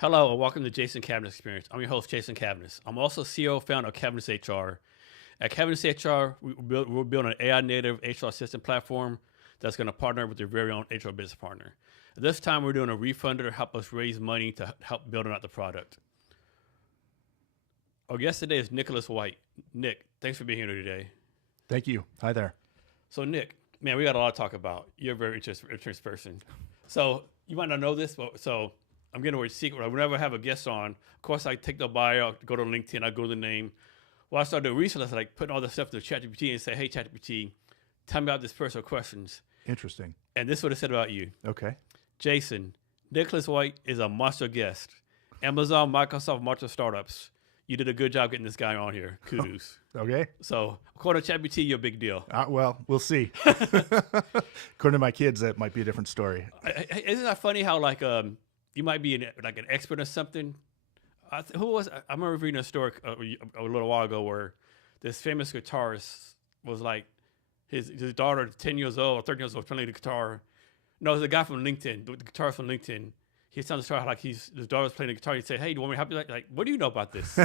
Hello and welcome to Jason Cavness Experience. I'm your host, Jason Cavness. I'm also CEO founder of Cavness HR. At Cavness HR, we're building an AI native HR assistant platform that's going to partner with your very own HR business partner. At this time, we're doing a refunder to help us raise money to help building out the product. Our guest today is Nicholas White. Nick, thanks for being here today. Thank you. Hi there. So Nick, man, we got a lot to talk about. You're a very interesting person. So you might not know this, but I'm getting a secret. Whenever I have a guest on, of course, I take the bio, go to LinkedIn, I go to the name. What I started doing recently is like putting all this stuff to ChatGPT and say, hey, ChatGPT, tell me about this person or questions. Interesting. And this is what it said about you. Okay. Jason, Nicholas White is a monster guest. Amazon, Microsoft, monster startups. You did a good job getting this guy on here. Kudos. Okay. So according to ChatGPT, you're a big deal. Well, we'll see. According to my kids, that might be a different story. Isn't that funny how you might be an expert or something? I remember reading a story a little while ago where this famous guitarist was like, his daughter, 10 years old or 13 years old, playing the guitar. No, it was a guy from LinkedIn, the guitarist from LinkedIn. He's telling the story how his daughter's playing the guitar. He said, hey, do you want me to help you? Like, what do you know about this?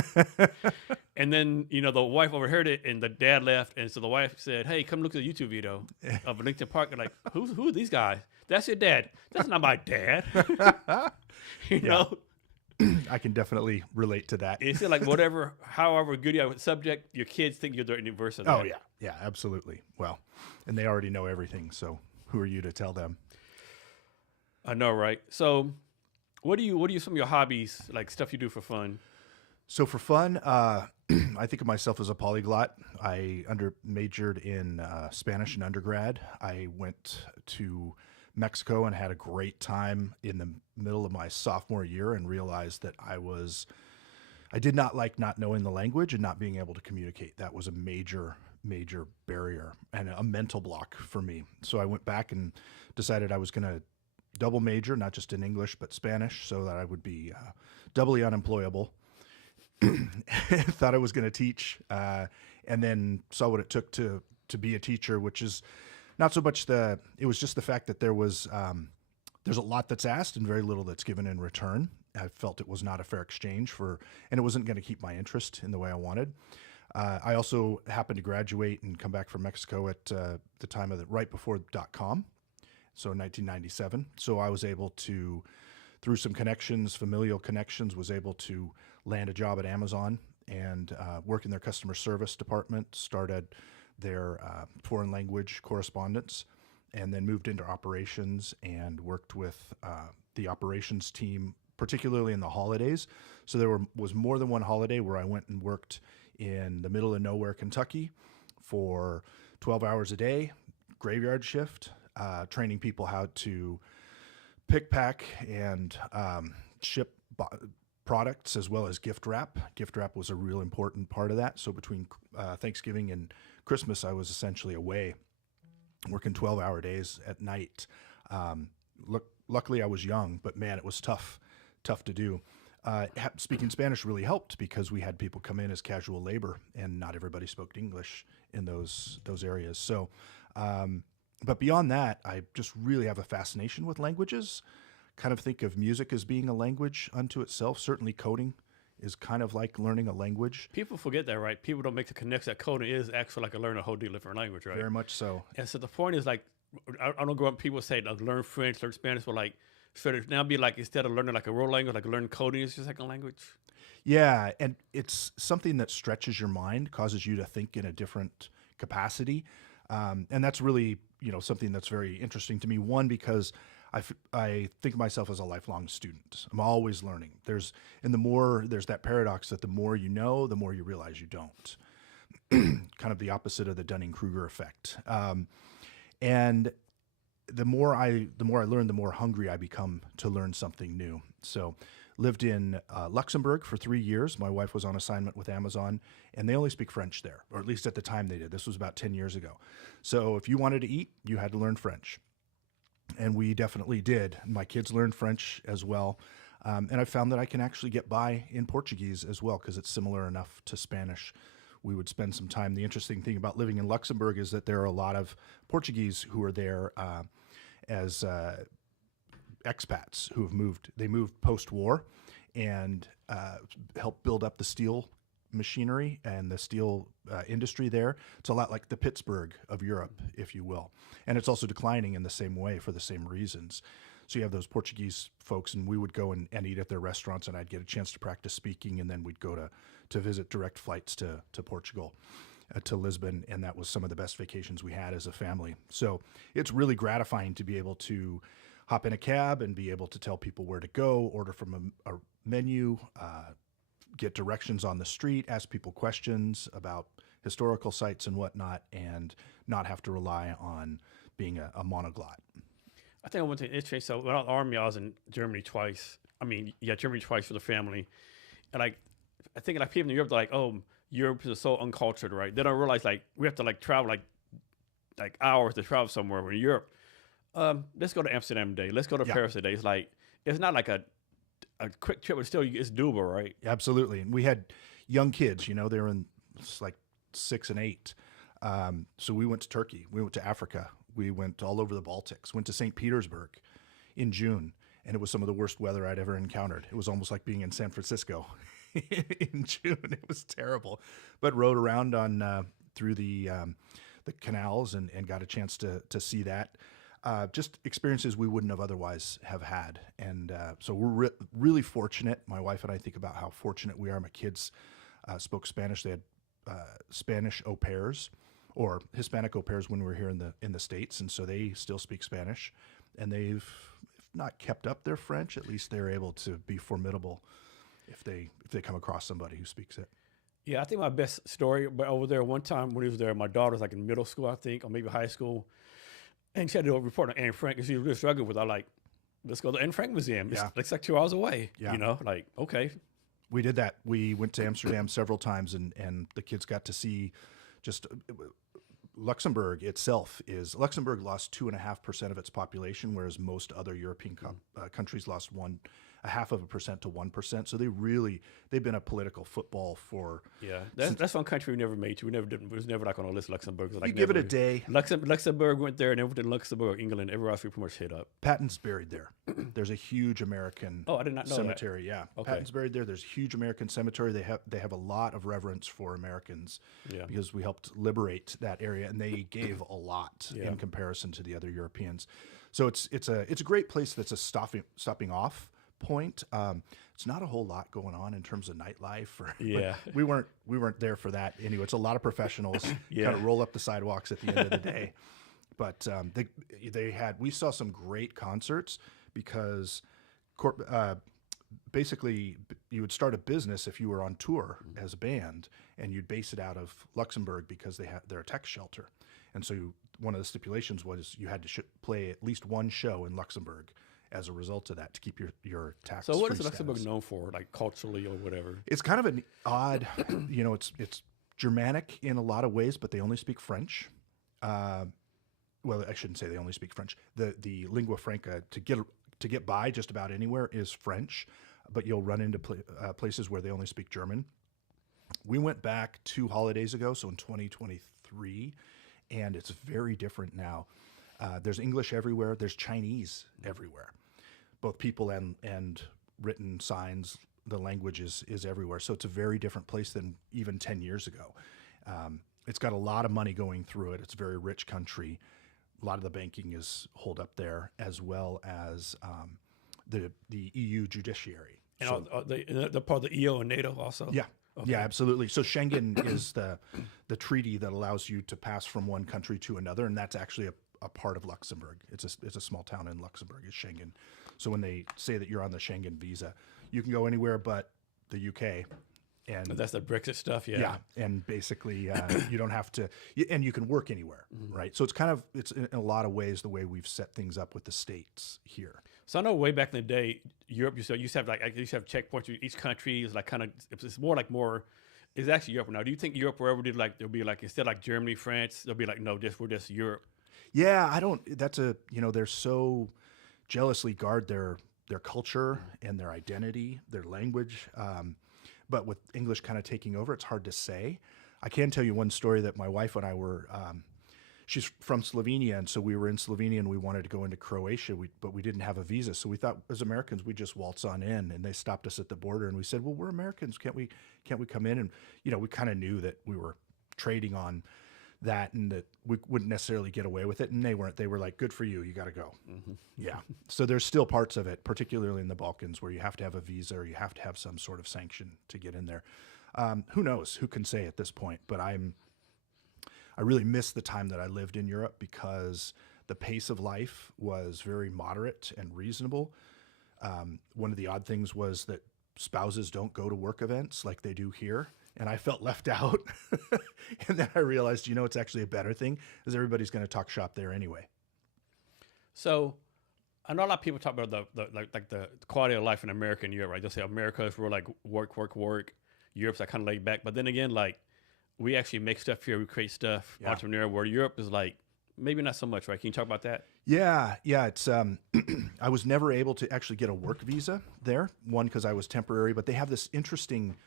And then, the wife overheard it and the dad left. And so the wife said, hey, come look at the YouTube video of Lincoln Park. And like, who are these guys? That's your dad. That's not my dad. you know? I can definitely relate to that. It's like however good you are with the subject, your kids think you're the inverse of that. Oh, yeah. Yeah, absolutely. Well, and they already know everything. So who are you to tell them? I know, right? So what are some of your hobbies, like stuff you do for fun? So for fun, I think of myself as a polyglot. I majored in Spanish in undergrad. I went to Mexico and had a great time in the middle of my sophomore year and realized that I did not like not knowing the language and not being able to communicate. That was a major barrier and a mental block for me. So I went back and decided I was going to double major, not just in English, but Spanish, so that I would be doubly unemployable. Thought I was going to teach, and then saw what it took to be a teacher, which is not so much it was just the fact that there's a lot that's asked and very little that's given in return. I felt it was not a fair exchange and it wasn't going to keep my interest in the way I wanted. I also happened to graduate and come back from Mexico at the time right before .com, so 1997. So I was able to, through some connections, familial connections, was able to land a job at Amazon and work in their customer service department, started their foreign language correspondence, and then moved into operations and worked with the operations team, particularly in the holidays. So there was more than one holiday where I went and worked in the middle of nowhere, Kentucky for 12 hours a day, graveyard shift, training people how to pick, pack, and ship products, as well as gift wrap. Gift wrap was a real important part of that. So between Thanksgiving and Christmas, I was essentially away, working 12-hour days at night. Luckily, I was young, but man, it was tough to do. Speaking Spanish really helped because we had people come in as casual labor, and not everybody spoke English in those areas. So, but beyond that, I just really have a fascination with languages. Kind of think of music as being a language unto itself. Certainly coding is kind of like learning a language. People forget that, right? People don't make the connection that coding is actually like learning a whole different language, right? Very much so. And so the point is like, I don't grow up, people say like learn French, learn Spanish, but like, should it now be like, instead of learning like a real language, like learn coding is just like a language? Yeah, and it's something that stretches your mind, causes you to think in a different capacity. And that's really, something that's very interesting to me. One, because I think of myself as a lifelong student. I'm always learning. There's that paradox that the more you know, the more you realize you don't. Kind of the opposite of the Dunning-Kruger effect. And the more I learn, the more hungry I become to learn something new. So lived in Luxembourg for 3 years. My wife was on assignment with Amazon, and they only speak French there, or at least at the time they did. This was about 10 years ago. So if you wanted to eat, you had to learn French. And we definitely did. My kids learned French as well. And I found that I can actually get by in Portuguese as well, because it's similar enough to Spanish. We would spend some time. The interesting thing about living in Luxembourg is that there are a lot of Portuguese who are there as expats who have moved. They moved post-war, and helped build up the steel machinery and the steel industry there. It's a lot like the Pittsburgh of Europe, if you will. And it's also declining in the same way for the same reasons. So you have those Portuguese folks, and we would go and eat at their restaurants, and I'd get a chance to practice speaking, and then we'd go to visit direct flights to Portugal, to Lisbon, and that was some of the best vacations we had as a family. So it's really gratifying to be able to hop in a cab and be able to tell people where to go, order from a menu, get directions on the street, ask people questions about historical sites and whatnot, and not have to rely on being a monoglot. I think I went to interesting. So when I was in the Army, I was in Germany twice. I mean, yeah, Germany twice for the family. And like, I think like people in Europe, they're like, oh, Europe is so uncultured, right? They don't realize like we have to like travel like hours to travel somewhere. When in Europe, let's go to Amsterdam today. Let's go to Paris today. It's like, it's not like a quick trip, but still it's doable, right? Absolutely. And we had young kids, they were in like 6 and 8. So we went to Turkey. We went to Africa. We went all over the Baltics, went to St. Petersburg in June, and it was some of the worst weather I'd ever encountered. It was almost like being in San Francisco in June. It was terrible, but rode around on through the canals and got a chance to see that. Just experiences we wouldn't have otherwise have had. And so we're really fortunate. My wife and I think about how fortunate we are. My kids spoke Spanish. They had Spanish au pairs or Hispanic au pairs when we were here in the States. And so they still speak Spanish, and they've not kept up their French. At least they're able to be formidable if they come across somebody who speaks it. Yeah, I think my best story, but over there one time when he was there, my daughter was like in middle school, I think, or maybe high school. And she had to do a report on Anne Frank, and she was really struggling with it. I'm like, let's go to the Anne Frank Museum. It's like 2 hours away, like, okay. We did that. We went to Amsterdam several times, and the kids got to see just Luxembourg itself. Luxembourg lost 2.5% of its population, whereas most other European countries lost 0.5% to 1%. So they've been a political football for. Yeah, that's one country we never made to. It was never like on the list. Luxembourg. Like, you give it a day. Luxembourg went there, and everything in Luxembourg, England, everywhere else we pretty much hit up. Patton's buried there. There's a huge American I did not know cemetery. That. Yeah, okay. Patton's buried there. There's a huge American cemetery. They have a lot of reverence for Americans because we helped liberate that area, and they gave a lot in comparison to the other Europeans. So it's a great place. That's a stopping off point. It's not a whole lot going on in terms of nightlife. We weren't there for that anyway. It's a lot of professionals kind of roll up the sidewalks at the end of the day. But we saw some great concerts because basically you would start a business if you were on tour as a band, and you'd base it out of Luxembourg because they're a tax shelter. And so one of the stipulations was you had to play at least one show in Luxembourg as a result of that to keep your tax. So what is Luxembourg known for, like culturally or whatever? It's kind of an odd, it's Germanic in a lot of ways, but they only speak French. Well, I shouldn't say they only speak French. The lingua franca to get by just about anywhere is French, but you'll run into places where they only speak German. We went back 2 holidays ago, so in 2023, and it's very different now. There's English everywhere. There's Chinese everywhere, both people and written signs. The language is everywhere. So it's a very different place than even 10 years ago. It's got a lot of money going through it. It's a very rich country. A lot of the banking is holed up there, as well as the EU judiciary. And so, the part of the EU and NATO also? Yeah. Okay. Yeah, absolutely. So Schengen is the treaty that allows you to pass from one country to another, and that's actually a part of Luxembourg. It's a small town in Luxembourg. It's Schengen. So when they say that you're on the Schengen visa, you can go anywhere but the UK. And that's the Brexit stuff, yeah. Yeah, and basically you don't have to, and you can work anywhere, right? So it's in a lot of ways the way we've set things up with the states here. So I know way back in the day, Europe used to have checkpoints in each country. It's like it's more. It's actually Europe now. Do you think Europe wherever did there'll be instead of like Germany, France, they'll be like no, we're just Europe. Yeah, I don't. That's they're so jealously guard their culture and their identity, their language. But with English kind of taking over, it's hard to say. I can tell you one story that my wife and I were she's from Slovenia, and so we were in Slovenia, and we wanted to go into Croatia, but we didn't have a visa, so we thought as Americans we'd just waltz on in, and they stopped us at the border, and we said, well, we're Americans, can't we come in? And we kind of knew that we were trading on that, and that we wouldn't necessarily get away with it, and they weren't. They were like, good for you, you got to go. Yeah. So there's still parts of it, particularly in the Balkans, where you have to have a visa or you have to have some sort of sanction to get in there. Who knows? Who can say at this point? But I really miss the time that I lived in Europe, because the pace of life was very moderate and reasonable. One of the odd things was that spouses don't go to work events like they do here. And I felt left out. And then I realized, it's actually a better thing, because everybody's going to talk shop there anyway. So I know a lot of people talk about the quality of life in America and Europe, right? They'll say America is real like work, work, work. Europe's like kind of laid back. But then again, like we actually make stuff here, we create stuff, entrepreneur, where Europe is like maybe not so much, right? Can you talk about that? Yeah. It's I was never able to actually get a work visa there. One, because I was temporary, but they have this interesting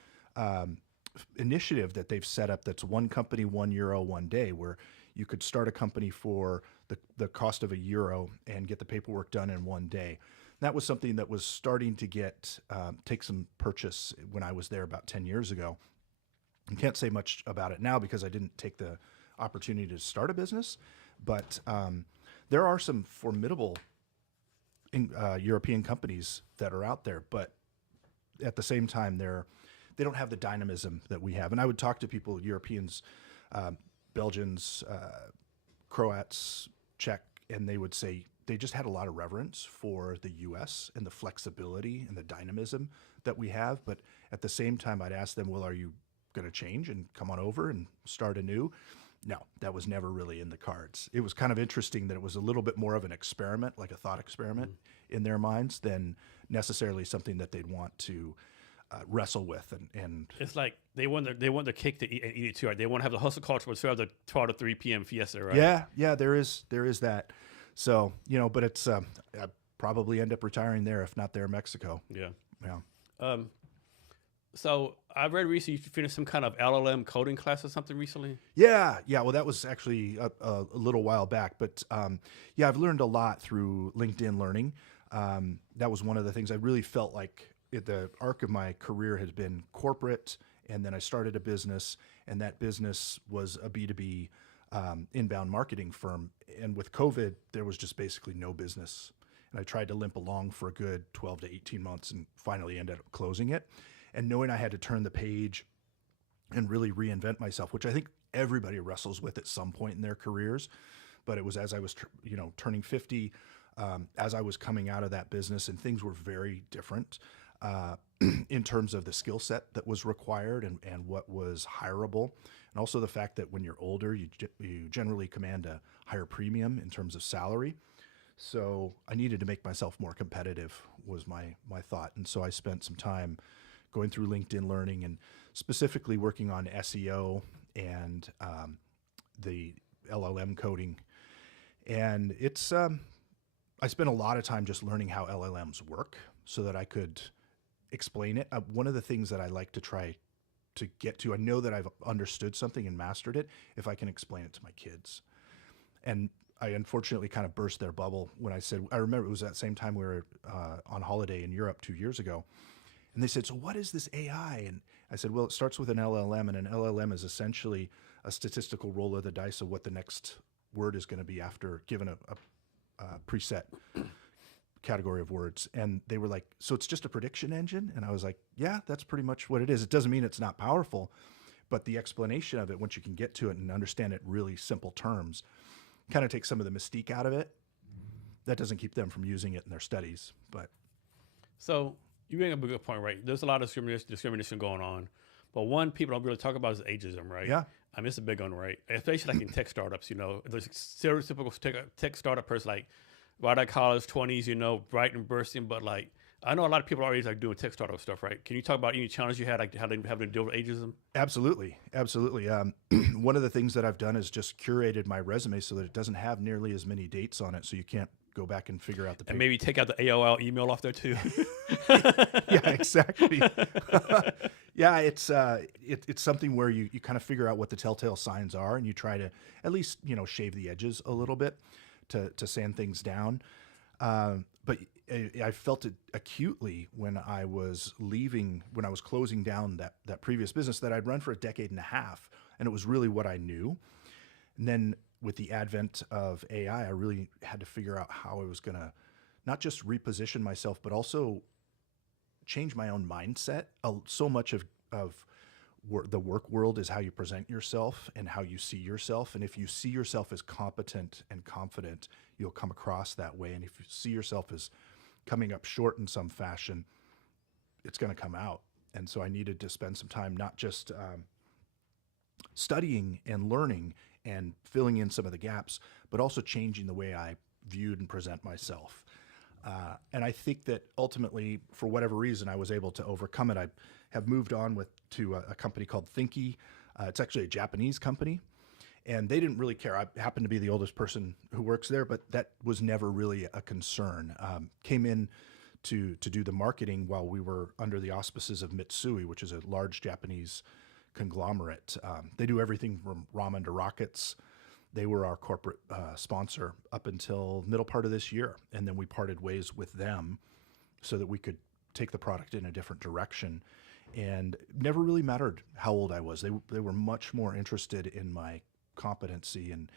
initiative that they've set up that's one company, €1, 1 day, where you could start a company for the cost of €1 and get the paperwork done in 1 day. That was something that was starting to take some purchase when I was there about 10 years ago. I can't say much about it now because I didn't take the opportunity to start a business, but there are some formidable European companies that are out there, but at the same time, they don't have the dynamism that we have. And I would talk to people, Europeans, Belgians, Croats, Czech, and they would say they just had a lot of reverence for the U.S. and the flexibility and the dynamism that we have. But at the same time, I'd ask them, well, are you going to change and come on over and start anew? No, that was never really in the cards. It was kind of interesting that it was a little bit more of an experiment, like a thought experiment in their minds, than necessarily something that they'd want to wrestle with. And it's like they want the cake to eat it too, right? They want to have the hustle culture, but still have the 12 to 3 p.m. fiesta, right? Yeah, there is that. So, but it's I'd probably end up retiring there, if not there in Mexico. Yeah. So I read recently you finished some kind of LLM coding class or something recently. Yeah. Well, that was actually a little while back, but I've learned a lot through LinkedIn Learning. That was one of the things I really felt like the arc of my career has been corporate, and then I started a business, and that business was a B2B inbound marketing firm. And with COVID, there was just basically no business. And I tried to limp along for a good 12 to 18 months and finally ended up closing it. And knowing I had to turn the page and really reinvent myself, which I think everybody wrestles with at some point in their careers. But it was as I was, turning 50, as I was coming out of that business, and things were very different in terms of the skill set that was required and what was hireable. And also the fact that when you're older, you generally command a higher premium in terms of salary. So I needed to make myself more competitive was my thought. And so I spent some time going through LinkedIn Learning and specifically working on SEO and the LLM coding. And it's I spent a lot of time just learning how LLMs work so that I could explain it. One of the things that I like to try to get to, I know that I've understood something and mastered it if I can explain it to my kids. And I unfortunately kind of burst their bubble when I said, I remember it was that same time we were on holiday in Europe 2 years ago. And they said, so what is this AI? And I said, well, it starts with an LLM, and an LLM is essentially a statistical roll of the dice of what the next word is going to be after given a preset category of words. And they were like, so it's just a prediction engine? And I was like, yeah, that's pretty much what it is. It doesn't mean it's not powerful, but the explanation of it, once you can get to it and understand it in really simple terms, kind of takes some of the mystique out of it. That doesn't keep them from using it in their studies. But so you bring up a good point, right? There's a lot of discrimination going on, but one people don't really talk about is ageism, right? Yeah. I mean, it's a big one, right? Especially like in tech startups, there's stereotypical tech startup person like right out of college, 20s, bright and bursting, but like I know a lot of people are already like doing tech startup stuff, right? Can you talk about any challenges you had, like how they have to deal with ageism? Absolutely. One of the things that I've done is just curated my resume so that it doesn't have nearly as many dates on it, so you can't go back and figure out the And maybe take out the AOL email off there too. yeah, exactly. Yeah, it's something where you kind of figure out what the telltale signs are, and you try to at least shave the edges a little bit to sand things down. But I felt it acutely when I was leaving, when I was closing down that previous business that I'd run for a decade and a half, and it was really what I knew. And then with the advent of AI, I really had to figure out how I was going to not just reposition myself, but also change my own mindset. So much of the work world is how you present yourself and how you see yourself. And if you see yourself as competent and confident, you'll come across that way. And if you see yourself as coming up short in some fashion, it's going to come out. And so I needed to spend some time not just studying and learning and filling in some of the gaps, but also changing the way I viewed and present myself. And I think that ultimately, for whatever reason, I was able to overcome it. I have moved on to a company called Thinkie. It's actually a Japanese company, and they didn't really care. I happen to be the oldest person who works there, but that was never really a concern. Came in to do the marketing while we were under the auspices of Mitsui, which is a large Japanese conglomerate. They do everything from ramen to rockets. They were our corporate sponsor up until middle part of this year. And then we parted ways with them so that we could take the product in a different direction. And it never really mattered how old I was. They were much more interested in my competency and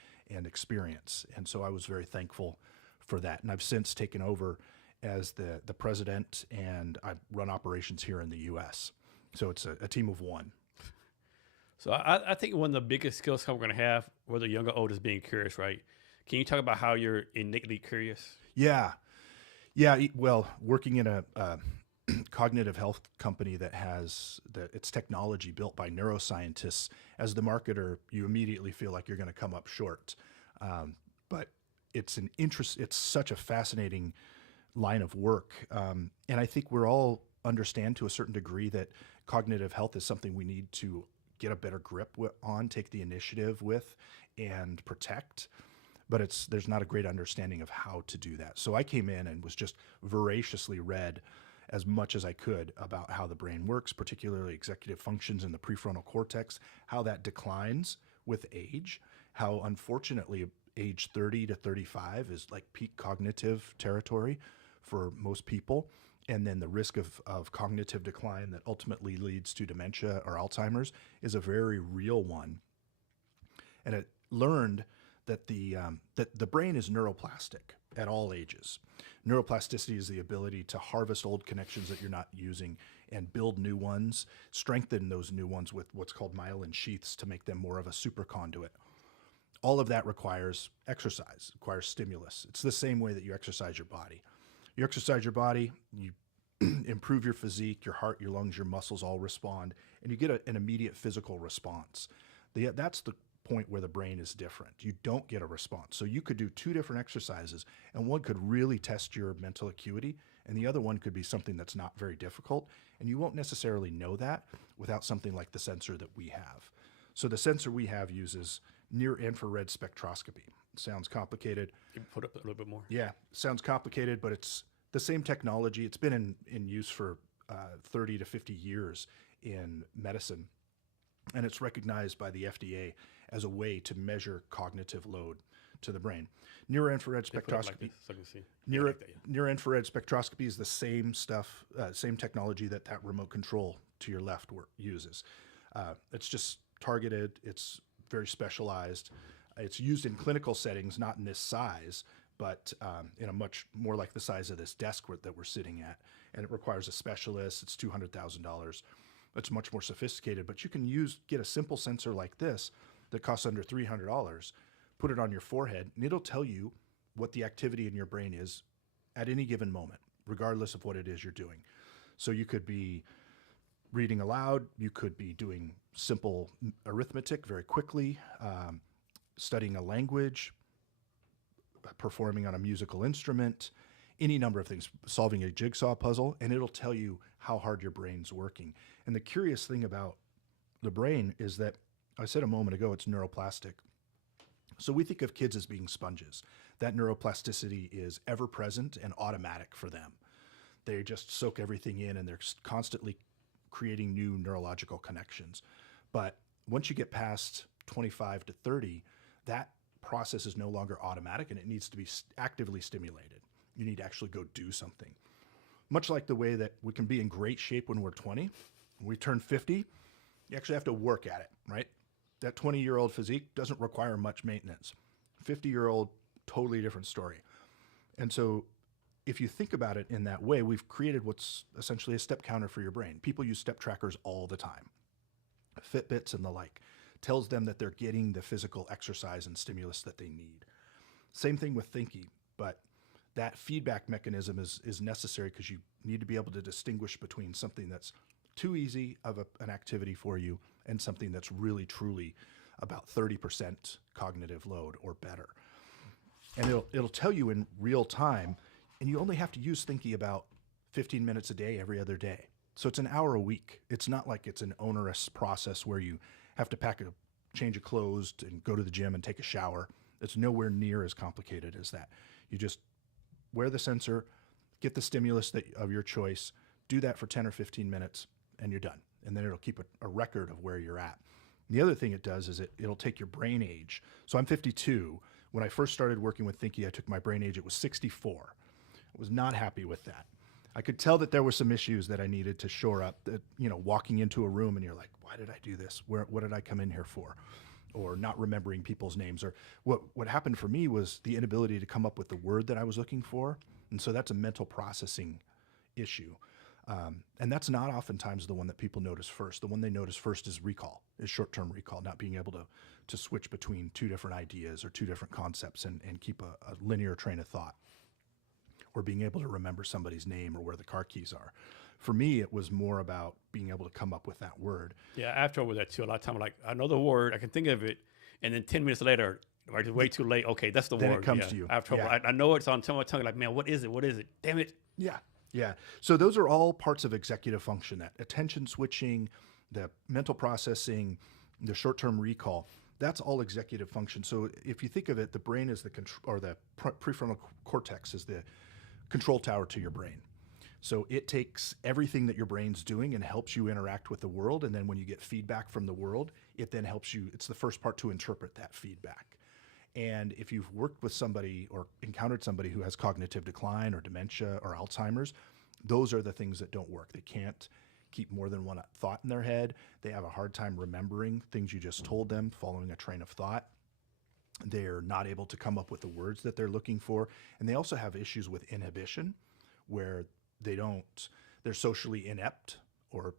experience. And so I was very thankful for that. And I've since taken over as the president, and I run operations here in the US. So it's a team of one. So I think one of the biggest skills we're going to have, whether young or old, is being curious, right? Can you talk about how you're innately curious? Yeah. Well, working in a cognitive health company that has its technology built by neuroscientists, as the marketer, you immediately feel like you're going to come up short. But it's such a fascinating line of work. And I think we're all understand to a certain degree that cognitive health is something we need to get a better grip on, take the initiative with, and protect. But there's not a great understanding of how to do that. So I came in and was just voraciously read as much as I could about how the brain works, particularly executive functions in the prefrontal cortex, how that declines with age, how unfortunately age 30 to 35 is like peak cognitive territory for most people. And then the risk of cognitive decline that ultimately leads to dementia or Alzheimer's is a very real one. And it learned that the brain is neuroplastic at all ages. Neuroplasticity is the ability to harvest old connections that you're not using and build new ones, strengthen those new ones with what's called myelin sheaths to make them more of a superconduit. All of that requires exercise, requires stimulus. It's the same way that you exercise your body. You exercise your body, you improve your physique, your heart, your lungs, your muscles all respond, and you get an immediate physical response. That's the point where the brain is different. You don't get a response. So you could do two different exercises, and one could really test your mental acuity, and the other one could be something that's not very difficult, and you won't necessarily know that without something like the sensor that we have. So the sensor we have uses near-infrared spectroscopy. It sounds complicated. You put up a little bit more. Yeah, sounds complicated, but it's the same technology. It's been in use for 30 to 50 years in medicine, and it's recognized by the FDA as a way to measure cognitive load to the brain. Near-infrared spectroscopy. Near-infrared spectroscopy is the same stuff, same technology that remote control to your left uses. It's just targeted. It's very specialized. It's used in clinical settings, not in this size, but in a much more like the size of this desk that we're sitting at. And it requires a specialist. It's $200,000. It's much more sophisticated, but you can get a simple sensor like this that costs under $300, put it on your forehead, and it'll tell you what the activity in your brain is at any given moment, regardless of what it is you're doing. So you could be reading aloud, you could be doing simple arithmetic very quickly, studying a language, performing on a musical instrument, any number of things, solving a jigsaw puzzle, and it'll tell you how hard your brain's working. And the curious thing about the brain is that I said a moment ago, it's neuroplastic. So we think of kids as being sponges. That neuroplasticity is ever present and automatic for them. They just soak everything in and they're constantly creating new neurological connections. But once you get past 25 to 30, that process is no longer automatic and it needs to be actively stimulated. You need to actually go do something. Much like the way that we can be in great shape when we're 20, when we turn 50, you actually have to work at it, right? That 20-year-old physique doesn't require much maintenance. 50-year-old, totally different story. And so if you think about it in that way, we've created what's essentially a step counter for your brain. People use step trackers all the time. Fitbits and the like tells them that they're getting the physical exercise and stimulus that they need. Same thing with Thinkie, but that feedback mechanism is necessary because you need to be able to distinguish between something that's too easy of an activity for you and something that's really truly about 30% cognitive load or better. And it'll tell you in real time, and you only have to use Thinkie about 15 minutes a day every other day. So it's an hour a week. It's not like it's an onerous process where you have to pack a change of clothes and go to the gym and take a shower. It's nowhere near as complicated as that. You just wear the sensor, get the stimulus of your choice, do that for 10 or 15 minutes, and you're done. And then it'll keep a record of where you're at. And the other thing it does is it'll take your brain age. So I'm 52. When I first started working with Thinkie, I took my brain age. It was 64. I was not happy with that. I could tell that there were some issues that I needed to shore up. That, walking into a room and you're like, why did I do this? What did I come in here for? Or not remembering people's names. Or what happened for me was the inability to come up with the word that I was looking for. And so that's a mental processing issue. And that's not oftentimes the one that people notice first. The one they notice first is recall, is short-term recall, not being able to switch between two different ideas or two different concepts and keep a linear train of thought, or being able to remember somebody's name or where the car keys are. For me, it was more about being able to come up with that word. Yeah, I have trouble with that too. A lot of time, like, I know the word, I can think of it, and then 10 minutes later, or it's way too late. Okay, that's the Then word. it comes to you. I have trouble. Yeah. I know it's on my tongue. Like, man, what is it? What is it? Damn it. Yeah. Yeah. So those are all parts of executive function, that attention switching, the mental processing, the short-term recall. That's all executive function. So if you think of it, the brain is the prefrontal cortex is the control tower to your brain. So it takes everything that your brain's doing and helps you interact with the world. And then when you get feedback from the world, it then helps you. It's the first part to interpret that feedback. And if you've worked with somebody or encountered somebody who has cognitive decline or dementia or Alzheimer's, those are the things that don't work. They can't keep more than one thought in their head. They have a hard time remembering things you just told them, following a train of thought. They're not able to come up with the words that they're looking for. And they also have issues with inhibition, where they're socially inept or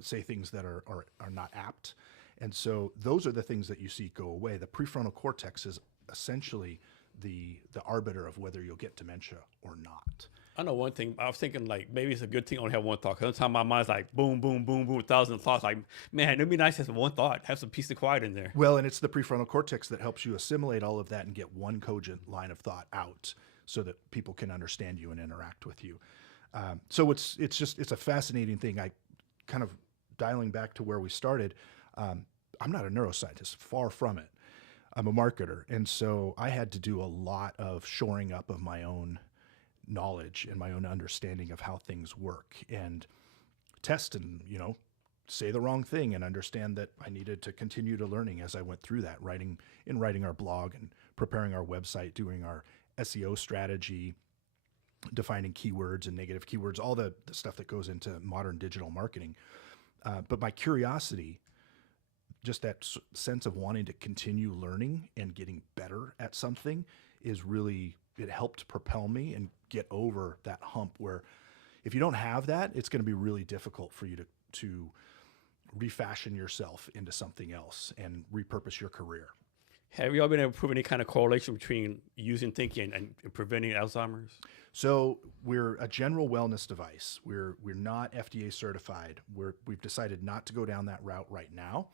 say things that are not apt. And so those are the things that you see go away. The prefrontal cortex is essentially the arbiter of whether you'll get dementia or not. I know one thing. I was thinking, like, maybe it's a good thing I only have one thought. Because sometimes my mind's like, boom, boom, boom, boom, 1,000 thoughts. Like, man, it'd be nice to have one thought, have some peace and quiet in there. Well, and it's the prefrontal cortex that helps you assimilate all of that and get one cogent line of thought out so that people can understand you and interact with you. So it's a fascinating thing. I kind of dialing back to where we started. I'm not a neuroscientist, far from it. I'm a marketer. And so I had to do a lot of shoring up of my own knowledge and my own understanding of how things work, and test and, say the wrong thing and understand that I needed to continue to learning as I went through that, writing our blog and preparing our website, doing our SEO strategy, defining keywords and negative keywords, all the stuff that goes into modern digital marketing. But my curiosity, just that sense of wanting to continue learning and getting better at something, it helped propel me and get over that hump where if you don't have that, it's going to be really difficult for you to refashion yourself into something else and repurpose your career. Have you all been able to prove any kind of correlation between using Thinkie and preventing Alzheimer's? So we're a general wellness device. We're not FDA certified. We've decided not to go down that route right now.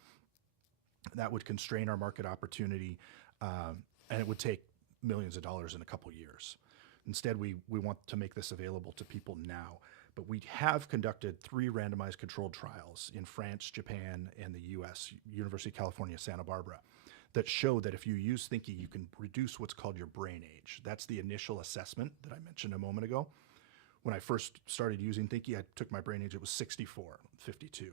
That would constrain our market opportunity, and it would take millions of dollars in a couple years. Instead, we want to make this available to people now. But we have conducted 3 randomized controlled trials in France, Japan, and the US, University of California, Santa Barbara, that show that if you use Thinkie, you can reduce what's called your brain age. That's the initial assessment that I mentioned a moment ago. When I first started using Thinkie, I took my brain age, it was 64, 52.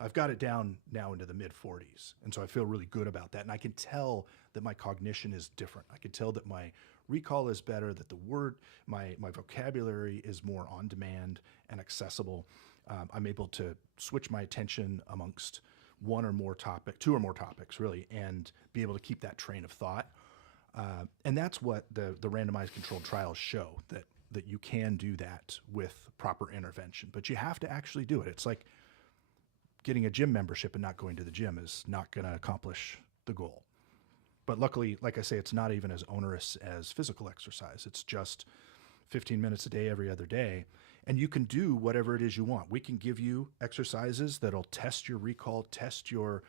I've got it down now into the mid 40s. And so I feel really good about that. And I can tell that my cognition is different. I can tell that my recall is better, that my vocabulary is more on demand and accessible. I'm able to switch my attention amongst two or more topics really, and be able to keep that train of thought. And that's what the randomized controlled trials show, that you can do that with proper intervention, but you have to actually do it. It's like getting a gym membership and not going to the gym is not going to accomplish the goal. But luckily, like I say, it's not even as onerous as physical exercise. It's just 15 minutes a day, every other day. And you can do whatever it is you want. We can give you exercises that'll test your recall, test your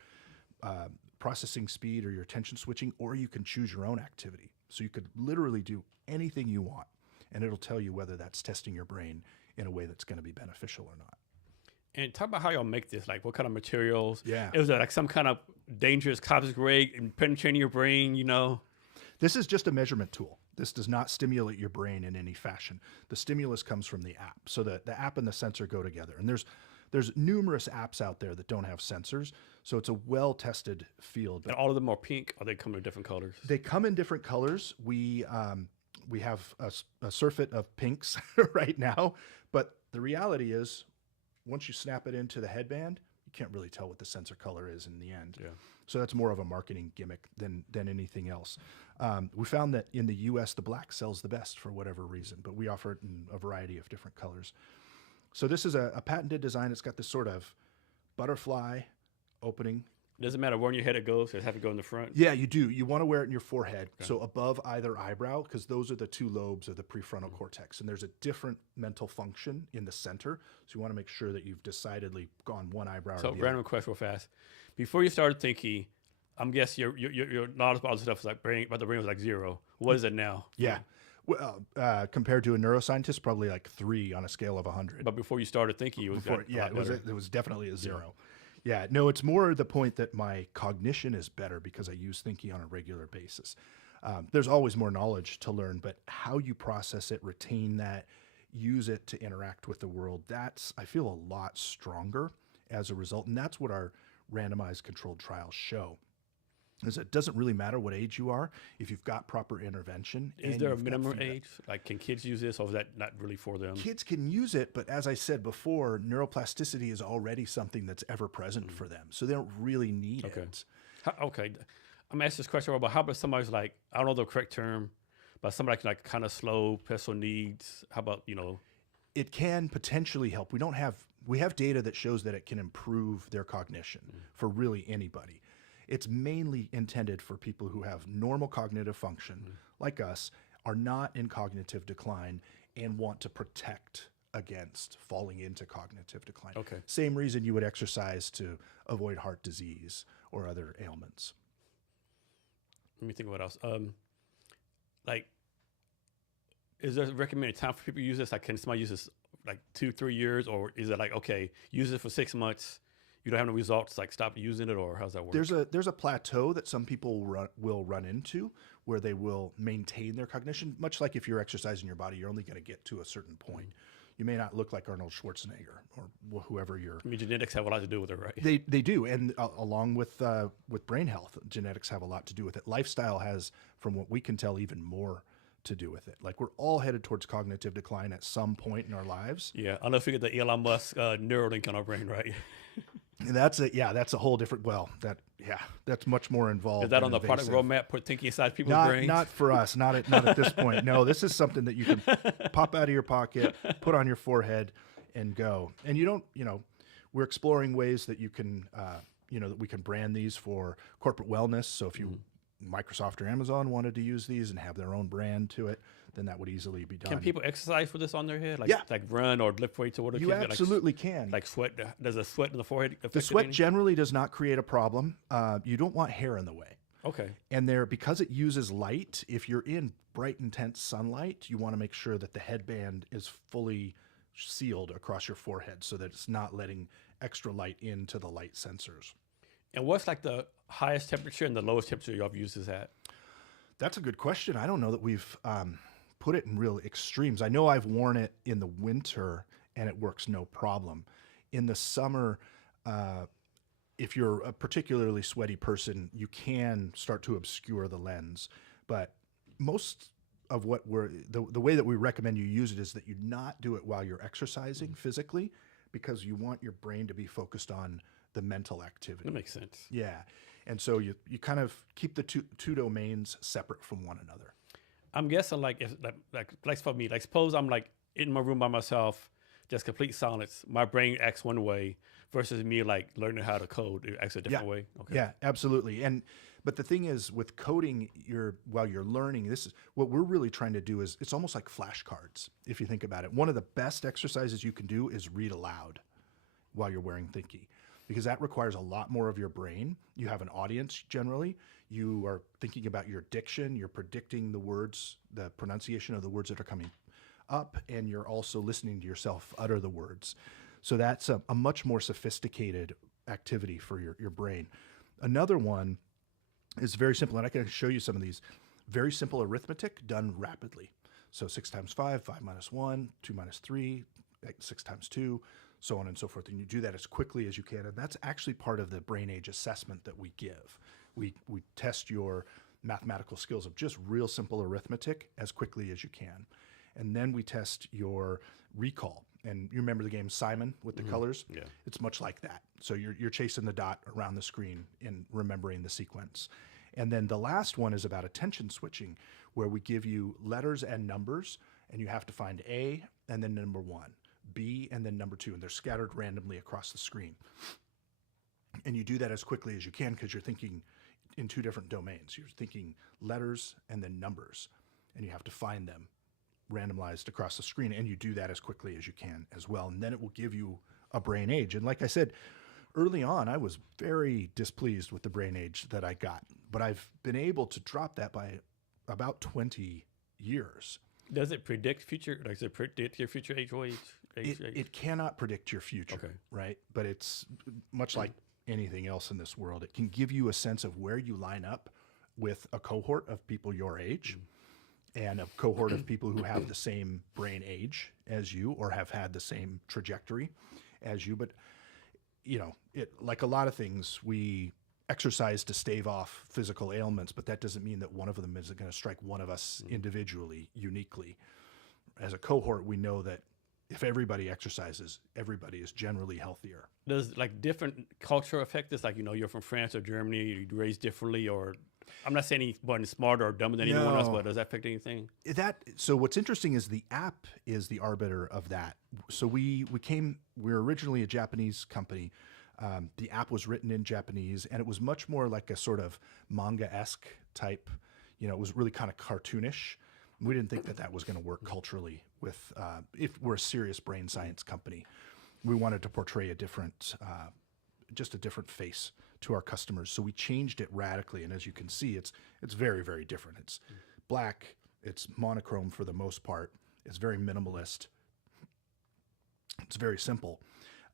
processing speed or your attention switching, or you can choose your own activity. So you could literally do anything you want, and it'll tell you whether that's testing your brain in a way that's going to be beneficial or not. And talk about how y'all make this, like what kind of materials. Yeah. Is it like some kind of dangerous cosmic ray and penetrating your brain, you know? This is just a measurement tool. This does not stimulate your brain in any fashion. The stimulus comes from the app. So the app and the sensor go together. And there's numerous apps out there that don't have sensors. So it's a well-tested field. And all of them are pink, or they come in different colors? They come in different colors. We have a surfeit of pinks right now. But the reality is, once you snap it into the headband, you can't really tell what the sensor color is in the end. Yeah. So that's more of a marketing gimmick than anything else. We found that in the US, the black sells the best for whatever reason, but we offer it in a variety of different colors. So this is a patented design. It's got this sort of butterfly opening. It doesn't matter where in your head it goes, it has to go in the front? Yeah, you do. You want to wear it in your forehead, so above either eyebrow, because those are the two lobes of the prefrontal cortex. And there's a different mental function in the center. So you want to make sure that you've decidedly gone one eyebrow or the other. So random question real fast. Before you started Thinkie, I'm guessing your knowledge about all the stuff was like about the brain was like 0. What is it now? Yeah. Well, compared to a neuroscientist, probably like 3 on a scale of 100. But before you started Thinkie, it was it was definitely a 0. Yeah, no, it's more the point that my cognition is better because I use Thinkie on a regular basis. There's always more knowledge to learn, but how you process it, retain that, use it to interact with the world, I feel a lot stronger as a result. And that's what our randomized controlled trials show. Is it doesn't really matter what age you are if you've got proper intervention. Is there a minimum age? Like, can kids use this, or is that not really for them? Kids can use it, but as I said before, neuroplasticity is already something that's ever present for them, so they don't really need it. Okay, I'm asking this question about how about somebody's like, I don't know the correct term, but somebody like kind of slow, special needs. How about, It can potentially help. We have data that shows that it can improve their cognition for really anybody. It's mainly intended for people who have normal cognitive function, like us, are not in cognitive decline, and want to protect against falling into cognitive decline. Okay. Same reason you would exercise to avoid heart disease or other ailments. Let me think what else. Like, is there a recommended time for people to use this? Like, can somebody use this like 2-3 years, or is it like, okay, use it for 6 months? You don't have no results, like stop using it, or how's that work? There's a plateau that some people will run into where they will maintain their cognition. Much like if you're exercising your body, you're only going to get to a certain point. You may not look like Arnold Schwarzenegger or whoever you're. I mean, genetics have a lot to do with it, right? They do, and along with brain health, genetics have a lot to do with it. Lifestyle has, from what we can tell, even more to do with it. Like, we're all headed towards cognitive decline at some point in our lives. Yeah, unless we get the Elon Musk Neuralink on our brain, right? And that's a whole different. Well, that's much more involved. Is that on the product roadmap? Put Thinkie inside people's brains? Not for us. Not at this point. No, this is something that you can pop out of your pocket, put on your forehead, and go. And you don't. We're exploring ways that you can. That we can brand these for corporate wellness. So if you Microsoft or Amazon wanted to use these and have their own brand to it, then that would easily be done. Can people exercise for this on their head? Like, Yeah. like run or lift weights or whatever? You absolutely can. Like sweat? Does the sweat in the forehead affect The sweat it? generally does not create a problem. You don't want hair in the way. Okay. And because it uses light, if you're in bright, intense sunlight, you want to make sure that the headband is fully sealed across your forehead so that it's not letting extra light into the light sensors. And what's like the highest temperature and the lowest temperature y'all have used this at? That's a good question. I don't know that we've put it in real extremes. I know I've worn it in the winter and it works no problem. In the summer, if you're a particularly sweaty person, you can start to obscure the lens. But most of what the way that we recommend you use it is that you not do it while you're exercising physically, because you want your brain to be focused on the mental activity. That makes sense. Yeah. And so you kind of keep the two domains separate from one another. I'm guessing like if like for me, like suppose I'm like in my room by myself, just complete silence. My brain acts one way versus me like learning how to code. It acts a different way. Okay. Yeah, absolutely. But the thing is, with coding, while you're learning, this is what we're really trying to do. Is it's almost like flashcards if you think about it. One of the best exercises you can do is read aloud while you're wearing Thinkie, because that requires a lot more of your brain. You have an audience generally. You are thinking about your diction. You're predicting the words, the pronunciation of the words that are coming up, and you're also listening to yourself utter the words. So that's a much more sophisticated activity for your brain. Another one is very simple, and I can show you some of these. Very simple arithmetic done rapidly. So 6 times 5, 5 minus 1, 2 minus 3, 6 times 2, so on and so forth. And you do that as quickly as you can. And that's actually part of the brain age assessment that we give. We test your mathematical skills of just real simple arithmetic as quickly as you can. And then we test your recall. And you remember the game Simon with the colors? Yeah. It's much like that. So you're chasing the dot around the screen and remembering the sequence. And then the last one is about attention switching, where we give you letters and numbers, and you have to find A and then number 1, B and then number 2, and they're scattered randomly across the screen. And you do that as quickly as you can because you're thinking in 2 different domains. You're thinking letters and then numbers, and you have to find them randomized across the screen, and you do that as quickly as you can as well. And then it will give you a brain age. And like I said, early on, I was very displeased with the brain age that I got, but I've been able to drop that by about 20 years. Does it predict future? Like, does it predict your future age? It cannot predict your future, Okay. right? But it's much like anything else in this world. It can give you a sense of where you line up with a cohort of people your age and a cohort of people who have the same brain age as you or have had the same trajectory as you. But, you know, like a lot of things, we exercise to stave off physical ailments, but that doesn't mean that one of them is going to strike one of us individually, uniquely. As a cohort, we know that if everybody exercises, everybody is generally healthier. Does like different culture affect this? Like, you know, you're from France or Germany, you're raised differently, or I'm not saying anyone smarter or dumber than anyone else, but does that affect anything? So what's interesting is the app is the arbiter of that. So we're originally a Japanese company. The app was written in Japanese, and it was much more like a sort of manga-esque type. You know, it was really kind of cartoonish. We didn't think that was going to work culturally with, if we're a serious brain science company. We wanted to portray just a different face to our customers. So we changed it radically. And as you can see, it's very, very different. It's black, it's monochrome for the most part. It's very minimalist. It's very simple.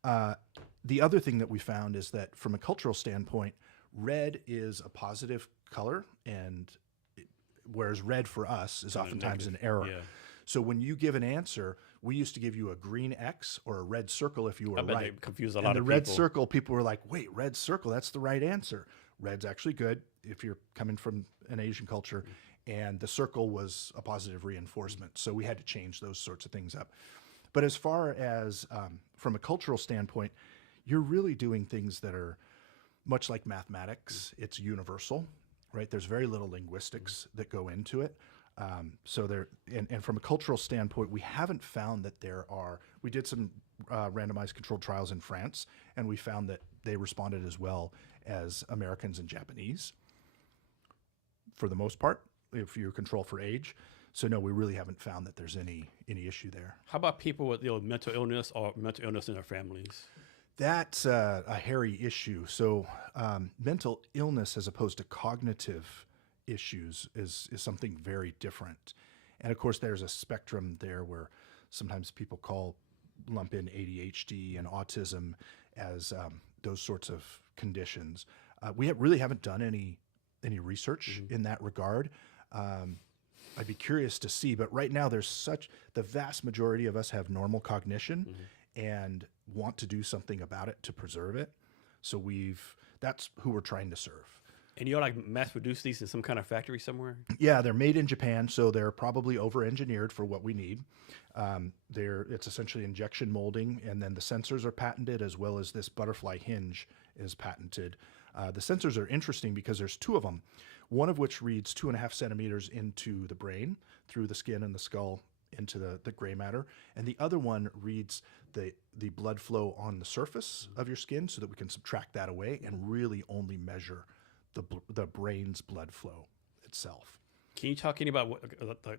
The other thing that we found is that from a cultural standpoint, red is a positive color, and whereas red for us is oftentimes an error. Yeah. So when you give an answer, we used to give you a green X or a red circle if you were I bet right. they confuse a And lot the of red people. circle, people were like, wait, red circle, that's the right answer. Red's actually good if you're coming from an Asian culture. And the circle was a positive reinforcement. So we had to change those sorts of things up. But as far as from a cultural standpoint, you're really doing things that are much like mathematics. It's universal, right? There's very little linguistics that go into it. And from a cultural standpoint, we haven't found that we did some randomized controlled trials in France, and we found that they responded as well as Americans and Japanese for the most part, if you control for age. So no, we really haven't found that there's any issue there. How about people with mental illness or mental illness in their families? That's a hairy issue. So mental illness as opposed to cognitive issues is something very different. And of course, there's a spectrum there where sometimes people lump in ADHD and autism as those sorts of conditions. Really haven't done any research in that regard. Um, I'd be curious to see, but right now the vast majority of us have normal cognition and want to do something about it to preserve it. So that's who we're trying to serve. And you'll like mass produce these in some kind of factory somewhere? Yeah, they're made in Japan, so they're probably over-engineered for what we need. It's essentially injection molding, and then the sensors are patented, as well as this butterfly hinge is patented. The sensors are interesting because there's two of them, one of which reads 2.5 centimeters into the brain, through the skin and the skull, into the gray matter, and the other one reads the blood flow on the surface of your skin, so that we can subtract that away and really only measure the brain's blood flow itself. Can you talk any about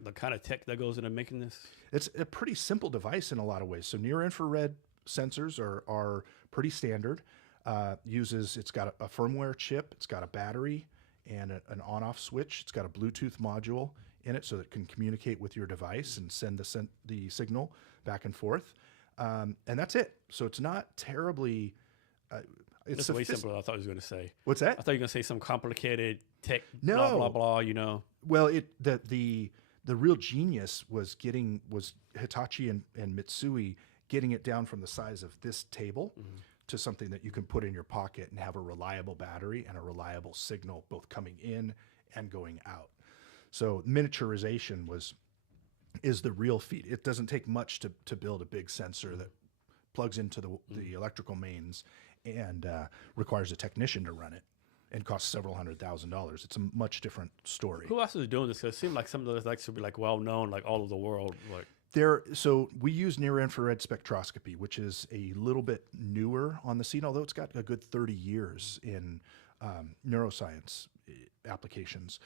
the kind of tech that goes into making this? It's a pretty simple device in a lot of ways. So near infrared sensors are pretty standard. It's got a firmware chip, it's got a battery and an on-off switch. It's got a Bluetooth module in it so that it can communicate with your device and send the signal back and forth. And that's it. So it's not terribly... It's way simpler than I thought I was going to say. What's that? I thought you were going to say some complicated tech, No. blah, blah, blah, you know. Well, the real genius was Hitachi and Mitsui getting it down from the size of this table to something that you can put in your pocket and have a reliable battery and a reliable signal both coming in and going out. So miniaturization is the real feat. It doesn't take much to build a big sensor that plugs into the electrical mains and requires a technician to run it and costs several $100,000. It's a much different story. Who else is doing this? Because it seems like some of those like should be like well known, like all over the world. Like So we use near infrared spectroscopy, which is a little bit newer on the scene, although it's got a good 30 years in neuroscience applications.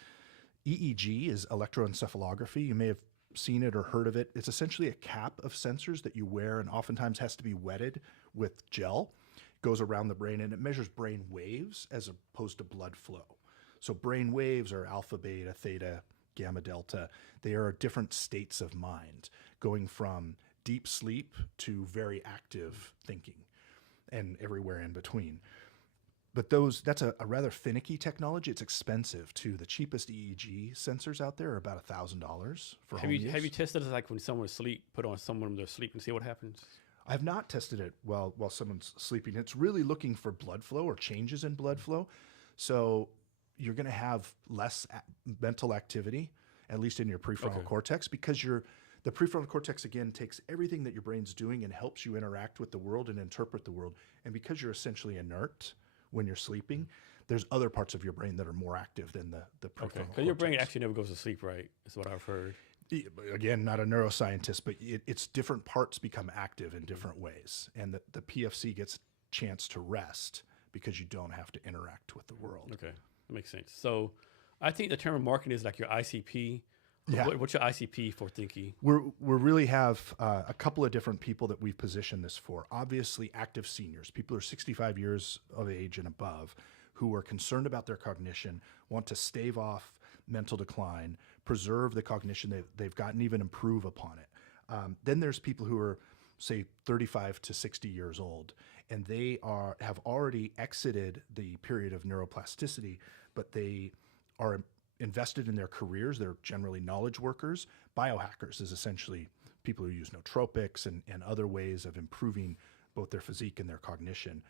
EEG is electroencephalography. You may have seen it or heard of it. It's essentially a cap of sensors that you wear and oftentimes has to be wetted with gel. Goes around the brain and it measures brain waves as opposed to blood flow. So brain waves are alpha, beta, theta, gamma, delta. They are different states of mind, going from deep sleep to very active thinking and everywhere in between. But that's a rather finicky technology. It's expensive too. The cheapest EEG sensors out there are about $1,000 for home use. Have you tested it like when someone's asleep, put on someone when they're asleep and see what happens? I've not tested it while someone's sleeping. It's really looking for blood flow or changes in blood flow. So you're going to have less mental activity, at least in your prefrontal cortex, because the prefrontal cortex, again, takes everything that your brain's doing and helps you interact with the world and interpret the world. And because you're essentially inert when you're sleeping, there's other parts of your brain that are more active than the prefrontal cortex. Because your brain actually never goes to sleep, right? Is what I've heard. Again, not a neuroscientist, but it's different parts become active in different ways. And the PFC gets a chance to rest because you don't have to interact with the world. Okay, that makes sense. So I think the term marketing is like your ICP. Yeah. What's your ICP for Thinkie? We really have a couple of different people that we've positioned this for. Obviously, active seniors, people who are 65 years of age and above, who are concerned about their cognition, want to stave off mental decline, preserve the cognition they've got, and even improve upon it. Then there's people who are, say, 35 to 60 years old, and they have already exited the period of neuroplasticity, but they are invested in their careers. They're generally knowledge workers. Biohackers is essentially people who use nootropics and other ways of improving both their physique and their cognition.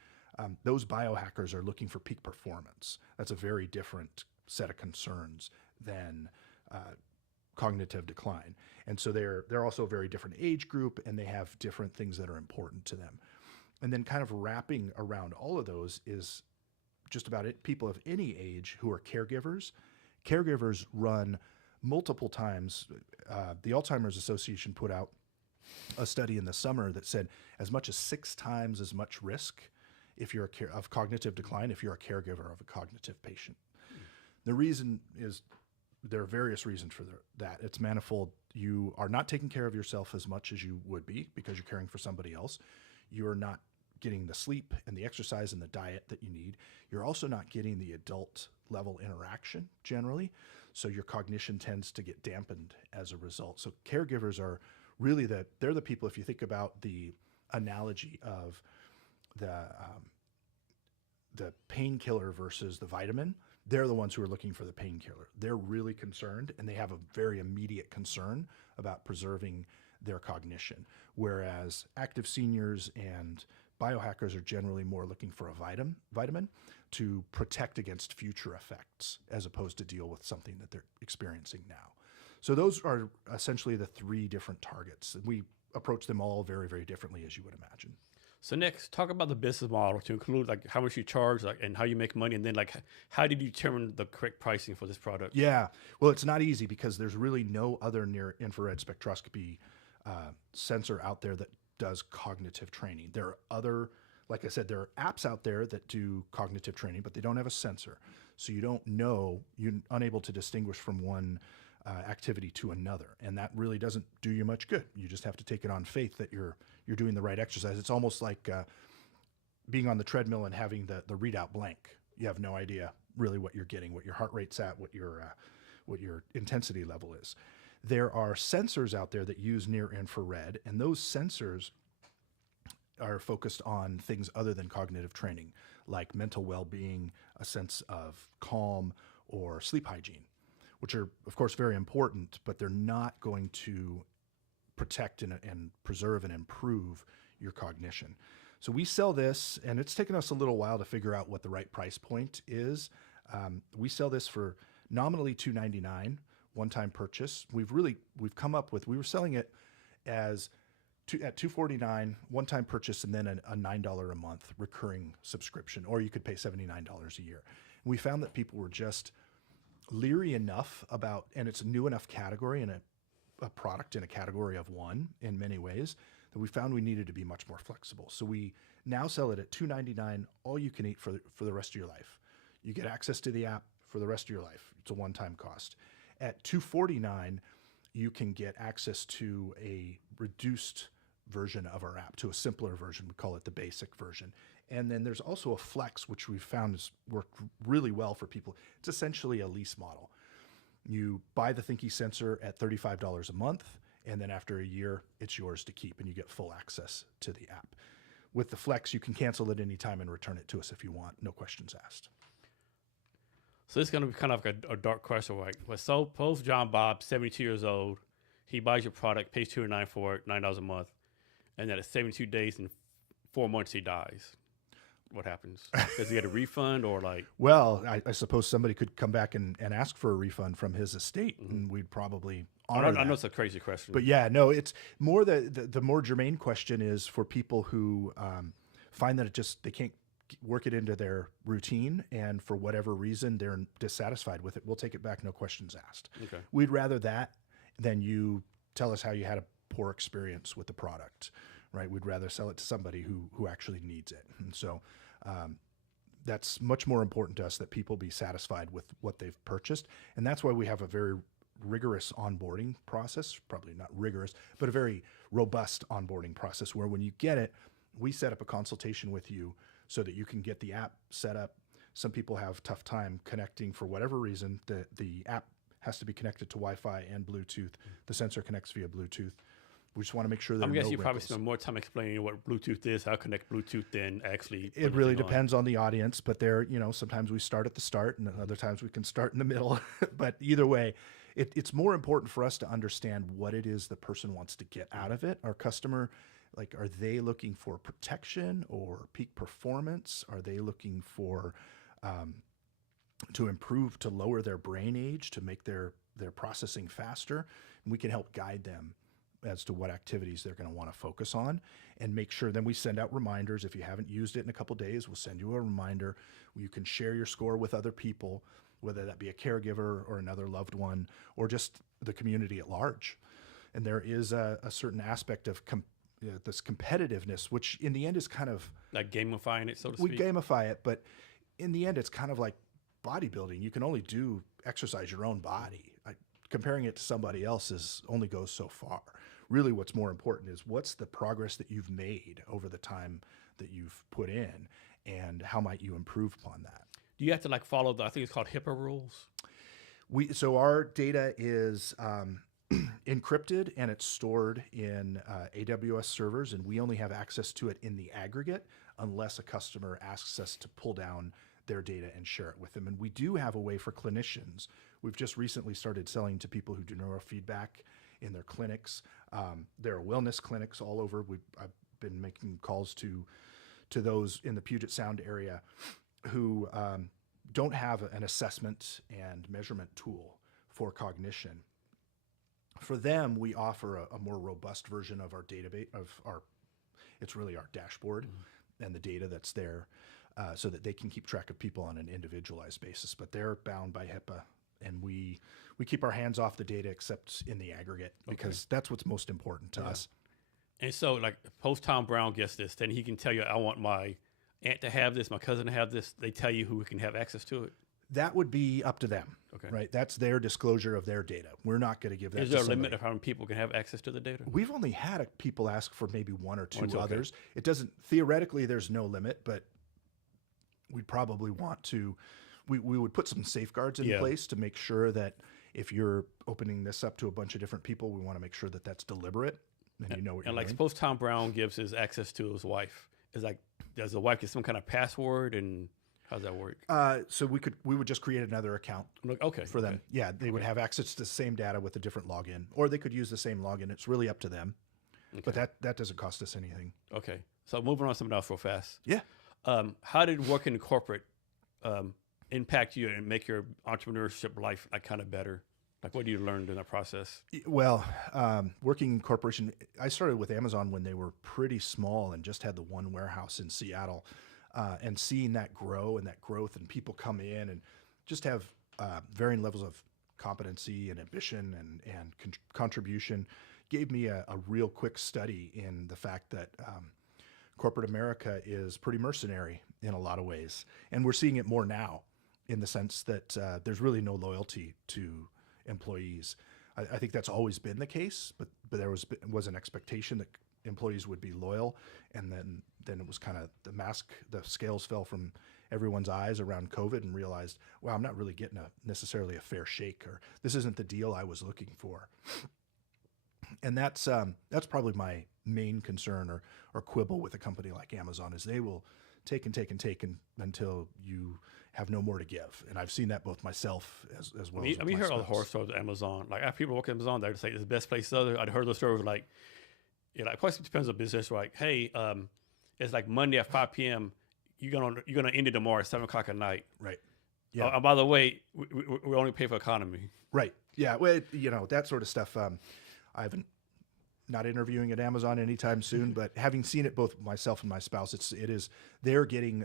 Those biohackers are looking for peak performance. That's a very different set of concerns than cognitive decline. And so they're also a very different age group, and they have different things that are important to them. And then kind of wrapping around all of those is just about it. People of any age who are caregivers. Caregivers run multiple times. The Alzheimer's Association put out a study in the summer that said as much as 6 times as much risk if you're of cognitive decline if you're a caregiver of a cognitive patient. The reason is there are various reasons for that. It's manifold. You are not taking care of yourself as much as you would be because you're caring for somebody else. You are not getting the sleep and the exercise and the diet that you need. You're also not getting the adult level interaction generally. So your cognition tends to get dampened as a result. So caregivers are really they're the people, if you think about the analogy of the painkiller versus the vitamin, they're the ones who are looking for the painkiller. They're really concerned, and they have a very immediate concern about preserving their cognition. Whereas active seniors and biohackers are generally more looking for a vitamin to protect against future effects as opposed to deal with something that they're experiencing now. So those are essentially the three different targets. We approach them all very, very differently, as you would imagine. So next, talk about the business model to include like how much you charge, like, and how you make money, and then like how did you determine the correct pricing for this product? Yeah, well, it's not easy because there's really no other near infrared spectroscopy sensor out there that does cognitive training. There are other, like I said, there are apps out there that do cognitive training, but they don't have a sensor. So you don't know, you're unable to distinguish from one activity to another. And that really doesn't do you much good. You just have to take it on faith that you're doing the right exercise. It's almost like being on the treadmill and having the readout blank. You have no idea really what you're getting, what your heart rate's at, what your intensity level is. There are sensors out there that use near infrared, and those sensors are focused on things other than cognitive training, like mental well-being, a sense of calm, or sleep hygiene, which are, of course, very important, but they're not going to protect and preserve and improve your cognition. So we sell this, and it's taken us a little while to figure out what the right price point is. We sell this for nominally $299, one-time purchase. We've come up with, we were selling it as at $249, one-time purchase, and then a $9 a month recurring subscription, or you could pay $79 a year. And we found that people were just leery enough about, and it's a new enough category and a product in a category of one in many ways, that we found we needed to be much more flexible. So we now sell it at $299, all you can eat for the rest of your life. You get access to the app for the rest of your life. It's a one-time cost. At $249, you can get access to a reduced version of our app, to a simpler version. We call it the basic version. And then there's also a flex, which we've found has worked really well for people. It's essentially a lease model. You buy the Thinkie sensor at $35 a month, and then after a year, it's yours to keep, and you get full access to the app. With the flex, you can cancel it anytime and return it to us if you want, no questions asked. So this is going to be kind of like a dark question. Like, well, suppose John Bob, 72 years old, he buys your product, pays $209 for it, $9 a month, and then at 72 days and 4 months he dies. What happens? Does he get a refund or like? Well, I suppose somebody could come back and ask for a refund from his estate, and we'd probably honor that. I know it's a crazy question. But yeah, no, it's more the more germane question is for people who find that they can't work it into their routine, and for whatever reason they're dissatisfied with it. We'll take it back, no questions asked. Okay. We'd rather that than you tell us how you had a poor experience with the product, right? We'd rather sell it to somebody who actually needs it. And so that's much more important to us, that people be satisfied with what they've purchased. And that's why we have a very rigorous onboarding process, probably not rigorous, but a very robust onboarding process where when you get it, we set up a consultation with you so that you can get the app set up. Some people have tough time connecting for whatever reason. The app has to be connected to Wi-Fi and Bluetooth. The sensor connects via Bluetooth. We just want to make sure that I'm guessing you probably spend more time explaining what Bluetooth is, how to connect Bluetooth than actually. It really depends on the audience, but sometimes we start at the start and other times we can start in the middle. But either way, it's more important for us to understand what it is the person wants to get out of it. Our customer, like, are they looking for protection or peak performance? Are they looking for to improve, to lower their brain age, to make their processing faster? And we can help guide them as to what activities they're going to want to focus on and make sure. Then we send out reminders. If you haven't used it in a couple of days, we'll send you a reminder. You can share your score with other people, whether that be a caregiver or another loved one or just the community at large. And there is a certain aspect of this competitiveness, which in the end is kind of like gamifying it, so to speak. We gamify it, but in the end, it's kind of like bodybuilding. You can only exercise your own body. Comparing it to somebody else's only goes so far. Really, what's more important is what's the progress that you've made over the time that you've put in, and how might you improve upon that? Do you have to follow I think it's called HIPAA rules? So our data is encrypted, and it's stored in AWS servers, and we only have access to it in the aggregate unless a customer asks us to pull down their data and share it with them. And we do have a way for clinicians. We've just recently started selling to people who do neurofeedback in their clinics. There are wellness clinics all over. I've been making calls to those in the Puget Sound area who don't have an assessment and measurement tool for cognition. For them, we offer a more robust version of our database, it's really our dashboard and the data that's there, so that they can keep track of people on an individualized basis. But they're bound by HIPAA, and we keep our hands off the data except in the aggregate, because that's what's most important to us. And so, like, post Tom Brown gets this, then he can tell you, I want my aunt to have this, my cousin to have this. They tell you who can have access to it. That would be up to them, right? That's their disclosure of their data. We're not going to give that. Is there a limit of how many people can have access to the data? We've only had people ask for maybe one or two others. It doesn't, theoretically, there's no limit, but we'd probably want to, we would put some safeguards in place to make sure that if you're opening this up to a bunch of different people, we want to make sure that that's deliberate and you know what you're doing. And like, suppose Tom Brown gives his access to his wife. It's like, does the wife get some kind of password, and how's that work? So we would just create another account for them. Yeah, they would have access to the same data with a different login, or they could use the same login. It's really up to them. But that doesn't cost us anything. Okay. So moving on to something else real fast. Yeah. How did working in corporate impact you and make your entrepreneurship life like kind of better? Like, what do you learn during that process? Well, working in corporation, I started with Amazon when they were pretty small and just had the one warehouse in Seattle. And seeing that grow and that growth, and people come in and just have varying levels of competency and ambition and contribution, gave me a real quick study in the fact that corporate America is pretty mercenary in a lot of ways. And we're seeing it more now, in the sense that there's really no loyalty to employees. I think that's always been the case, but there was an expectation that employees would be loyal, and then it was kind of the scales fell from everyone's eyes around COVID, and realized, wow, I'm not really getting necessarily a fair shake, or this isn't the deal I was looking for. And that's probably my main concern or quibble with a company like Amazon, is they will take and take and take until you have no more to give. And I've seen that both myself as well. I mean, you hear all the horror stories of Amazon. Like, after people work at Amazon, they're say it's the best place ever. I'd heard those stories like, of course it depends on business. Like, hey, it's like Monday at 5 p.m. You're gonna end it tomorrow at 7 o'clock at night. Right. Yeah. And by the way, we only pay for economy. Right. Yeah. Well, that sort of stuff. Not interviewing at Amazon anytime soon, but having seen it, both myself and my spouse, they're getting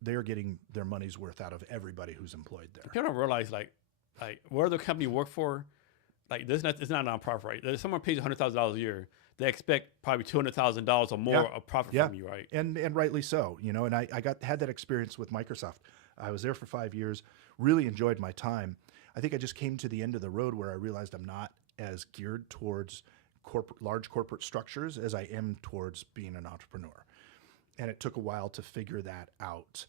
their money's worth out of everybody who's employed there. People don't realize like where the company you work for, like it's not a nonprofit, right? If someone pays $100,000 a year, they expect probably $200,000 or more of profit from you, right? And rightly so, and I had that experience with Microsoft. I was there for 5 years, really enjoyed my time. I think I just came to the end of the road where I realized I'm not as geared towards large corporate structures as I am towards being an entrepreneur. And it took a while to figure that out.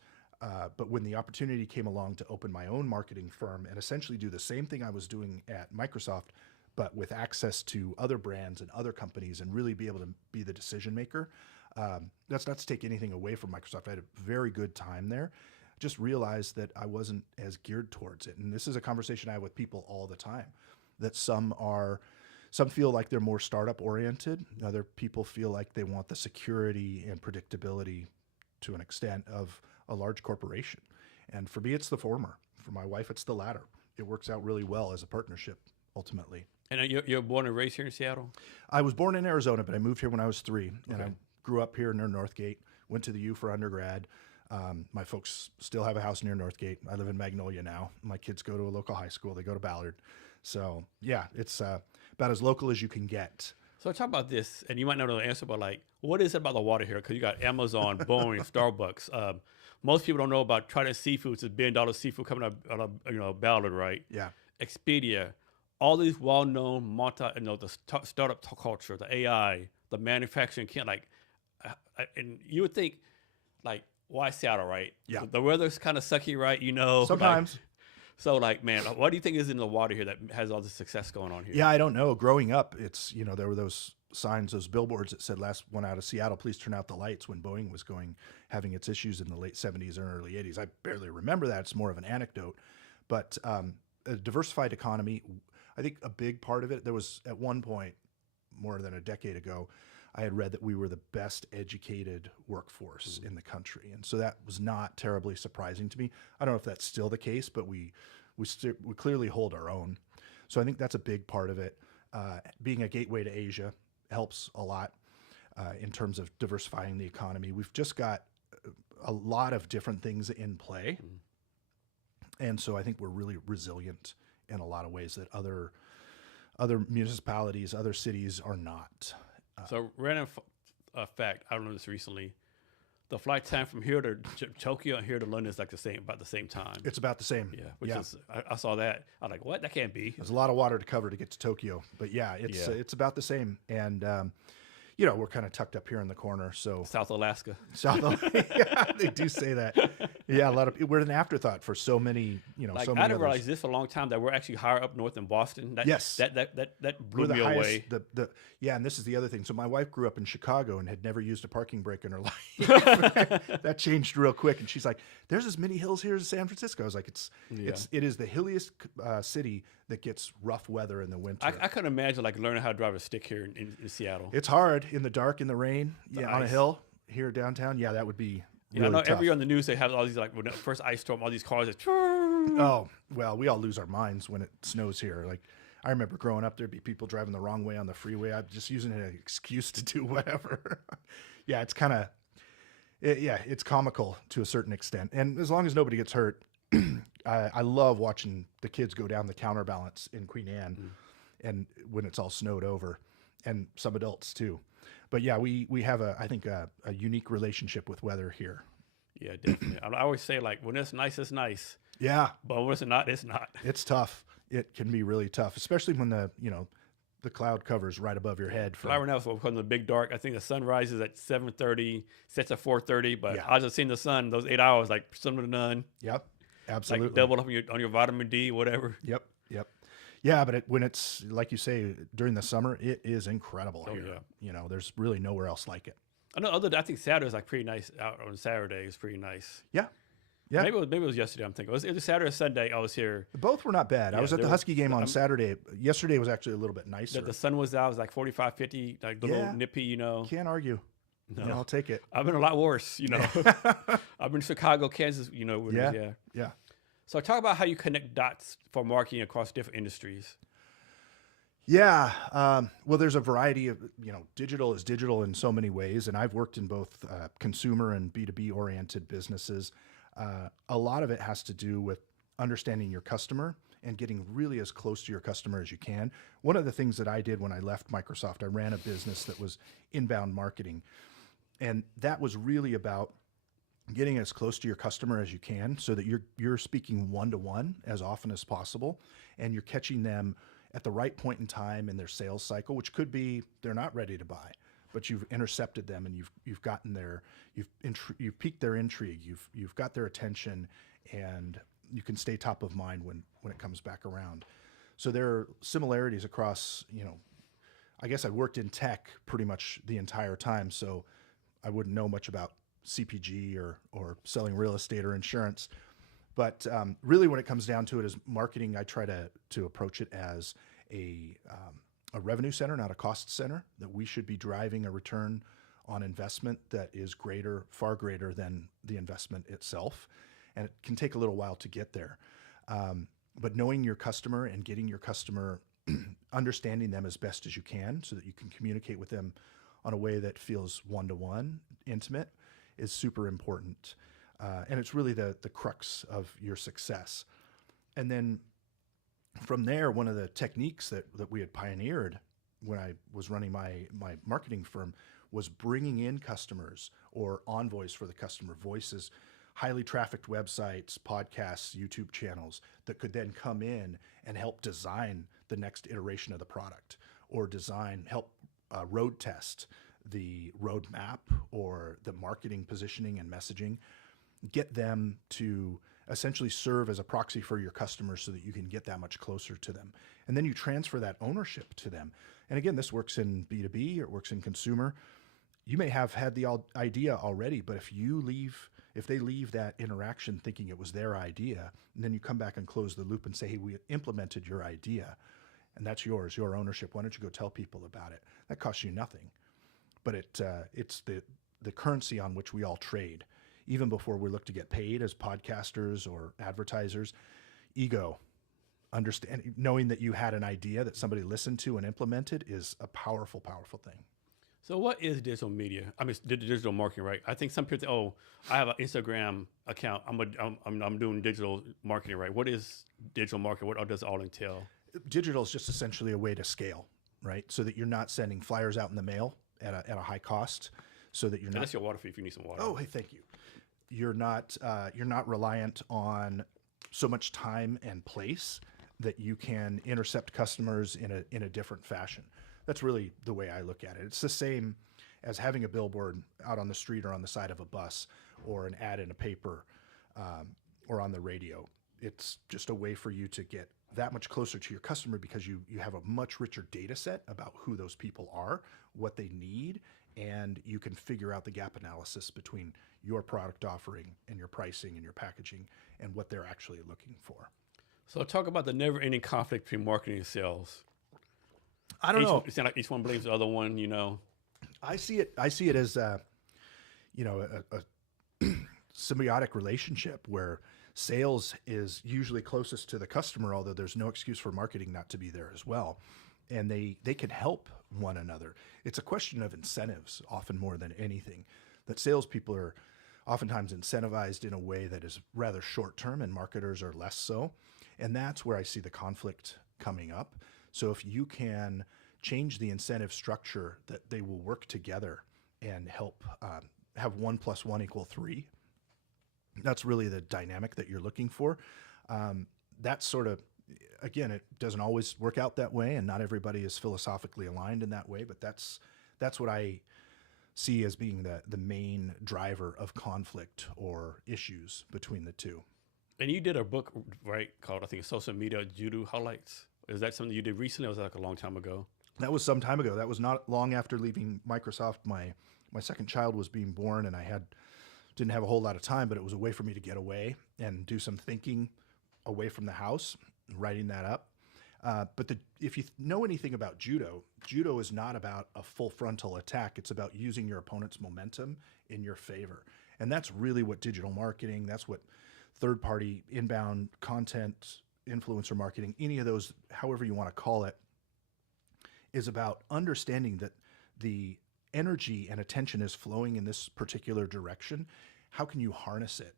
But when the opportunity came along to open my own marketing firm and essentially do the same thing I was doing at Microsoft, but with access to other brands and other companies, and really be able to be the decision maker, that's not to take anything away from Microsoft. I had a very good time there. Just realized that I wasn't as geared towards it. And this is a conversation I have with people all the time, that some feel like they're more startup oriented. Other people feel like they want the security and predictability, to an extent, of a large corporation. And for me, it's the former. For my wife, it's the latter. It works out really well as a partnership, ultimately. And you're born and raised here in Seattle? I was born in Arizona, but I moved here when I was 3. And I grew up here near Northgate, went to the U for undergrad. My folks still have a house near Northgate. I live in Magnolia now. My kids go to a local high school. They go to Ballard. So yeah, it's about as local as you can get. So talk about this, and you might not know the answer, but like, what is it about the water here? Because you got Amazon, Boeing, Starbucks. Most people don't know about Trident Seafood. It's $1 billion seafood coming out of Ballard, right? Yeah. Expedia, all these well-known the startup culture, the AI, the manufacturing, and you would think, like, why Seattle, right? Yeah. The weather's kind of sucky, right? Sometimes. So like, man, what do you think is in the water here that has all this success going on here? Yeah, I don't know. Growing up, it's, there were those signs, those billboards that said last one out of Seattle, please turn out the lights when Boeing was having its issues in the late 70s and early 80s. I barely remember that. It's more of an anecdote. But a diversified economy, I think a big part of it, there was at one point, more than a decade ago, I had read that we were the best educated workforce in the country. And so that was not terribly surprising to me. I don't know if that's still the case, but we clearly hold our own. So I think that's a big part of it. Being a gateway to Asia helps a lot in terms of diversifying the economy. We've just got a lot of different things in play. And so I think we're really resilient in a lot of ways that other municipalities, other cities are not. So random fact, I learned this recently. The flight time from here to Tokyo and here to London is like about the same time. It's about the same. Yeah, which is I saw that. I was like, what? That can't be. There's a lot of water to cover to get to Tokyo, but it's about the same. And we're kind of tucked up here in the corner, so South Alaska. Yeah, they do say that. Yeah, a lot of we're an afterthought for so many. Like, so I many didn't others. realize this for a long time that we're actually higher up north in Boston. Yes, that blew we're the me highest, away. And this is the other thing. So my wife grew up in Chicago and had never used a parking brake in her life. That changed real quick, and she's like, "There's as many hills here as San Francisco." I was like, "It is the hilliest city that gets rough weather in the winter." I couldn't imagine like learning how to drive a stick here in Seattle. It's hard in the dark, in the rain, on a ice. hill here downtown. Yeah, that would be. Yeah, really I know tough. every year on the news they have all these like when the first ice storm, all these cars. Oh, well, we all lose our minds when it snows here. Like, I remember growing up, there'd be people driving the wrong way on the freeway. I'm just using it as an excuse to do whatever. Yeah, it's kind of, it's comical to a certain extent. And as long as nobody gets hurt, I love watching the kids go down the counterbalance in Queen Anne and when it's all snowed over, and some adults too. But yeah, we have I think a unique relationship with weather here. Yeah, definitely. I always say like when it's nice, it's nice. Yeah, But when it's not, it's not. it's tough. It can be really tough, especially when the cloud cover's right above your head. Right now, so because of the big dark, I think the sun rises at 7:30, sets at 4:30. But Yeah. I was just seeing the sun those 8 hours like similar to none. Yep, absolutely. Like doubled up on your vitamin D, whatever. Yep. Yeah, but when it's like you say during the summer, it is incredible here. Yeah. There's really nowhere else like it. I think Saturday was like pretty nice. Out on Saturday, it's pretty nice. Yeah. Maybe it was yesterday. I'm thinking it was Saturday or Sunday. I was here. Both were not bad. I was at the Husky game on Saturday. Yesterday was actually a little bit nicer. The sun was out. It was like 45, 50, like little nippy. Can't argue. No. I'll take it. I've been a lot worse. I've been in Chicago, Kansas. Yeah. So talk about how you connect dots for marketing across different industries. Yeah. Well, there's a variety of, digital is digital in so many ways. And I've worked in both consumer and B2B oriented businesses. A lot of it has to do with understanding your customer and getting really as close to your customer as you can. One of the things that I did when I left Microsoft, I ran a business that was inbound marketing. And that was really about getting as close to your customer as you can so that you're speaking one-to-one as often as possible, and you're catching them at the right point in time in their sales cycle, which could be they're not ready to buy, but you've intercepted them and you've gotten their you've piqued their intrigue, you've got their attention, and you can stay top of mind when it comes back around. So there are similarities across, I guess I worked in tech pretty much the entire time, so I wouldn't know much about CPG or selling real estate or insurance. But really, when it comes down to it, as marketing, I try to approach it as a revenue center, not a cost center. That we should be driving a return on investment that is far greater than the investment itself, and it can take a little while to get there. But knowing your customer and getting your customer, understanding them as best as you can, so that you can communicate with them on a way that feels one-to-one, intimate, is super important. And it's really the crux of your success. And then from there, one of the techniques that we had pioneered when I was running my marketing firm was bringing in customers or envoys for the customer, voices, highly trafficked websites, podcasts, YouTube channels that could then come in and help design the next iteration of the product, or help road test the roadmap or the marketing positioning and messaging, get them to essentially serve as a proxy for your customers so that you can get that much closer to them. And then you transfer that ownership to them. And again, this works in B2B or it works in consumer. You may have had the idea already, but if they leave that interaction thinking it was their idea, and then you come back and close the loop and say, hey, we implemented your idea and that's yours, your ownership. Why don't you go tell people about it? That costs you nothing. But it's the currency on which we all trade. Even before we look to get paid as podcasters or advertisers, ego, understand, knowing that you had an idea that somebody listened to and implemented is a powerful, powerful thing. So what is digital media? I mean, digital marketing, right? I think some people think, oh, I have an Instagram account. I'm doing digital marketing, right? What is digital marketing? What does it all entail? Digital is just essentially a way to scale, right? So that you're not sending flyers out in the mail at a high cost, so that you're not. That's your water fee if you need some water. Oh, hey, thank you. You're not reliant on so much time and place that you can intercept customers in a different fashion. That's really the way I look at it. It's the same as having a billboard out on the street or on the side of a bus or an ad in a paper or on the radio. It's just a way for you to get that much closer to your customer because you have a much richer data set about who those people are, what they need, and you can figure out the gap analysis between your product offering and your pricing and your packaging and what they're actually looking for. So talk about the never-ending conflict between marketing and sales. I don't know. It sounds like each one blames the other one, you know. I see it as a symbiotic relationship where sales is usually closest to the customer, although there's no excuse for marketing not to be there as well. And they can help one another. It's a question of incentives, often more than anything. That salespeople are oftentimes incentivized in a way that is rather short-term, and marketers are less so. And that's where I see the conflict coming up. So if you can change the incentive structure that they will work together and help have 1 + 1 = 3, that's really the dynamic that you're looking for. That's sort of, again, it doesn't always work out that way, and not everybody is philosophically aligned in that way, but that's what I see as being the main driver of conflict or issues between the two. And you did a book, right, called, I think, Social Media Judo Highlights. Is that something you did recently, or was that like a long time ago? That was some time ago. That was not long after leaving Microsoft. My second child was being born, and I didn't have a whole lot of time, but it was a way for me to get away and do some thinking away from the house, writing that up. But if you know anything about judo is not about a full frontal attack. It's about using your opponent's momentum in your favor. And that's really what digital marketing, that's what third-party inbound content, influencer marketing, any of those, however you want to call it, is about understanding that the energy and attention is flowing in this particular direction. How can you harness it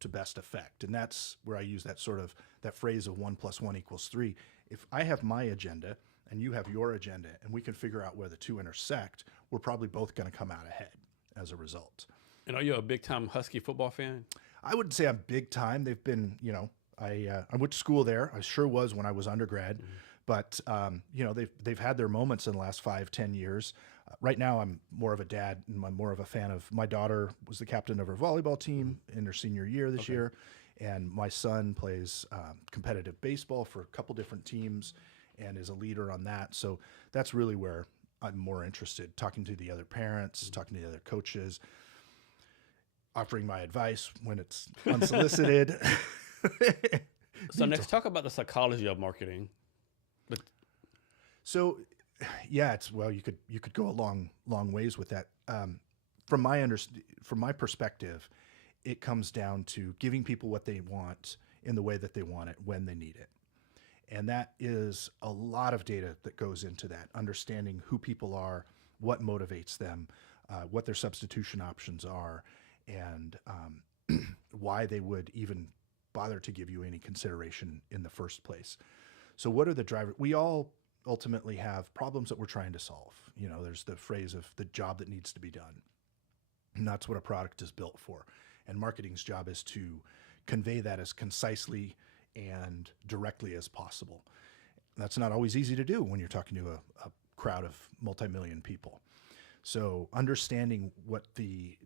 to best effect? And that's where I use that phrase of 1 + 1 = 3. If I have my agenda and you have your agenda and we can figure out where the two intersect, we're probably both going to come out ahead as a result. And are you a big-time Husky football fan? I wouldn't say I'm big time. They've been, I went to school there. I sure was when I was undergrad. Mm-hmm. But, they've had their moments in the last 5-10 years. Right now, I'm more of a dad, and I'm more of a fan of, my daughter was the captain of her volleyball team in her senior year this year. And my son plays competitive baseball for a couple different teams and is a leader on that. So that's really where I'm more interested, talking to the other parents, talking to the other coaches, offering my advice when it's unsolicited. So next, talk about the psychology of marketing. So, yeah, you could go a long ways with that. From my perspective, it comes down to giving people what they want in the way that they want it when they need it. And that is a lot of data that goes into that, understanding who people are, what motivates them, what their substitution options are, and why they would even bother to give you any consideration in the first place. So what are the drivers? We all ultimately have problems that we're trying to solve. There's the phrase of the job that needs to be done. And that's what a product is built for. And marketing's job is to convey that as concisely and directly as possible. That's not always easy to do when you're talking to a crowd of multi-million people. So understanding what the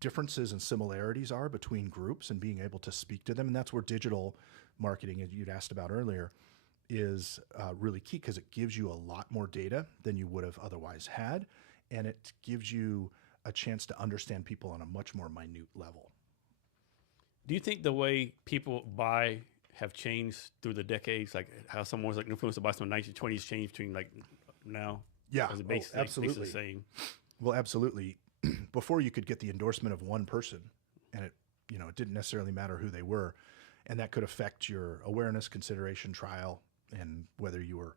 differences and similarities are between groups and being able to speak to them. And that's where digital marketing, as you'd asked about earlier, is really key, because it gives you a lot more data than you would have otherwise had. And it gives you a chance to understand people on a much more minute level. Do you think the way people buy have changed through the decades? Like how someone was like influenced by some 1920s change between like now? Yeah, As it basically, absolutely. the same. Well, absolutely. Before, you could get the endorsement of one person, and it didn't necessarily matter who they were, and that could affect your awareness, consideration, trial, and whether you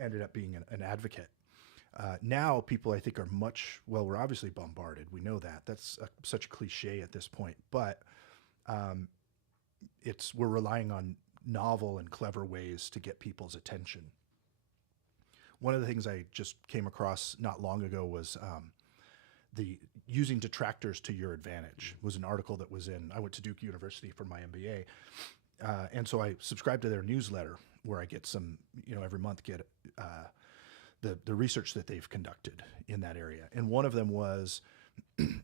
ended up being an advocate. Now, people, I think, are we're obviously bombarded. We know that. That's such a cliche at this point, but we're relying on novel and clever ways to get people's attention. One of the things I just came across not long ago was the using detractors to your advantage was an article that was I went to Duke University for my MBA. And so I subscribe to their newsletter, where I get some, every month get the research that they've conducted in that area. And one of them was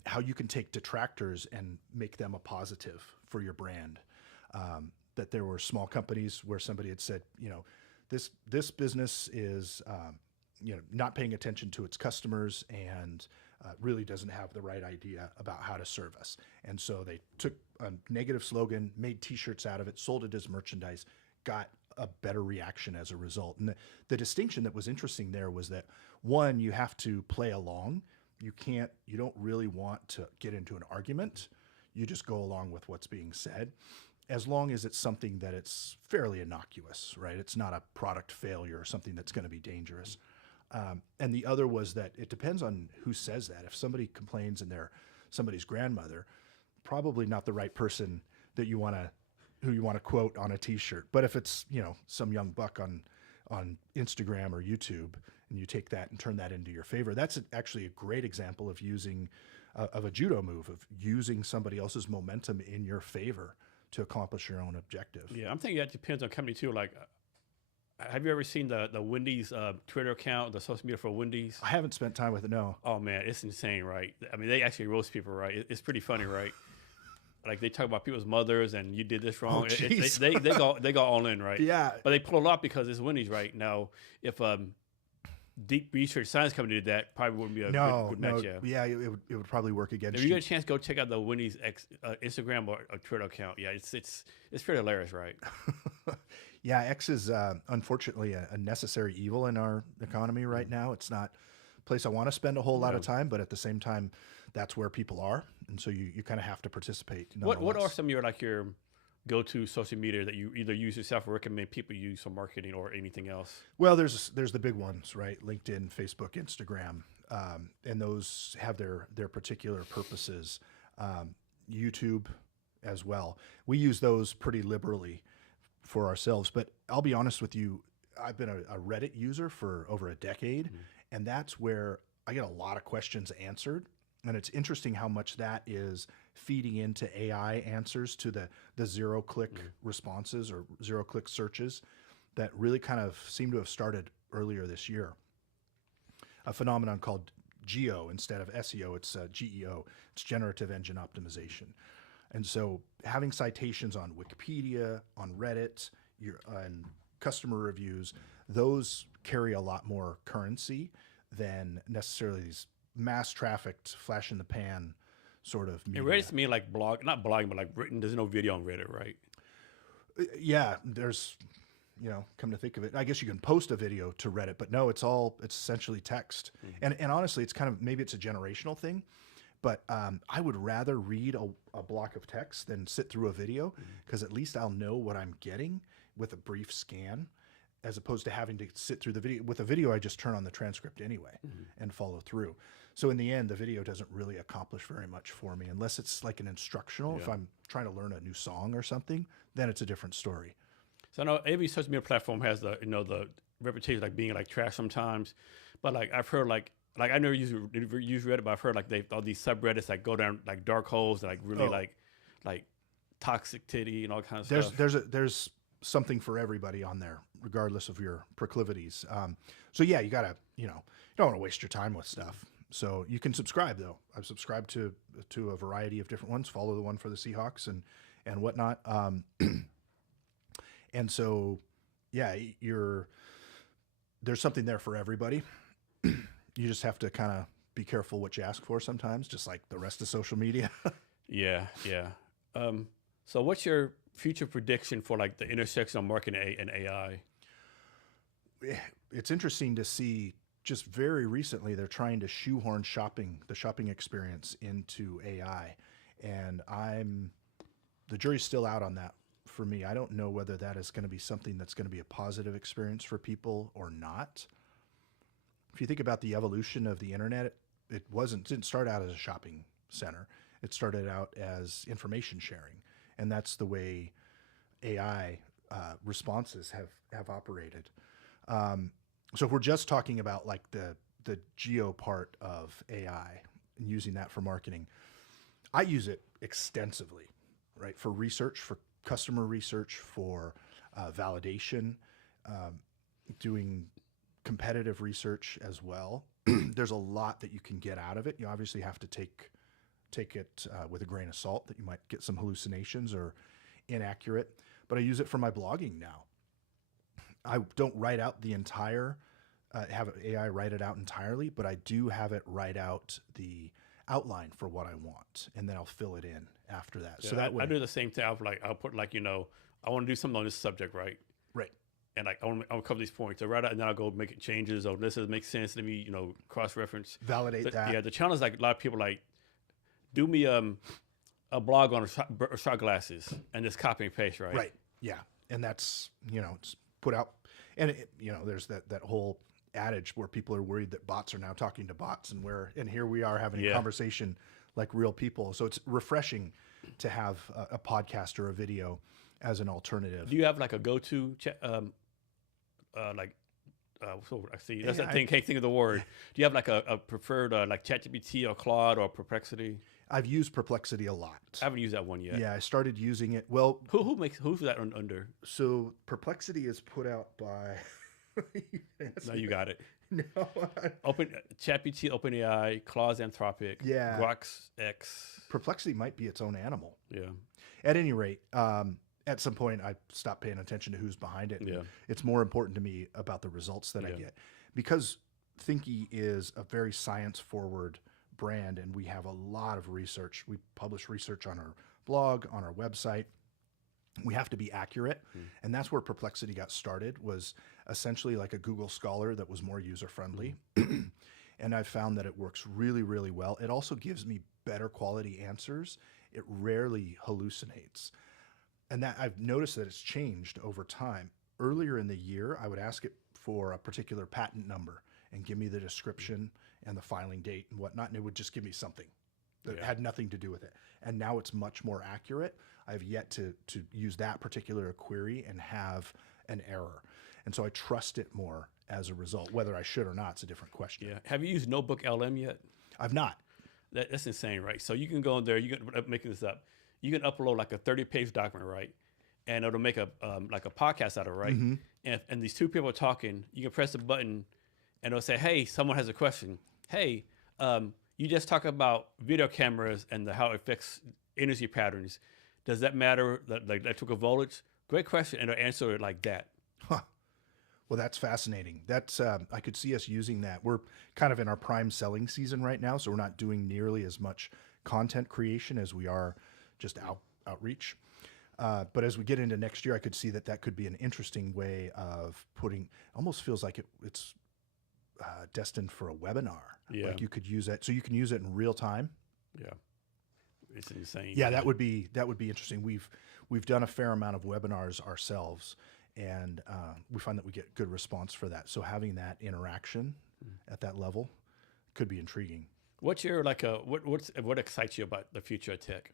how you can take detractors and make them a positive for your brand. That there were small companies where somebody had said, this business is, not paying attention to its customers and really doesn't have the right idea about how to serve us. And so they took a negative slogan, made T-shirts out of it, sold it as merchandise, got a better reaction as a result. And the distinction that was interesting there was that, one, you have to play along. You don't really want to get into an argument. You just go along with what's being said, as long as it's something that it's fairly innocuous, right? It's not a product failure or something that's going to be dangerous. And the other was that it depends on who says that. If somebody complains and they're somebody's grandmother, probably not the right person who you want to quote on a T-shirt. But if it's some young buck on Instagram or YouTube, and you take that and turn that into your favor, that's actually a great example of using of a judo move, of using somebody else's momentum in your favor to accomplish your own objective. Yeah, I'm thinking that depends on company too. Like, have you ever seen the Wendy's Twitter account, the social media for Wendy's? I haven't spent time with it, no. Oh man, it's insane, right? I mean, they actually roast people, right? It's pretty funny, right? Like they talk about people's mothers and you did this wrong. They go all in, right? Yeah. But they pull it off because it's Wendy's, right? Now, if Deep Research Science Company did that, probably wouldn't be a good match. Yeah, it would probably work against you. If you get a chance, go check out the Wendy's Instagram or Twitter account. Yeah, it's pretty hilarious, right? Yeah, X is unfortunately a necessary evil in our economy right now. It's not a place I want to spend a whole lot of time, but at the same time, that's where people are, and so you kind of have to participate. What are some of your go-to social media that you either use yourself or recommend people use for marketing or anything else? Well, there's the big ones, right? LinkedIn, Facebook, Instagram, and those have their particular purposes. YouTube as well. We use those pretty liberally for ourselves, but I'll be honest with you, I've been a Reddit user for over a decade, and that's where I get a lot of questions answered. And it's interesting how much that is feeding into AI answers to the zero-click responses or zero-click searches that really kind of seem to have started earlier this year. A phenomenon called GEO instead of SEO, it's GEO. It's generative engine optimization. And so having citations on Wikipedia, on Reddit, and customer reviews, those carry a lot more currency than necessarily these mass trafficked, flash in the pan sort of media. And Reddit's to me like not blogging, but like written. There's no video on Reddit, right? Yeah, there's, come to think of it, I guess you can post a video to Reddit, but no, it's essentially text. And honestly, it's kind of, maybe it's a generational thing, but I would rather read a block of text than sit through a video, because at least I'll know what I'm getting with a brief scan, as opposed to having to sit through the video. With a video, I just turn on the transcript anyway and follow through. So in the end, the video doesn't really accomplish very much for me, unless it's like an instructional. Yeah. If I'm trying to learn a new song or something, then it's a different story. So I know every social media platform has the reputation like being like trash sometimes, but like I've heard like I never use Reddit, but I've heard like all these subreddits like go down like dark holes that like really like toxic titty and all kinds of stuff. There's something for everybody on there, regardless of your proclivities. So yeah, you gotta, you don't want to waste your time with stuff. So you can subscribe though. I've subscribed to a variety of different ones. Follow the one for the Seahawks and whatnot. And so, yeah, there's something there for everybody. You just have to kind of be careful what you ask for sometimes, just like the rest of social media. Yeah, yeah. So what's your future prediction for like the intersection of marketing and AI? It's interesting to see. Just very recently, they're trying to shoehorn the shopping experience into AI, and the jury's still out on that for me. I don't know whether that is going to be something that's going to be a positive experience for people or not. If you think about the evolution of the internet, it didn't start out as a shopping center. It started out as information sharing, and that's the way AI responses have operated. So if we're just talking about like the geo part of AI and using that for marketing, I use it extensively, right? For research, for customer research, for validation, doing competitive research as well. There's a lot that you can get out of it. You obviously have to take it with a grain of salt, that you might get some hallucinations or inaccurate, but I use it for my blogging now. I don't write out the entire, have AI write it out entirely, but I do have it write out the outline for what I want, and then I'll fill it in after that. Yeah, so that way, I do the same thing. I'll put like, I want to do something on this subject, right? right, And like, I want to cover these points. I write it, and then I'll go make changes. Or this makes sense. Let me, cross-reference. validate that. Yeah, the challenge is like a lot of people like, do me a blog on shot glasses and just copy and paste, right? Right. Yeah. And that's, it's put out, and there's that whole adage where people are worried that bots are now talking to bots, and here we are having a conversation like real people. So it's refreshing to have a podcast or a video as an alternative. Do you have like a go-to so I see that's that thing. Can't think of the word. Do you have like a preferred like ChatGPT or Claude or Perplexity? I've used Perplexity a lot. I haven't used that one yet. Yeah, I started using it. Well, who's that under? So Perplexity is put out by. No, you got it. No. ChatGPT, OpenAI, Claude, Anthropic, Yeah. Grok's X. Perplexity might be its own animal. Yeah. At any rate, at some point I stopped paying attention to who's behind it. Yeah. It's more important to me about the results that I get, because Thinkie is a very science-forward brand, and we have a lot of research. We publish research on our blog, on our website. We have to be accurate, and that's where Perplexity got started, was essentially like a Google Scholar that was more user-friendly. And I've found that it works really, really well. It also gives me better quality answers. It rarely hallucinates. And that I've noticed that it's changed over time. Earlier in the year, I would ask it for a particular patent number and give me the description and the filing date and whatnot, and it would just give me something that had nothing to do with it. And now it's much more accurate. I've yet to use that particular query and have an error. And so I trust it more as a result. Whether I should or not, it's a different question. Yeah. Have you used Notebook LM yet? I've not. That's insane, right? So you can go in there, I'm making this up. You can upload like a 30-page document, right? And it'll make like a podcast out of it, right? Mm-hmm. And these two people are talking, you can press the button and it'll say, hey, someone has a question. Hey, you just talk about video cameras and how it affects energy patterns. Does that matter, like electrical voltage? Great question. And it'll answer it like that. Huh. Well, that's fascinating. That's I could see us using that. We're kind of in our prime selling season right now, so we're not doing nearly as much content creation as we are just outreach. But as we get into next year, I could see that could be an interesting way of putting. Almost feels like it's destined for a webinar. Yeah. Like you could use it, so you can use it in real time. Yeah. It's insane. Yeah, that would be interesting. We've done a fair amount of webinars ourselves, and we find that we get good response for that. So having that interaction at that level could be intriguing. What's your what excites you about the future of tech?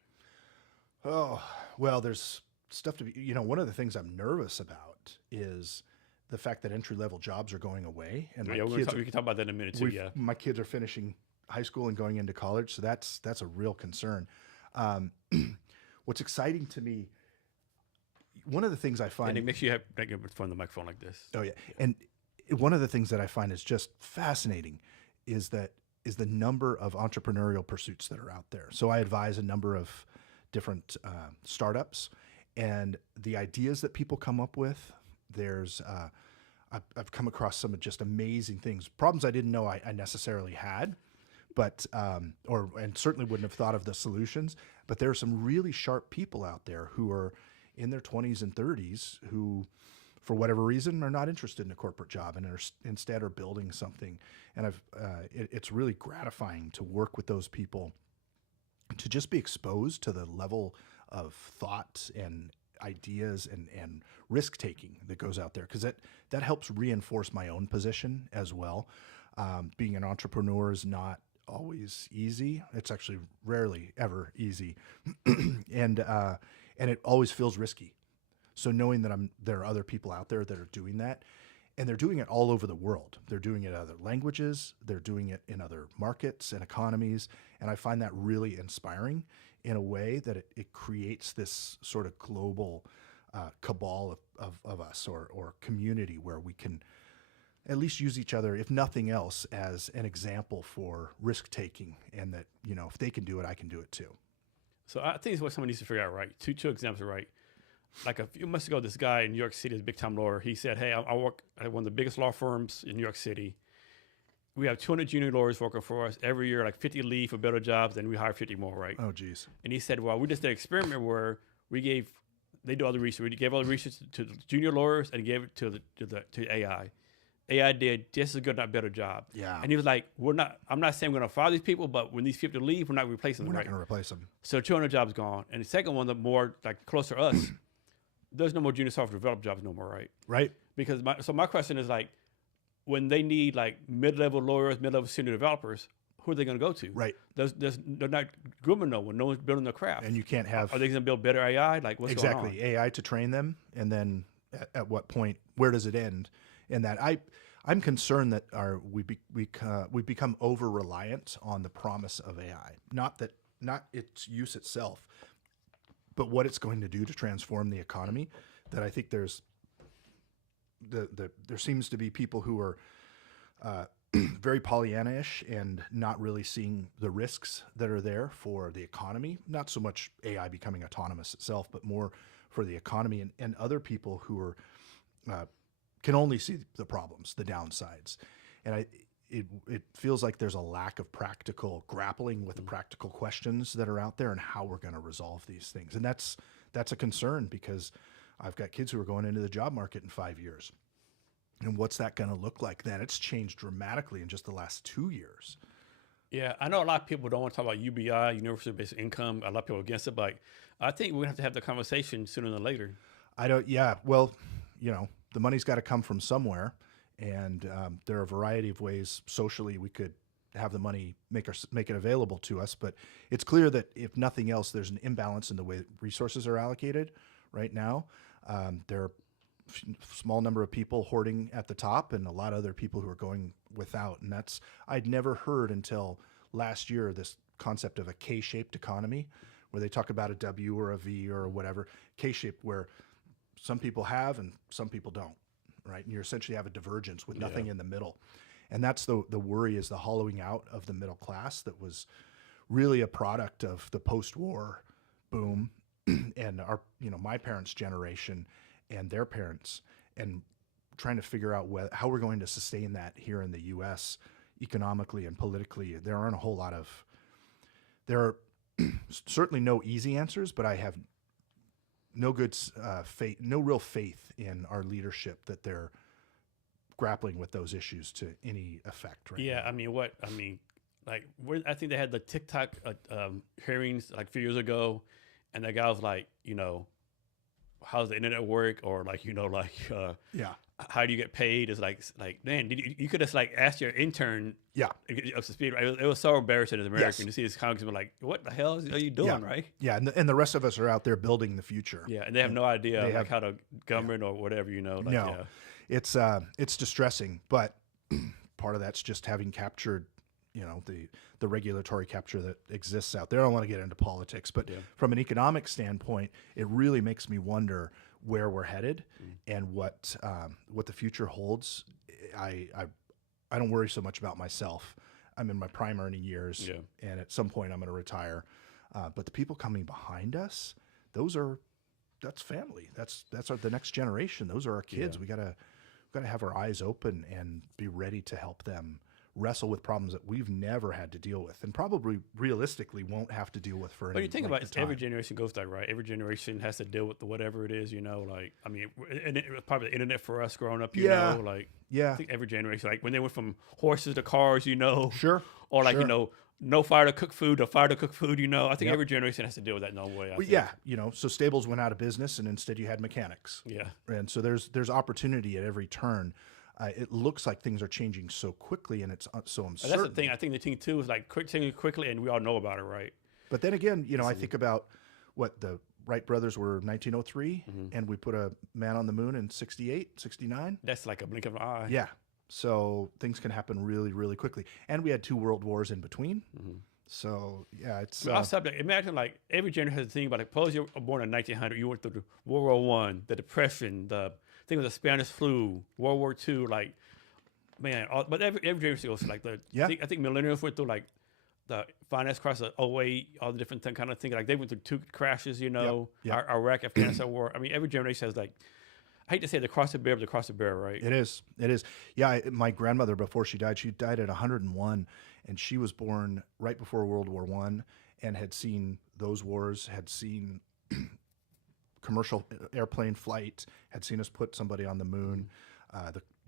Oh, well, there's stuff to be. One of the things I'm nervous about is the fact that entry-level jobs are going away, and we can talk about that in a minute too. Yeah, my kids are finishing high school and going into college, so that's a real concern. What's exciting to me, one of the things I find, and it makes you have from the microphone like this. Oh yeah, and one of the things that I find is just fascinating is that is the number of entrepreneurial pursuits that are out there. So I advise a number of different startups, and the ideas that people come up with. There's I've come across some just amazing things, problems I didn't know I necessarily had, but and certainly wouldn't have thought of the solutions. But there are some really sharp people out there who are in their 20s and 30s who, for whatever reason, are not interested in a corporate job and instead are building something. And it's really gratifying to work with those people, to just be exposed to the level of thought and ideas and risk taking that goes out there, because that helps reinforce my own position as well. Being an entrepreneur is not always easy. It's actually rarely ever easy, and it always feels risky. So knowing that there are other people out there that are doing that, and they're doing it all over the world. They're doing it in other languages. They're doing it in other markets and economies. And I find that really inspiring in a way that it creates this sort of global cabal of us, or community, where we can at least use each other, if nothing else, as an example for risk taking, and that, if they can do it, I can do it too. So I think it's what someone needs to figure out, right? Two examples, right? Like a few months ago, this guy in New York City, this big time lawyer, he said, hey, I work at one of the biggest law firms in New York City. We have 200 junior lawyers working for us every year, like 50 leave for better jobs, and we hire 50 more, right? Oh, geez. And he said, well, we just did an experiment where they do all the research. We gave all the research to the junior lawyers and gave it to AI. AI did just as good, not better job. Yeah. And he was like, I'm not saying we're going to fire these people, but when these people leave, we're not replacing them. We're not right? going to replace them. So 200 jobs gone. And the second one, the more like closer to us, there's no more junior software developer jobs no more, right? Right. Because my question is, like, when they need like mid-level lawyers, mid-level senior developers, who are they going to go to? Right. They're not grooming no one. No one's building their craft. And you can't have... Are they going to build better AI? Like, what's going on? Exactly. AI to train them. And then at what point, where does it end? And that I'm concerned that we become over-reliant on the promise of AI. Not its use itself, but what it's going to do to transform the economy. That I think there seems to be people who are very Pollyanna-ish and not really seeing the risks that are there for the economy. Not so much AI becoming autonomous itself, but more for the economy, and other people who are can only see the problems, the downsides. And it feels like there's a lack of practical grappling with the practical questions that are out there and how we're going to resolve these things. And that's a concern, because I've got kids who are going into the job market in 5 years. And what's that going to look like then? It's changed dramatically in just the last 2 years. Yeah, I know a lot of people don't want to talk about UBI, Universal Basic Income. A lot of people are against it, but I think we're going to have the conversation sooner than later. Well, the money's got to come from somewhere. And there are a variety of ways socially we could have the money make it available to us. But it's clear that if nothing else, there's an imbalance in the way resources are allocated right now. There are a small number of people hoarding at the top and a lot of other people who are going without. And I'd never heard until last year this concept of a K-shaped economy, where they talk about a W or a V or whatever, K-shaped, where some people have and some people don't. Right. And you essentially have a divergence with nothing in the middle. And that's the worry, is the hollowing out of the middle class that was really a product of the post-war boom and my parents' generation and their parents, and trying to figure out how we're going to sustain that here in the U.S. economically and politically. There are certainly no easy answers, but I have no real faith in our leadership that they're grappling with those issues to any effect right now. I think they had the TikTok hearings like a few years ago, and the guy was like, how's the internet work? Or how do you get paid? It's like, man, you could just like ask your intern. Yeah. Up to speed. Right? It was so embarrassing as an American to see this congressman like, what the hell are you doing, right? Yeah, and the rest of us are out there building the future. Yeah, and they have no idea how to govern or whatever, It's distressing, but part of that's just having captured, the regulatory capture that exists out there. I don't want to get into politics, but from an economic standpoint, it really makes me wonder where we're headed and what the future holds. I don't worry so much about myself. I'm in my prime earning years, Yeah. and at some point I'm going to retire. But the people coming behind us, that's family. That's the next generation. Those are our kids. Yeah. We gotta have our eyes open and be ready to help them wrestle with problems that we've never had to deal with, and probably realistically won't have to deal with for But any you think length about of it, every time. generation goes that, right? Every generation has to deal with whatever it is, like, I mean, and it was probably the internet for us growing up, Yeah, like, I yeah, think every generation, like when they went from horses to cars, sure, or like, sure. no fire to cook food to fire to cook food, I think Yep. every generation has to deal with that in no way, I Well, think. yeah, so stables went out of business, and instead you had mechanics, Yeah. and so there's opportunity at every turn. It looks like things are changing so quickly, and it's so And that's the uncertain. thing. I think the thing too is like changing quickly, and we all know about it, right? But then again, I think about what the Wright brothers were 1903, and we put a man on the moon in 68, 69. That's like a blink of an eye. Yeah. So things can happen really, really quickly. And we had 2 world wars in between. So, yeah, it's. But also, like, imagine like every generation has a thing about like, suppose you're born in 1900, you went through the World War One, the Depression, the thing with the Spanish flu, World War Two, like, man. But every generation goes through, like Yeah. I think millennials went through like the finance crisis, '08, all the different kind of things. Like they went through 2 crashes, Yep. Iraq, Afghanistan war. I mean, every generation has like, I hate to say the cross the bear, but the cross the bear, right? It is. It is. Yeah. My grandmother, before she died at 101, and she was born right before World War One, and had seen those wars, had seen commercial airplane flight, had seen us put somebody on the moon,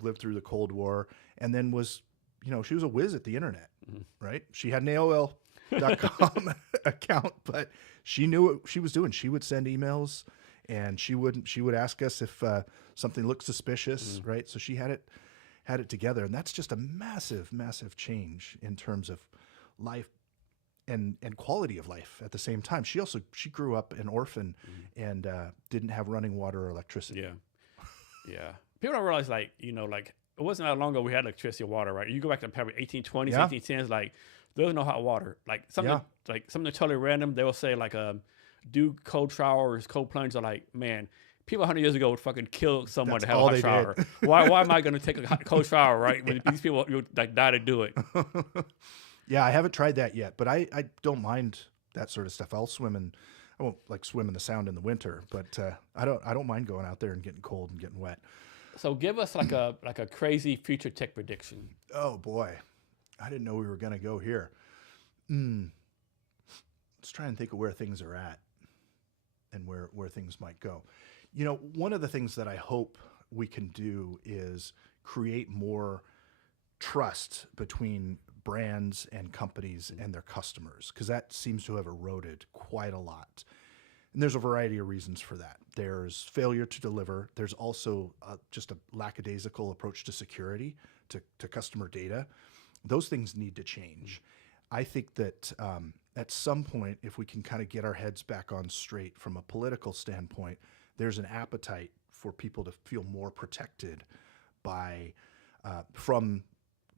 lived through the Cold War, and then was, she was a whiz at the internet, right? She had an AOL.com account, but she knew what she was doing. She would send emails, and she would ask us if something looked suspicious, right? So she had it together, and that's just a massive, massive change in terms of life and quality of life at the same time. She grew up an orphan and didn't have running water or electricity. Yeah. Yeah. People don't realize, like, like it wasn't that long ago we had electricity or water, right? You go back to probably 1820s, Yeah. 1810s, like there was no hot water. Like something totally random. They will say like do cold showers, cold plunge. Are like, man, people 100 years ago would fucking kill someone That's to have a all hot they shower. did. Why am I going to take a cold shower, right? When these people like die to do it. Yeah, I haven't tried that yet, but I don't mind that sort of stuff. I won't like swim in the Sound in the winter, but I don't mind going out there and getting cold and getting wet. So give us like a crazy future tech prediction. Oh boy, I didn't know we were going to go here. Let's try and think of where things are at and where things might go. One of the things that I hope we can do is create more trust between brands and companies and their customers, because that seems to have eroded quite a lot. And there's a variety of reasons for that. There's failure to deliver. There's also just a lackadaisical approach to security, to customer data. Those things need to change. I think that at some point, if we can kind of get our heads back on straight from a political standpoint, there's an appetite for people to feel more protected by from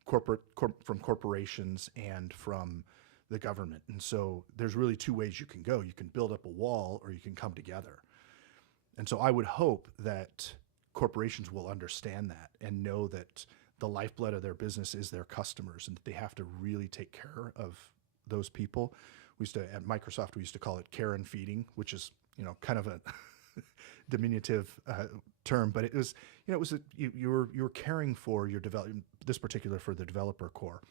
corporations and from the government. And so there's really 2 ways you can go. You can build up a wall, or you can come together. And so I would hope that corporations will understand that and know that the lifeblood of their business is their customers, and that they have to really take care of those people. At Microsoft, we used to call it care and feeding, which is, kind of a diminutive term, but it was, you were caring for your development, this particular for the developer core.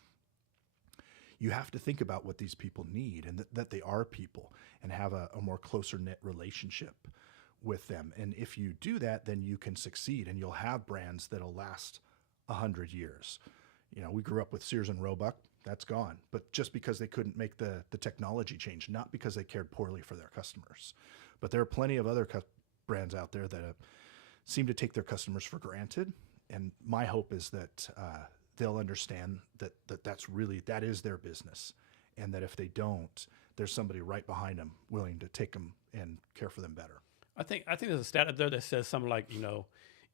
You have to think about what these people need, and that they are people, and have a more closer knit relationship with them. And if you do that, then you can succeed, and you'll have brands that'll last 100 years. We grew up with Sears and Roebuck. That's gone, but just because they couldn't make the technology change, not because they cared poorly for their customers. But there are plenty of other brands out there that seem to take their customers for granted. And my hope is that they'll understand that is their business, and that if they don't, there's somebody right behind them willing to take them and care for them better. I think there's a stat out there that says something like,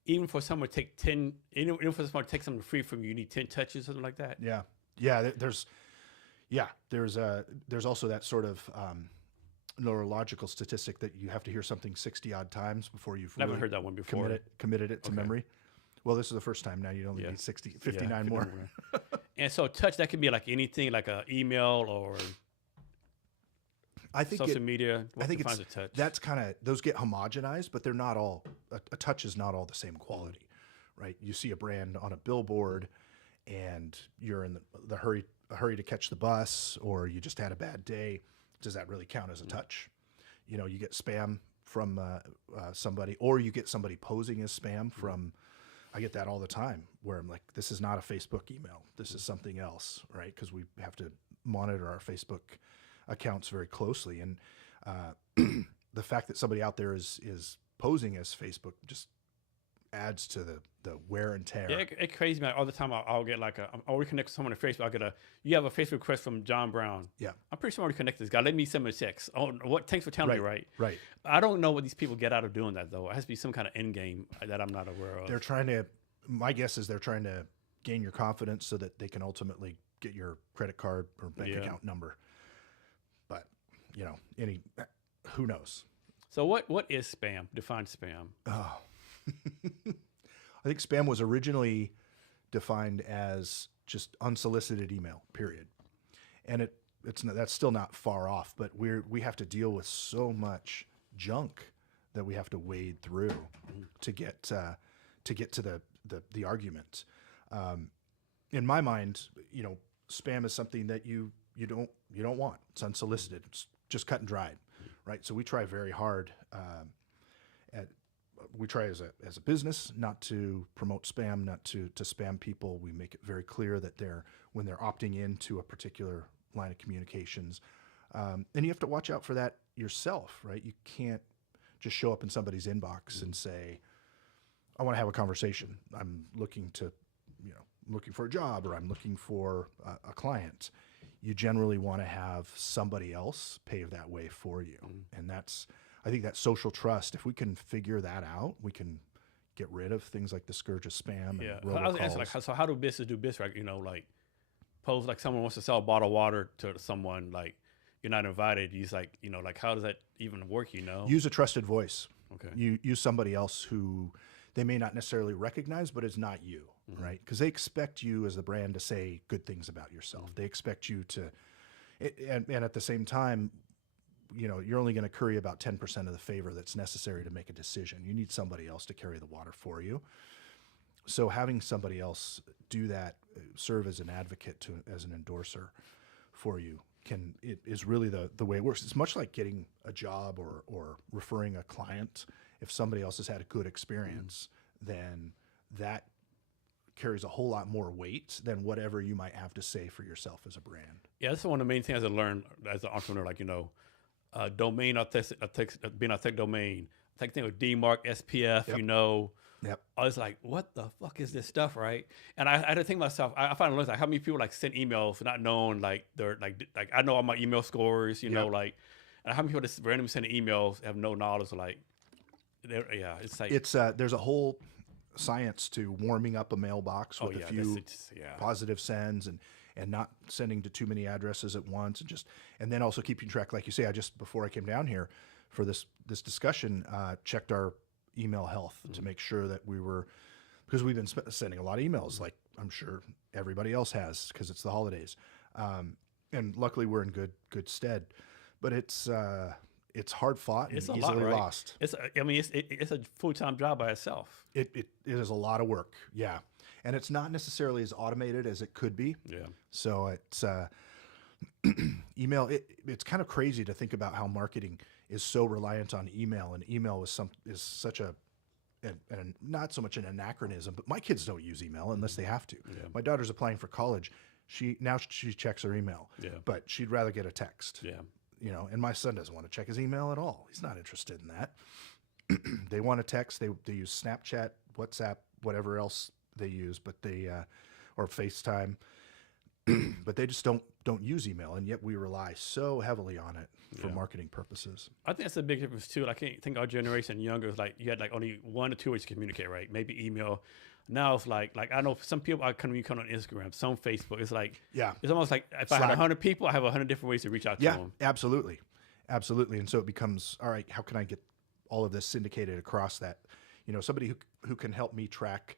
even for someone to take 10, even for someone to take something free from you, you need 10 touches, something like that. Yeah. There's also that sort of neurological statistic that you have to hear something 60 odd times before you've Never really heard that one before. committed it to memory. Well, this is the first time. Now you only need 59 more. And so touch, that can be like anything, like a email or I think social media. I What think defines it's a touch? that's kind of those get homogenized, but they're not all. A touch is not all the same quality, right? You see a brand on a billboard, and you're in the hurry to catch the bus, or you just had a bad day. Does that really count as a touch? You know, you get spam from somebody, or you get somebody posing as spam from. I get that all the time, where I'm like, this is not a Facebook email. This is something else, right? Because we have to monitor our Facebook accounts very closely, and the fact that somebody out there is posing as Facebook just adds to the wear and tear. Yeah, it crazy, man. All the time, I'll get like I'll reconnect with someone on Facebook. I'll get you have a Facebook request from John Brown. Yeah, I'm pretty sure I already connected this guy. Let me send him a text. Oh, what? Thanks for telling me, right? Right. I don't know what these people get out of doing that, though. It has to be some kind of end game that I'm not aware of. They're trying to. My guess is they're trying to gain your confidence so that they can ultimately get your credit card or bank account number. But you know, who knows? So what is spam? Define spam. Oh. I think spam was originally defined as just unsolicited email, period. And that's still not far off, but we have to deal with so much junk that we have to wade through to get to the argument. In my mind, you know, spam is something that you don't want. It's unsolicited. It's just cut and dried, right? So we try very hard we try as a business not to promote spam, not to spam people. We make it very clear that when they're opting into a particular line of communications, and you have to watch out for that yourself, right? You can't just show up in somebody's inbox and say, I want to have a conversation. I'm looking for a job, or I'm looking for a client. You generally want to have somebody else pave that way for you. And I think that social trust, if we can figure that out, we can get rid of things like the scourge of spam and robocalls. I was asking, like, so how do businesses do business? Right? You know, like, suppose like someone wants to sell a bottle of water to someone, like you're not invited. He's like, you know, like how does that even work? You know, use a trusted voice. Okay. You use somebody else who they may not necessarily recognize, but it's not you, right? Because they expect you as the brand to say good things about yourself. They expect you to, and at the same time, you know, you're only going to curry about 10% of the favor that's necessary to make a decision. You need somebody else to carry the water for you. So having somebody else do that, serve as an advocate as an endorser for you, is really the way it works. It's much like getting a job or referring a client. If somebody else has had a good experience, then that carries a whole lot more weight than whatever you might have to say for yourself as a brand. Yeah, that's one of the main things I learned as an entrepreneur. Like, you know, domain being authentic domain. Like thing with DMARC, SPF, Yep. you know. Yep. I was like, what the fuck is this stuff, right? And I had to think to myself, I finally learned like how many people like send emails not knowing like they're like I know all my email scores, you know, like, and how many people just randomly send emails have no knowledge of like, it's like there's a whole science to warming up a mailbox with a few positive sends and not sending to too many addresses at once, and then also keeping track, like you say. I just, before I came down here for this discussion, checked our email health to make sure that because we've been sending a lot of emails, like I'm sure everybody else has, because it's the holidays, and luckily we're in good stead. But it's hard fought and easily lost. It's a full-time job by itself. It is a lot of work, yeah. And it's not necessarily as automated as it could be. Yeah. So it's email. It's kind of crazy to think about how marketing is so reliant on email, and email is such a not so much an anachronism, but my kids don't use email unless they have to. Yeah. My daughter's applying for college. She checks her email, but she'd rather get a text. Yeah. You know, and my son doesn't want to check his email at all. He's not interested in that. They want to text. They use Snapchat, WhatsApp, whatever else they use, but or FaceTime, but they just don't use email, and yet we rely so heavily on it for marketing purposes. I think that's a big difference too. Like, I think our generation younger is like, you had like only 1 or 2 ways to communicate, right? Maybe email. Now it's like I know some people I communicate on Instagram, some Facebook. It's like, it's almost like if I had 100 people, I have 100 different ways to reach out to them. Absolutely. And so it becomes, all right, how can I get all of this syndicated across that? You know, somebody who can help me track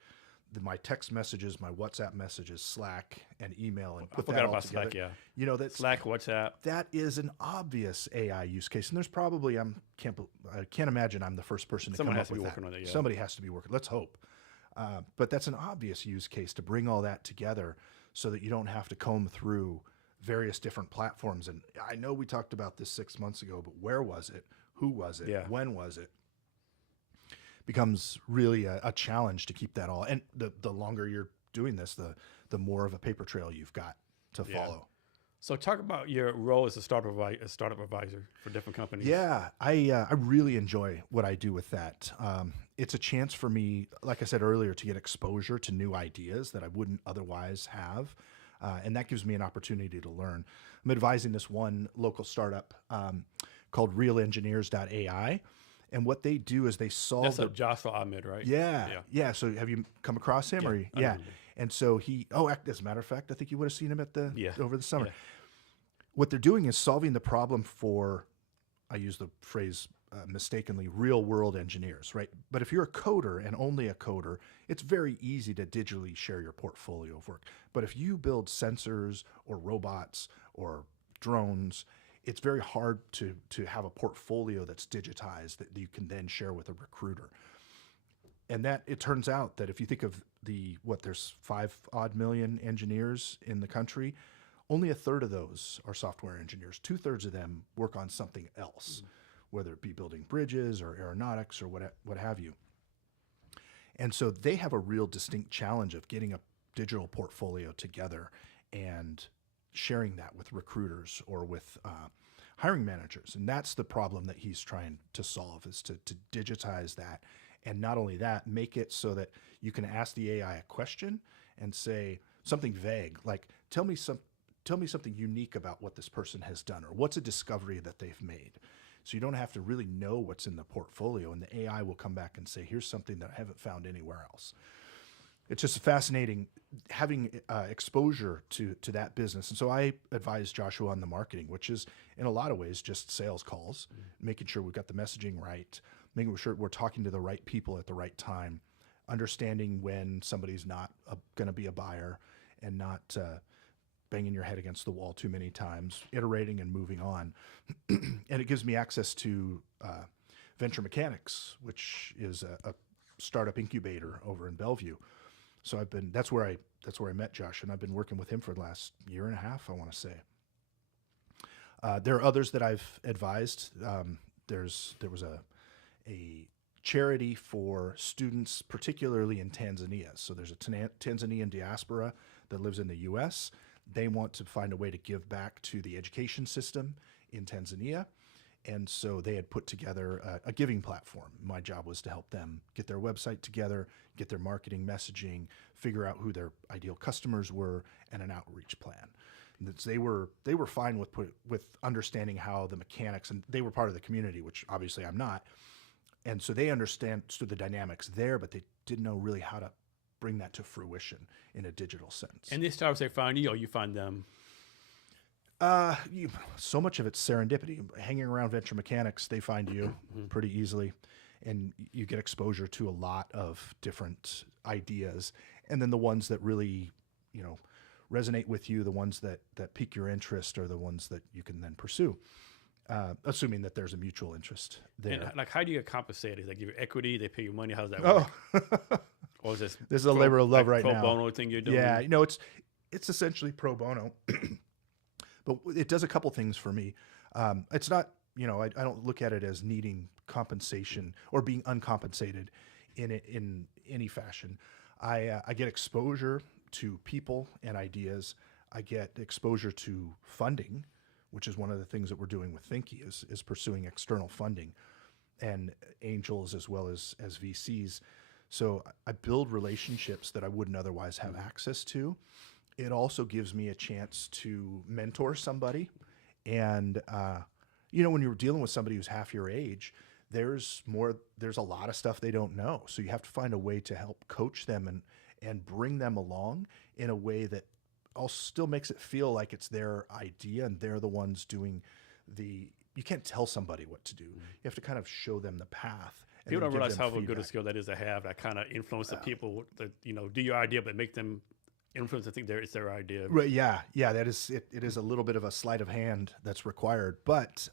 my text messages, my WhatsApp messages, Slack, and email, and I put that forgot all about together. Slack. Yeah, You know, that's Slack, WhatsApp. that is an obvious AI use case, and there's probably I can't imagine I'm the first person to Someone come has up to be with working that. on it. Yeah. Somebody has to be working. Let's hope. But that's an obvious use case to bring all that together so that you don't have to comb through various different platforms. And I know we talked about this 6 months ago, but where was it? Who was it? Yeah. When was it? Becomes really a challenge to keep that all. And the longer you're doing this, the more of a paper trail you've got to Yeah. follow. So talk about your role as a startup advisor for different companies. Yeah, I really enjoy what I do with that. It's a chance for me, like I said earlier, to get exposure to new ideas that I wouldn't otherwise have, and that gives me an opportunity to learn. I'm advising this one local startup called RealEngineers.ai, and what they do is they solve. That's a Joshua Ahmed, right? Yeah. So have you come across him? Yeah, Or I know yeah, him. and so as a matter of fact, I think you would have seen him at over the summer. Yeah. What they're doing is solving the problem for, I use the phrase mistakenly, real world engineers, right? But if you're a coder and only a coder, it's very easy to digitally share your portfolio of work. But if you build sensors or robots or drones, it's very hard to have a portfolio that's digitized that you can then share with a recruiter. And that it turns out that if you think of there's 5 odd million engineers in the country, only a third of those are software engineers. 2/3 of them work on something else, whether it be building bridges or aeronautics or what have you. And so they have a real distinct challenge of getting a digital portfolio together and sharing that with recruiters or with hiring managers. And that's the problem that he's trying to solve, is to digitize that. And not only that, make it so that you can ask the AI a question and say something vague, like, tell me something unique about what this person has done, or what's a discovery that they've made. So you don't have to really know what's in the portfolio, and the AI will come back and say, here's something that I haven't found anywhere else. It's just fascinating having exposure to that business. And so I advise Joshua on the marketing, which is in a lot of ways just sales calls, making sure we've got the messaging right, making sure we're talking to the right people at the right time, understanding when somebody's not going to be a buyer, and not banging your head against the wall too many times, iterating and moving on. And it gives me access to Venture Mechanics, which is a startup incubator over in Bellevue. So that's where I met Josh, and I've been working with him for the last year and a half, I want to say. There are others that I've advised. There was a charity for students, particularly in Tanzania. So there's a Tanzanian diaspora that lives in the U.S. They want to find a way to give back to the education system in Tanzania. And so they had put together a giving platform. My job was to help them get their website together, get their marketing messaging, figure out who their ideal customers were, and an outreach plan. And they were fine with understanding how the mechanics, and they were part of the community, which obviously I'm not. And so they understood the dynamics there, but they didn't know really how to bring that to fruition in a digital sense. And these startups, they find you, or you find them? So much of it's serendipity. Hanging around Venture Mechanics, they find you pretty easily, and you get exposure to a lot of different ideas. And then the ones that really, resonate with you, the ones that pique your interest, are the ones that you can then pursue, assuming that there's a mutual interest there. And how do you get compensated? They give you equity, they pay you money. How does that work? Or is this is a labor of love right pro now. Pro bono thing you're doing? Yeah, it's essentially pro bono. But it does a couple things for me. It's not, I don't look at it as needing compensation or being uncompensated in any fashion. I get exposure to people and ideas. I get exposure to funding, which is one of the things that we're doing with Thinkie, is pursuing external funding and angels as well as VCs. So I build relationships that I wouldn't otherwise have access to. It also gives me a chance to mentor somebody. And, when you're dealing with somebody who's half your age, there's a lot of stuff they don't know. So you have to find a way to help coach them and bring them along in a way that also still makes it feel like it's their idea and they're the ones doing you can't tell somebody what to do. You have to kind of show them the path. and People then don't give realize them how good a feedback. skill that is to have. That kind of influence the people that do your idea, but make them influence. I think it's their idea. Right? Yeah, yeah. That is it. It is a little bit of a sleight of hand that's required, but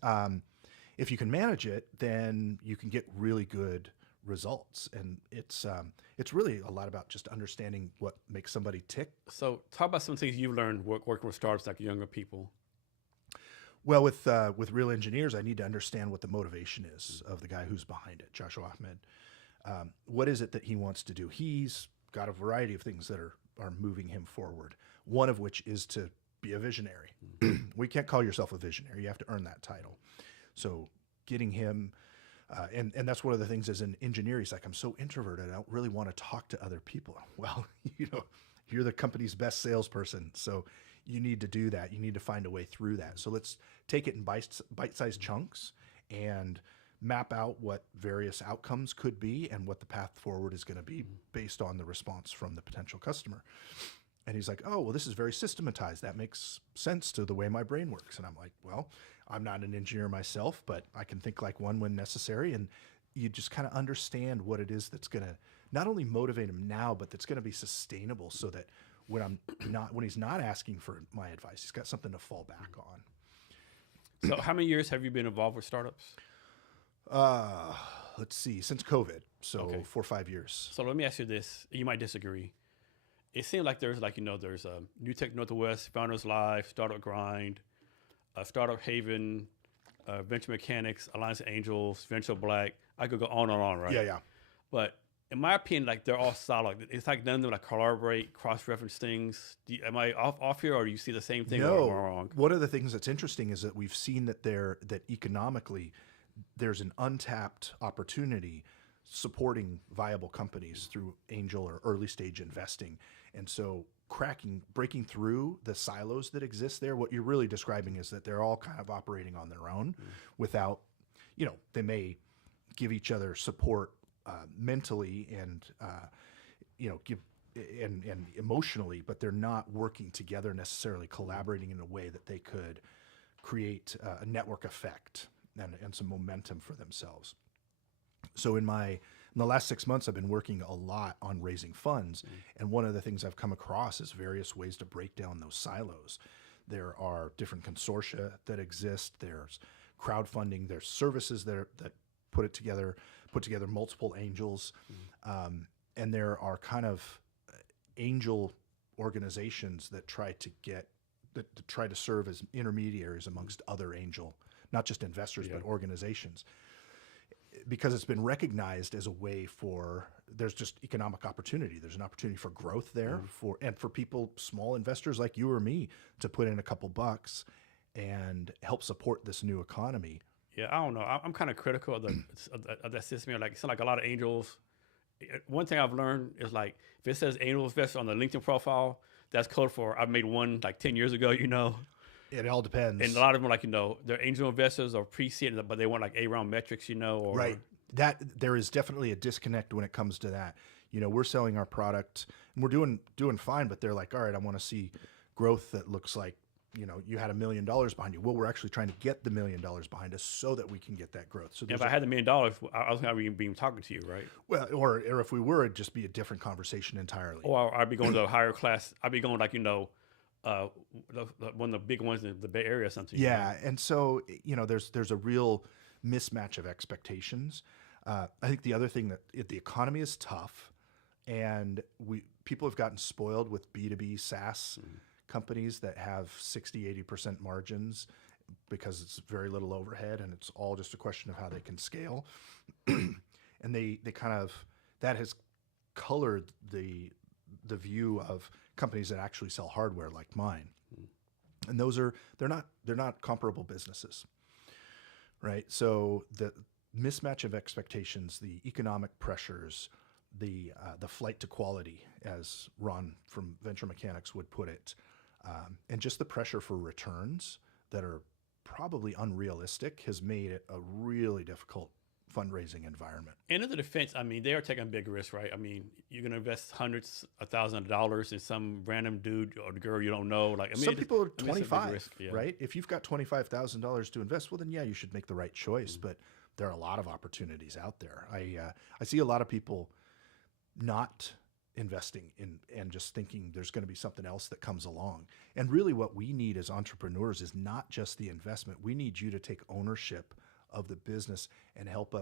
if you can manage it, then you can get really good results. And it's really a lot about just understanding what makes somebody tick. So, talk about some things you've learned working with startups, like younger people. Well, with real engineers, I need to understand what the motivation is of the guy who's behind it, Joshua Ahmed. What is it that he wants to do? He's got a variety of things that are moving him forward. One of which is to be a visionary. We can't call yourself a visionary; you have to earn that title. So, getting him, and that's one of the things as an engineer. He's like, I'm so introverted; I don't really want to talk to other people. Well, you're the company's best salesperson, so you need to do that. You need to find a way through that. So let's take it in bite-sized chunks and map out what various outcomes could be and what the path forward is going to be based on the response from the potential customer. And he's like, oh, well, this is very systematized. That makes sense to the way my brain works. And I'm like, well, I'm not an engineer myself, but I can think like one when necessary. And you just kind of understand what it is that's going to not only motivate him now, but that's going to be sustainable so that when he's not asking for my advice, he's got something to fall back on. So, how many years have you been involved with startups? Let's see, since COVID, so Okay. 4 or 5 years. So, let me ask you this. You might disagree. It seems like there's there's a New Tech Northwest, Founders Live, Startup Grind, Startup Haven, Venture Mechanics, Alliance Angels, Venture Black. I could go on and on, right? Yeah. But in my opinion, they're all solid. It's like none of them collaborate, cross-reference things. Am I off here, or do you see the same thing? No, or am I wrong? one of the things that's interesting is that we've seen that economically there's an untapped opportunity supporting viable companies through angel or early stage investing. And so breaking through the silos that exist there, what you're really describing is that they're all kind of operating on their own without, they may give each other support mentally and give and emotionally, but they're not working together necessarily, collaborating in a way that they could create a network effect and some momentum for themselves. So in the last 6 months, I've been working a lot on raising funds, and one of the things I've come across is various ways to break down those silos. There are different consortia that exist. There's crowdfunding. There's services that put together multiple angels, and there are kind of angel organizations that try to serve as intermediaries amongst other angel, not just investors, but organizations, because it's been recognized as a way there's just economic opportunity. There's an opportunity for growth there for people, small investors like you or me, to put in a couple bucks and help support this new economy. Yeah, I don't know. I'm kind of critical of that system. Like, it's like a lot of angels. One thing I've learned is like if it says angel investor on the LinkedIn profile, that's code for I made one like 10 years ago. It all depends. And a lot of them are they're angel investors or pre-seed, but they want like A-round metrics, or right. That there is definitely a disconnect when it comes to that. We're selling our product and we're doing fine, but they're like, all right, I want to see growth that looks like, you had $1 million behind you. Well, we're actually trying to get the $1 million behind us so that we can get that growth. So if I had $1 million, I was going to be talking to you, right? Well, or if we were, it'd just be a different conversation entirely. Or I'd be going to a higher class. I'd be going one of the big ones in the Bay Area or something. Yeah, and so there's a real mismatch of expectations. I think the other thing that the economy is tough, and people have gotten spoiled with B2B SaaS companies that have 60-80% margins because it's very little overhead and it's all just a question of how they can scale. And they kind of, that has colored the view of companies that actually sell hardware like mine. And they're not comparable businesses, right? So the mismatch of expectations, the economic pressures, the flight to quality, as Ron from Venture Mechanics would put it, and just the pressure for returns that are probably unrealistic has made it a really difficult fundraising environment. And in the defense, they are taking big risks, right? You're going to invest hundreds of thousands of dollars in some random dude or girl you don't know. Some people are 25, risk, right? If you've got $25,000 to invest, well, then yeah, you should make the right choice. But there are a lot of opportunities out there. I see a lot of people not investing in and just thinking there's going to be something else that comes along. And really what we need as entrepreneurs is not just the investment. We need you to take ownership of the business and help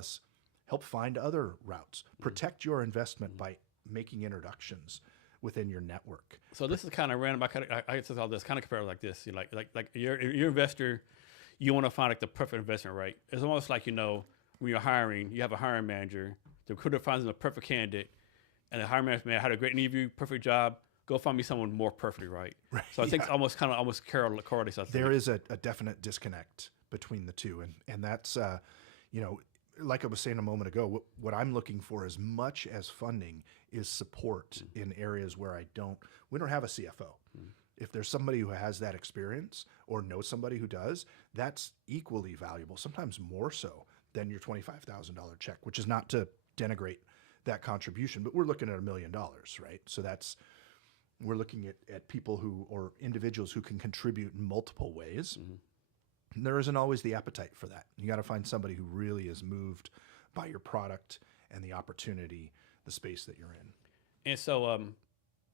find other routes. Protect your investment by making introductions within your network. So this is kind of random. I guess all this kind of compare it like this. You like you're investor, you want to find like the perfect investment, right? It's almost like, when you're hiring, you have a hiring manager, the recruiter finds the perfect candidate, and the hiring manager, man, I had a great interview, perfect job. Go find me someone more perfectly right. So I think it's almost correlates. There is a definite disconnect between the two, and that's like I was saying a moment ago, what I'm looking for as much as funding is support in areas where we don't have a CFO. If there's somebody who has that experience or knows somebody who does, that's equally valuable, sometimes more so than your $25,000 check, which is not to denigrate that contribution, but we're looking at $1 million, right? So we're looking at people or individuals who can contribute in multiple ways. And there isn't always the appetite for that. You got to find somebody who really is moved by your product and the opportunity, the space that you're in. And so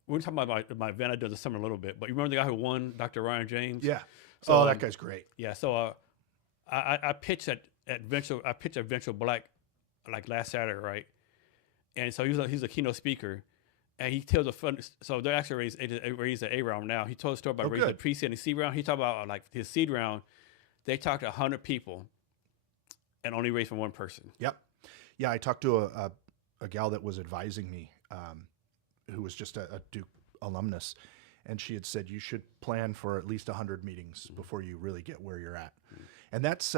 we're talking about my event I did this summer a little bit, but you remember the guy who won, Dr. Ryan James? Yeah. So, that guy's great. Yeah. So I pitched at Venture Black like last Saturday, right? And so he's a keynote speaker, and he tells a fun. So they actually raised the A round now. He told a story about raising the pre-seed and the seed round. He talked about like his seed round. They talked to 100 people, and only raised from one person. Yep. Yeah, I talked to a gal that was advising me, who was just a Duke alumnus, and she had said you should plan for at least 100 meetings before you really get where you're at. And that's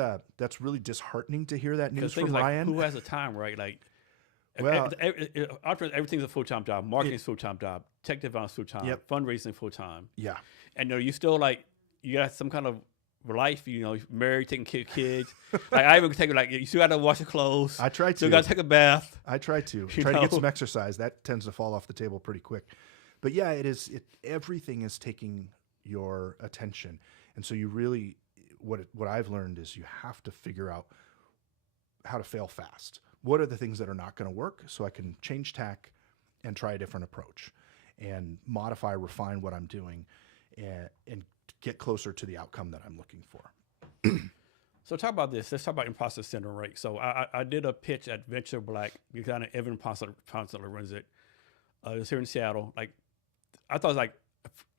really disheartening to hear that news from Ryan. Who has the time, right? Like. Well, everything's a full-time job. Marketing's full-time job. Tech development's full-time. Fundraising full-time. Yeah. And you still you got some kind of life. Married, taking care of kids. Like I even take you still got to wash your clothes. I try to. Still got to take a bath. I try to get some exercise. That tends to fall off the table pretty quick. But yeah, everything is taking your attention, and so you really what I've learned is you have to figure out how to fail fast. What are the things that are not going to work so I can change tack and try a different approach and modify, refine what I'm doing and get closer to the outcome that I'm looking for. So talk about this. Let's talk about imposter syndrome, right? So I did a pitch at Venture Black. Kind of Evan Ponsler runs it. It was here in Seattle. Like I thought it was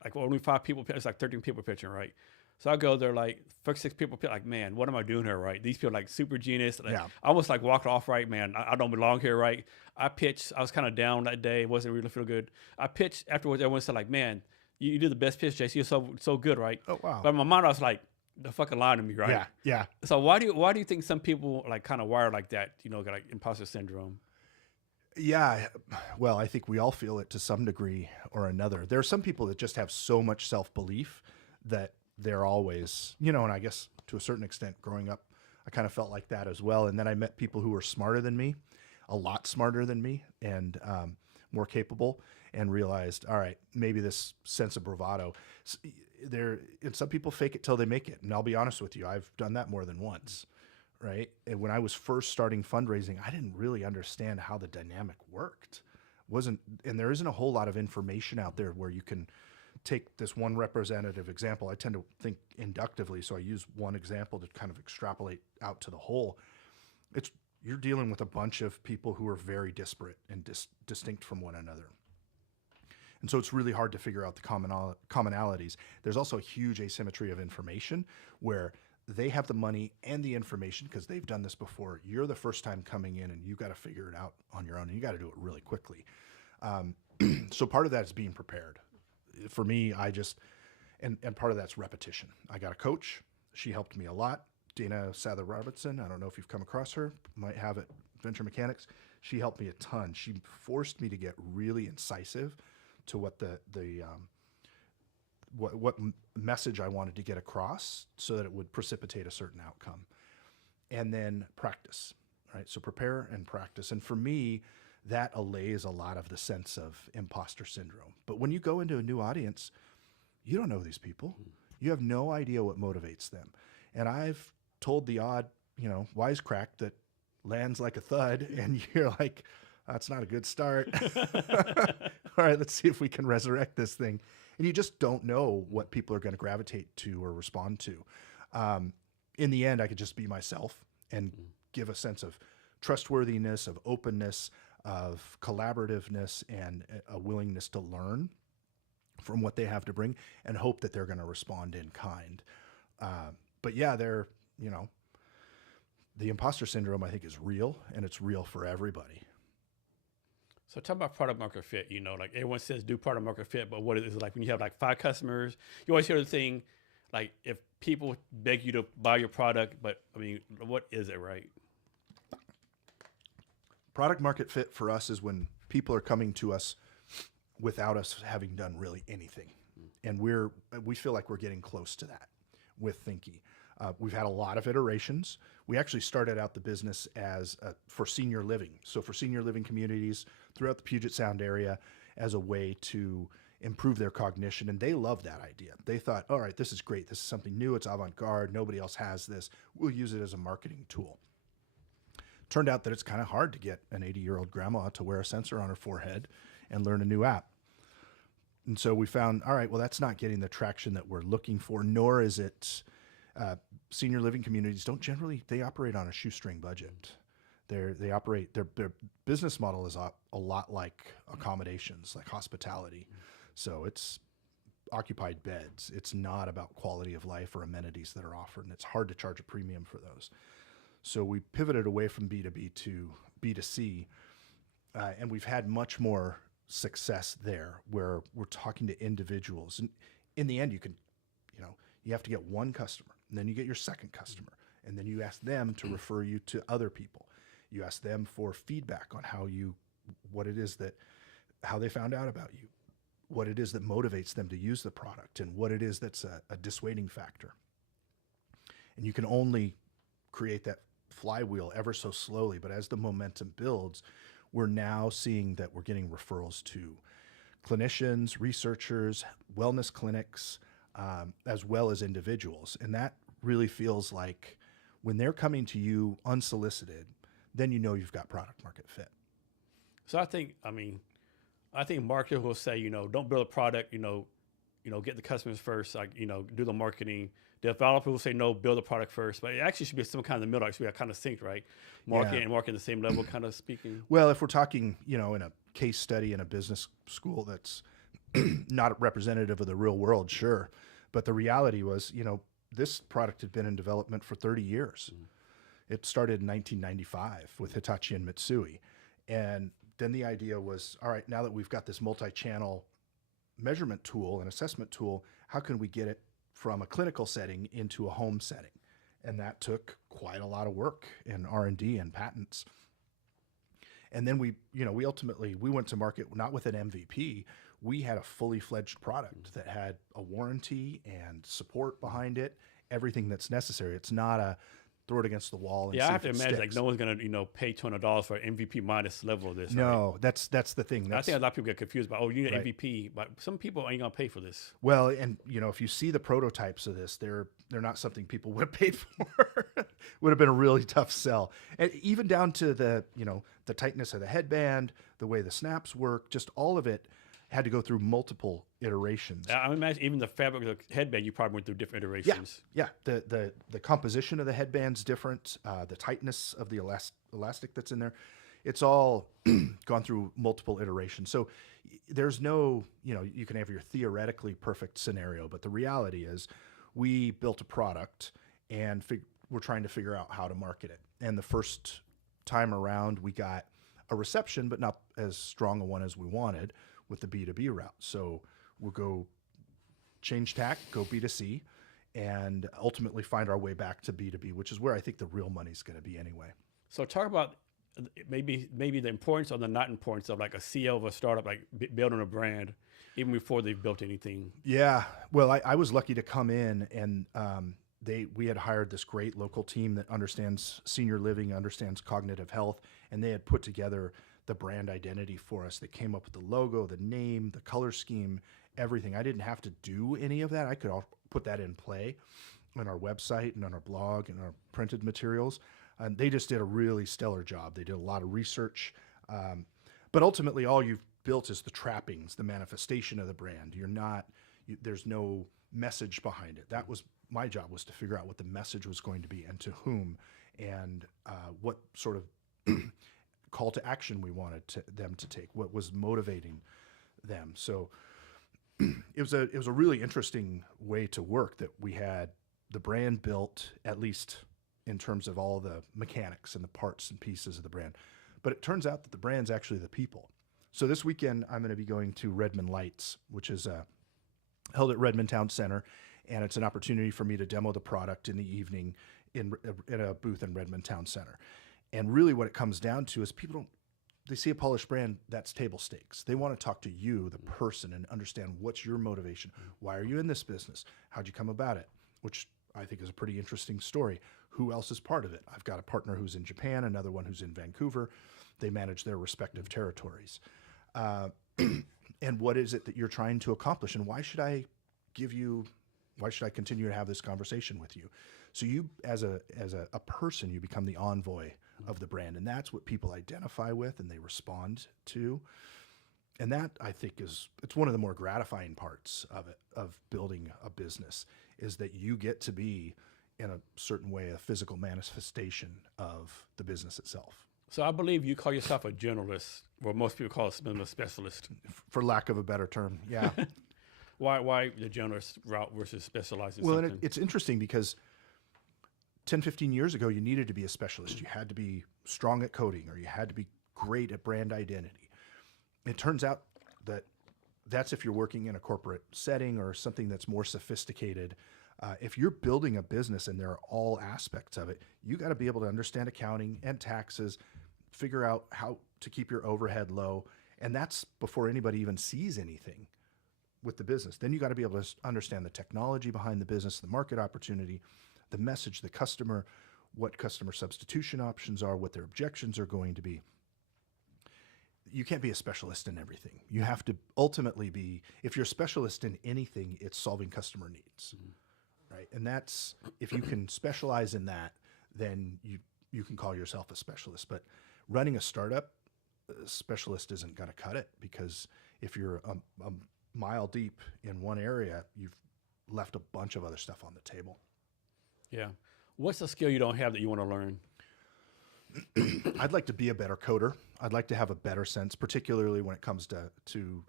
like only 5 people. It's like 13 people pitching, right? So I go there, like first 6 people, like, man, what am I doing here, right? These people like super genius. Like, I almost like walked off, right, man. I don't belong here, right? I pitched. I was kind of down that day. It wasn't really feel good. I pitched afterwards. Everyone said like, man, you did the best pitch, JC. You're so good, right? Oh wow. But in my mind, I was like, the fucking lying to me, right? Yeah. So why do you think some people like kind of wired like that? Got like imposter syndrome. Yeah, well, I think we all feel it to some degree or another. There are some people that just have so much self-belief that they're always, and I guess to a certain extent growing up, I kind of felt like that as well. And then I met people who were smarter than me, a lot smarter than me, and more capable, and realized, all right, maybe this sense of bravado, and some people fake it till they make it. And I'll be honest with you, I've done that more than once, right? And when I was first starting fundraising, I didn't really understand how the dynamic worked. And there isn't a whole lot of information out there where you can take this one representative example. I tend to think inductively, so I use one example to kind of extrapolate out to the whole. You're dealing with a bunch of people who are very disparate and distinct from one another. And so it's really hard to figure out the commonalities. There's also a huge asymmetry of information where they have the money and the information because they've done this before. You're the first time coming in and you got to figure it out on your own, and you got to do it really quickly. So part of that is being prepared. For me, and part of that's repetition. I got a coach. She helped me a lot. Dana Sather Robertson. I don't know if you've come across her. Might have at Venture Mechanics. She helped me a ton. She forced me to get really incisive to what what message I wanted to get across so that it would precipitate a certain outcome. And then practice, right? So prepare and practice. And for me, that allays a lot of the sense of imposter syndrome. But when you go into a new audience, you don't know these people. You have no idea what motivates them. And I've told the odd, wisecrack that lands like a thud, and you're like, that's not a good start. All right, let's see if we can resurrect this thing. And you just don't know what people are going to gravitate to or respond to. In the end, I could just be myself and give a sense of trustworthiness, of openness, of collaborativeness, and a willingness to learn from what they have to bring, and hope that they're going to respond in kind. But yeah, they're, you know, the imposter syndrome, I think, is real, and it's real for everybody. So talk about product market fit. You know, like everyone says, do product market fit, but what is it like when you have like 5 customers? You always hear the thing, like if people beg you to buy your product, but I mean, what is it, right? Product market fit for us is when people are coming to us without us having done really anything, and we feel like we're getting close to that with Thinkie. We've had a lot of iterations. We actually started out the business as for senior living. So for senior living communities throughout the Puget Sound area as a way to improve their cognition. And they loved that idea. They thought, all right, this is great. This is something new. It's avant-garde. Nobody else has this. We'll use it as a marketing tool. Turned out that it's kind of hard to get an 80-year-old grandma to wear a sensor on her forehead and learn a new app. And so we found, all right, well, that's not getting the traction that we're looking for, nor is it. Senior living communities don't generally, they operate on a shoestring budget. Their business model is a lot like accommodations, like hospitality. So it's occupied beds. It's not about quality of life or amenities that are offered, and it's hard to charge a premium for those. So we pivoted away from B2B to B2C, and we've had much more success there where we're talking to individuals. And in the end, you have to get one customer, and then you get your second customer, and then you ask them to refer you to other people. You ask them for feedback on how they found out about you, what it is that motivates them to use the product, and what it is that's a dissuading factor. And you can only create that flywheel ever so slowly, but as the momentum builds, we're now seeing that we're getting referrals to clinicians, researchers, wellness clinics, as well as individuals. And that really feels like when they're coming to you unsolicited, then you know you've got product market fit. So I think marketers will say, don't build a product, get the customers first, like, do the marketing. Developers will say, no, build a product first. But it actually should be some kind of middle. It should be kind of synced, right? Marketing and marketing the same level, kind of speaking. Well, if we're talking, in a case study in a business school that's not representative of the real world, sure. But the reality was, this product had been in development for 30 years. It started in 1995 with Hitachi and Mitsui. And then the idea was, all right, now that we've got this multi-channel measurement tool and assessment tool, how can we get it from a clinical setting into a home setting? And that took quite a lot of work in R&D and patents. And then we ultimately went to market not with an MVP. We had a fully fledged product that had a warranty and support behind it, everything that's necessary. It's not a throw it against the wall and see I have if to it imagine sticks. like no one's gonna pay $200 for an MVP minus level of this. No, right? that's the thing. I think a lot of people get confused about, you need an MVP, but some people ain't gonna pay for this. Well, and if you see the prototypes of this, they're not something people would have paid for. Would have been a really tough sell. And even down to the tightness of the headband, the way the snaps work, just all of it had to go through multiple iterations. I imagine even the fabric of the headband, you probably went through different iterations. Yeah. The composition of the headband's different. The tightness of the elastic that's in there, it's all gone through multiple iterations. So there's no, you can have your theoretically perfect scenario, but the reality is we built a product and we're trying to figure out how to market it. And the first time around, we got a reception, but not as strong a one as we wanted with the B2B route. So we'll go change tack, go B2C, and ultimately find our way back to B2B, which is where I think the real money's going to be anyway. So talk about maybe the importance or the not importance of like a CEO of a startup, like building a brand, even before they've built anything. Yeah. Well, I was lucky to come in and we had hired this great local team that understands senior living, understands cognitive health, and they had put together the brand identity for us. They came up with the logo, the name, the color scheme, everything. I didn't have to do any of that. I could all put that in play on our website and on our blog and our printed materials. And they just did a really stellar job. They did a lot of research. But ultimately, all you've built is the trappings, the manifestation of the brand. There's no message behind it. That was my job, was to figure out what the message was going to be and to whom, and what sort of call to action we wanted them to take, what was motivating them. So it was a really interesting way to work, that we had the brand built, at least in terms of all the mechanics and the parts and pieces of the brand. But it turns out that the brand's actually the people. So this weekend, I'm going to be going to Redmond Lights, which is held at Redmond Town Center. And it's an opportunity for me to demo the product in the evening in a booth in Redmond Town Center. And really what it comes down to is they see a polished brand, that's table stakes. They want to talk to you, the person, and understand what's your motivation. Why are you in this business? How'd you come about it? Which I think is a pretty interesting story. Who else is part of it? I've got a partner who's in Japan, another one who's in Vancouver. They manage their respective territories. And what is it that you're trying to accomplish? And why should I continue to have this conversation with you? So you, as a person, you become the envoy of the brand. And that's what people identify with and they respond to. And that, I think, it's one of the more gratifying parts of it, of building a business, is that you get to be, in a certain way, a physical manifestation of the business itself. So I believe you call yourself a generalist, or most people call it a specialist. For lack of a better term, yeah. Why the generalist route versus specializing Well, something? and it's interesting because 10, 15 years ago, you needed to be a specialist. You had to be strong at coding, or you had to be great at brand identity. It turns out that that's if you're working in a corporate setting or something that's more sophisticated. If you're building a business and there are all aspects of it, you got to be able to understand accounting and taxes, figure out how to keep your overhead low. And that's before anybody even sees anything with the business. Then you got to be able to understand the technology behind the business, the market opportunity, the message, the customer, what customer substitution options are, what their objections are going to be. You can't be a specialist in everything. You have to ultimately be, if you're a specialist in anything, it's solving customer needs, right? And that's, if you can specialize in that, then you can call yourself a specialist. But running a startup, a specialist isn't going to cut it, because if you're a mile deep in one area, you've left a bunch of other stuff on the table. Yeah. What's a skill you don't have that you want to learn? I'd like to be a better coder. I'd like to have a better sense, particularly when it comes to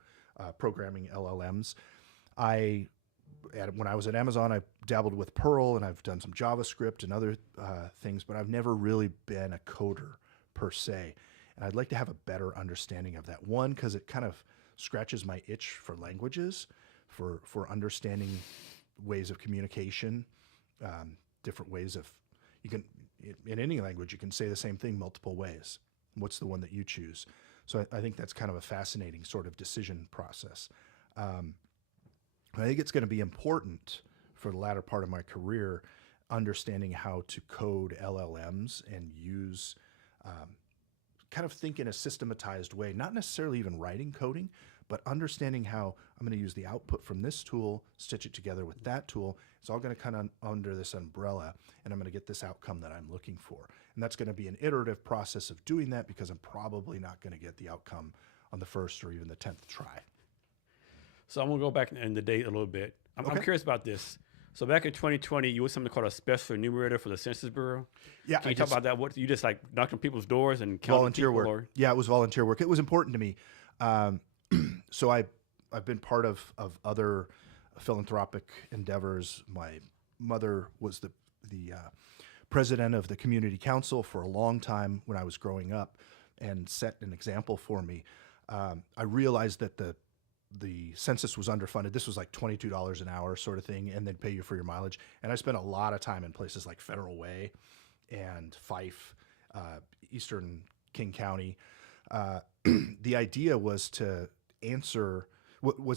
programming LLMs. When I was at Amazon, I dabbled with Perl, and I've done some JavaScript and other things, but I've never really been a coder per se. And I'd like to have a better understanding of that. One, because it kind of scratches my itch for languages, for understanding ways of communication, different ways of, in any language, you can say the same thing multiple ways. What's the one that you choose? So I think that's kind of a fascinating sort of decision process. I think it's going to be important for the latter part of my career, understanding how to code LLMs and use, kind of think in a systematized way, not necessarily even writing coding, but understanding how I'm going to use the output from this tool, stitch it together with that tool. It's all going to come under this umbrella, and I'm going to get this outcome that I'm looking for. And that's going to be an iterative process of doing that, because I'm probably not going to get the outcome on the first or even the 10th try. So I'm going to go back in the date a little bit. I'm curious about this. So back in 2020, you were something called a special enumerator for the Census Bureau. Yeah. Can you talk about that? What, you just like knocked on people's doors and counted volunteer people, work. Or? Yeah, it was volunteer work. It was important to me. So I've been part of other philanthropic endeavors. My mother was the president of the community council for a long time when I was growing up, and set an example for me. I realized that the census was underfunded. This was like $22 an hour sort of thing, and they'd pay you for your mileage. And I spent a lot of time in places like Federal Way and Fife, Eastern King County. The idea was to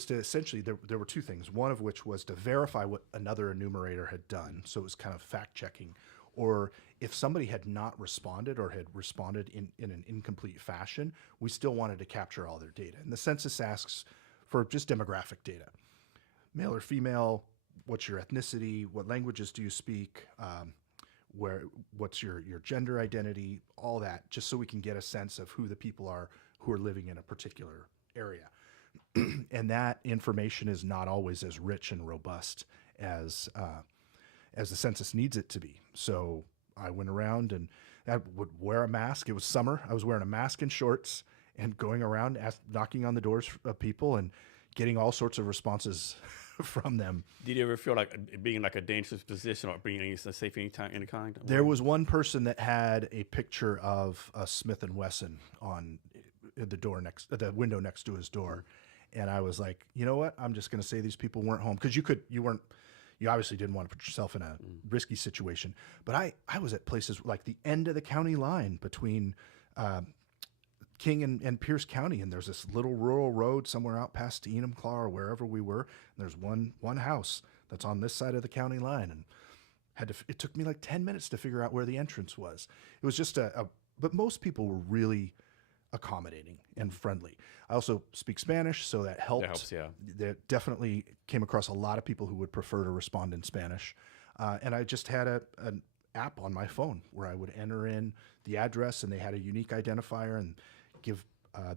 essentially, there were two things. One of which was to verify what another enumerator had done. So it was kind of fact checking. Or if somebody had not responded, or had responded in an incomplete fashion, we still wanted to capture all their data. And the census asks for just demographic data. Male or female, what's your ethnicity, what languages do you speak, what's your gender identity, all that, just so we can get a sense of who the people are who are living in a particular area. And that information is not always as rich and robust as the census needs it to be. So I went around and I would wear a mask. It was summer. I was wearing a mask and shorts and going around knocking on the doors of people and getting all sorts of responses from them. Did you ever feel like being like a dangerous position or being any safe anytime, any kind? There was one person that had a picture of a Smith and Wesson on the window next to his door, and I was like, you know what? I'm just going to say these people weren't home, because you obviously didn't want to put yourself in a risky situation. But I was at places like the end of the county line between King and Pierce County, and there's this little rural road somewhere out past Enumclaw or wherever we were. And there's one house that's on this side of the county line, and it took me like 10 minutes to figure out where the entrance was. It was just but most people were really accommodating and friendly. I also speak Spanish, so that helped. That helps, yeah. That definitely came across a lot of people who would prefer to respond in Spanish. And I just had an app on my phone where I would enter in the address, and they had a unique identifier, and give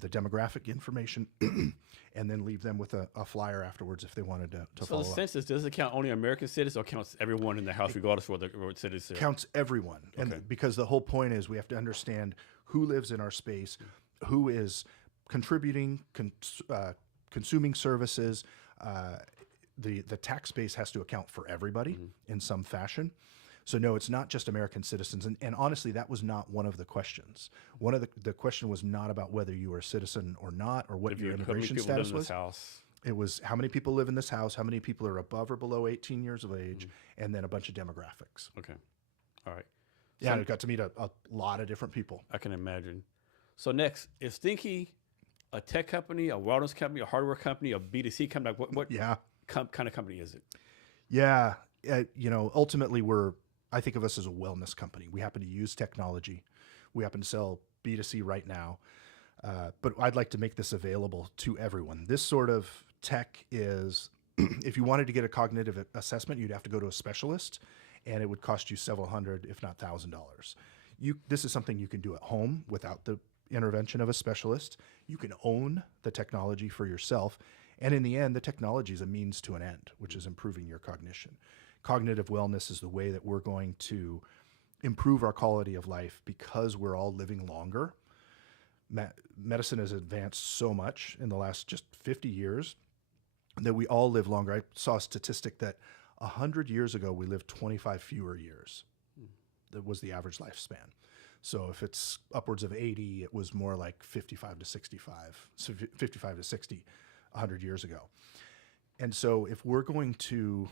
the demographic information, and then leave them with a flyer afterwards if they wanted to follow up. So the census, does it count only American citizens, or counts everyone in the house, regardless of what citizen? Counts everyone. Okay. And because the whole point is we have to understand who lives in our space, who is contributing, consuming services. The tax base has to account for everybody in some fashion. So no, it's not just American citizens. And honestly, that was not one of the questions. One of the question was not about whether you were a citizen or not, or what your immigration status was. It was how many people live in this house, how many people are above or below 18 years of age, and then a bunch of demographics. Okay. All right. Yeah, and I got to meet a lot of different people. I can imagine. So next, is Thinkie a tech company, a wellness company, a hardware company, a B2C company? Like what kind of company is it? Yeah. Ultimately I think of us as a wellness company. We happen to use technology. We happen to sell B2C right now. But I'd like to make this available to everyone. This sort of tech is, if you wanted to get a cognitive assessment, you'd have to go to a specialist, and it would cost you several hundred, if not $1,000. This is something you can do at home without the intervention of a specialist. You can own the technology for yourself. And in the end, the technology is a means to an end, which is improving your cognition. Cognitive wellness is the way that we're going to improve our quality of life, because we're all living longer. Medicine has advanced so much in the last just 50 years that we all live longer. I saw a statistic that 100 years ago, we lived 25 fewer years. That was the average lifespan. So if it's upwards of 80, it was more like 55 to 65, so 55 to 60 100 years ago. And so if we're going to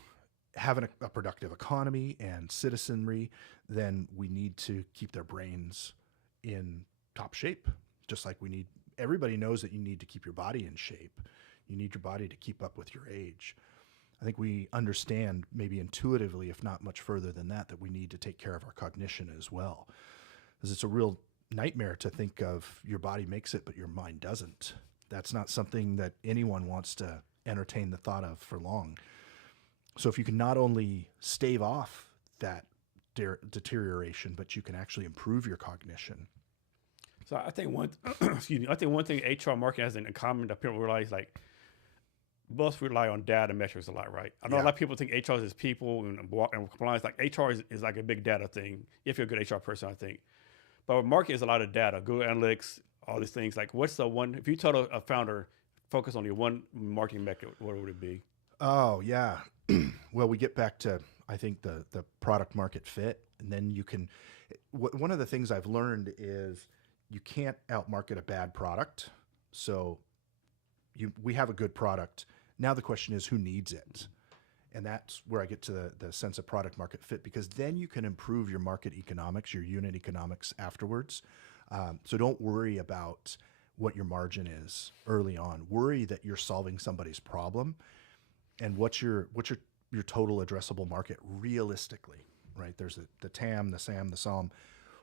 have a productive economy and citizenry, then we need to keep their brains in top shape. Just like everybody knows that you need to keep your body in shape. You need your body to keep up with your age. I think we understand, maybe intuitively, if not much further than that we need to take care of our cognition as well. Because it's a real nightmare to think of your body makes it, but your mind doesn't. That's not something that anyone wants to entertain the thought of for long. So if you can not only stave off that deterioration, but you can actually improve your cognition. So I think one thing HR marketing has in common that people realize, like, both rely on data metrics a lot, right? I know a lot of people think HR is people and compliance. Like HR is like a big data thing. If you're a good HR person, I think. But marketing is a lot of data, Google Analytics, all these things. Like, what's the one? If you told a founder focus on your one marketing metric, what would it be? Oh yeah. Well, we get back to, I think, the product market fit, and then you can. One of the things I've learned is you can't outmarket a bad product. So we have a good product. Now the question is, who needs it? And that's where I get to the sense of product market fit, because then you can improve your market economics, your unit economics afterwards. So don't worry about what your margin is early on. Worry that you're solving somebody's problem, and what's your total addressable market realistically, right? There's the TAM, the SAM, the SOM.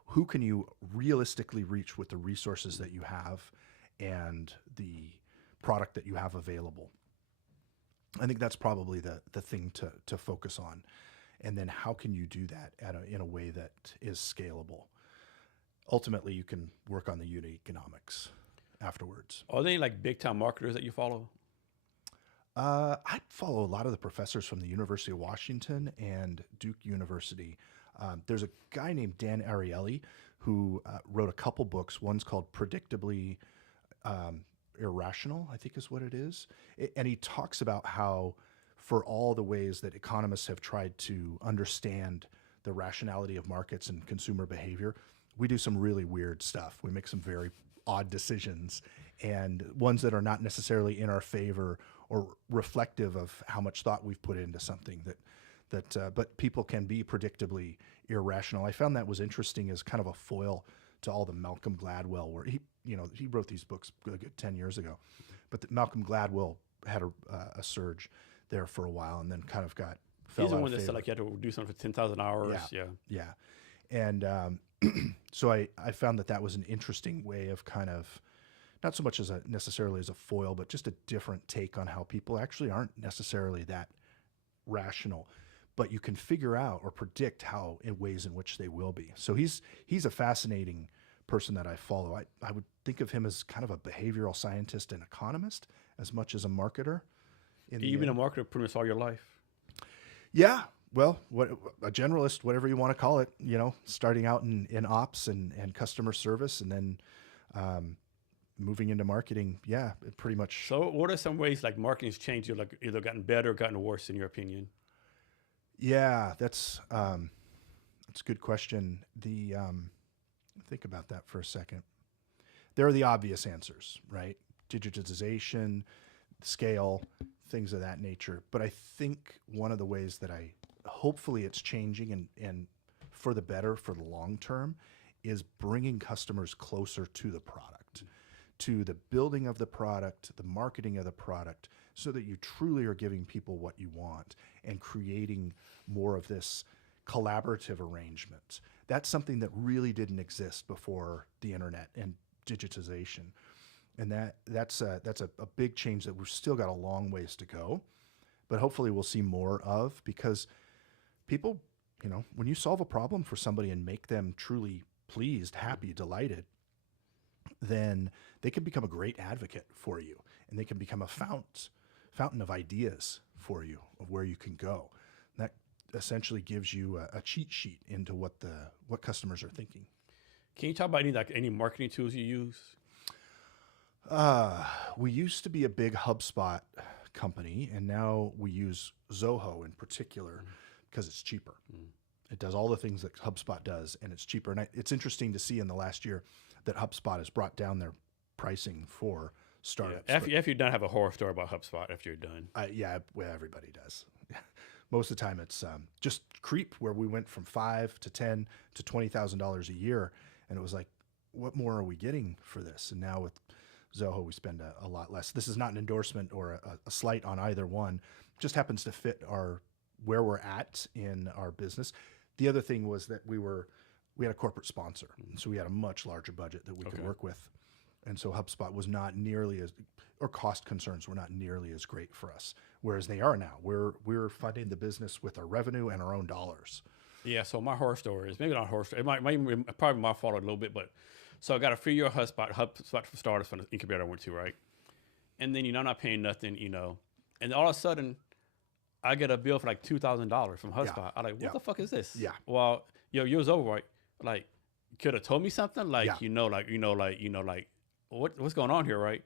Who can you realistically reach with the resources that you have and the product that you have available? I think that's probably the thing to focus on. And then how can you do that in a way that is scalable? Ultimately, you can work on the unit economics afterwards. Are there any like big time marketers that you follow? I follow a lot of the professors from the University of Washington and Duke University. There's a guy named Dan Ariely who wrote a couple books. One's called Predictably Irrational, I think is what it is. And he talks about how, for all the ways that economists have tried to understand the rationality of markets and consumer behavior, we do some really weird stuff. We make some very odd decisions, and ones that are not necessarily in our favor or reflective of how much thought we've put into something but people can be predictably irrational. I found that was interesting as kind of a foil to all the Malcolm Gladwell, where he wrote these books a good 10 years ago, but Malcolm Gladwell had a surge there for a while and then kind of fell He's the out one of that said favor. like you had to do something for 10,000 hours. Yeah. Yeah. And so I found that was an interesting way of kind of, not so much necessarily as a foil, but just a different take on how people actually aren't necessarily that rational, but you can figure out or predict how in ways in which they will be. So he's a fascinating person that I follow. I would think of him as kind of a behavioral scientist and economist as much as a marketer. You've been a marketer pretty much all your life. Yeah. Well, a generalist, whatever you want to call it, starting out in ops and customer service, and then moving into marketing. Yeah, pretty much. So what are some ways like marketing's changed you, like either gotten better or gotten worse in your opinion? Yeah, that's a good question. Think about that for a second. There are the obvious answers, right? Digitization, scale, things of that nature. But I think one of the ways that hopefully it's changing and for the better for the long term is bringing customers closer to the product, to the building of the product, the marketing of the product, so that you truly are giving people what you want and creating more of this collaborative arrangement. That's something that really didn't exist before the internet and digitization. And that's a big change that we've still got a long ways to go, but hopefully we'll see more of, because people, when you solve a problem for somebody and make them truly pleased, happy, delighted, then they can become a great advocate for you, and they can become a fountain of ideas for you of where you can go. And that essentially gives you a cheat sheet into what customers are thinking. Can you talk about any marketing tools you use? We used to be a big HubSpot company, and now we use Zoho in particular because it's cheaper. It does all the things that HubSpot does, and it's cheaper. And it's interesting to see in the last year that HubSpot has brought down their pricing for startups. Yeah. After you're done, have a horror story about HubSpot after you're done. Well, everybody does. Most of the time, it's just creep, where we went from $5,000 to $10,000 to $20,000 a year, and it was like, what more are we getting for this? And now with Zoho, we spend a lot less. This is not an endorsement or a slight on either one. It just happens to fit where we're at in our business. The other thing was that we had a corporate sponsor, and so we had a much larger budget that we could work with. And so HubSpot was not nearly or cost concerns were not nearly as great for us, whereas they are now. We're funding the business with our revenue and our own dollars. Yeah, so my horror story is maybe not a horror story. It might probably my fault a little bit, but so I got a 3-year HubSpot for starters from the incubator I went to, right? And then I'm not paying nothing, and all of a sudden I get a bill for like $2,000 from HubSpot. Yeah. I'm like, what the fuck is this? Yeah. Well, yours over, right? Like, could have told me something, like what's going on here, right?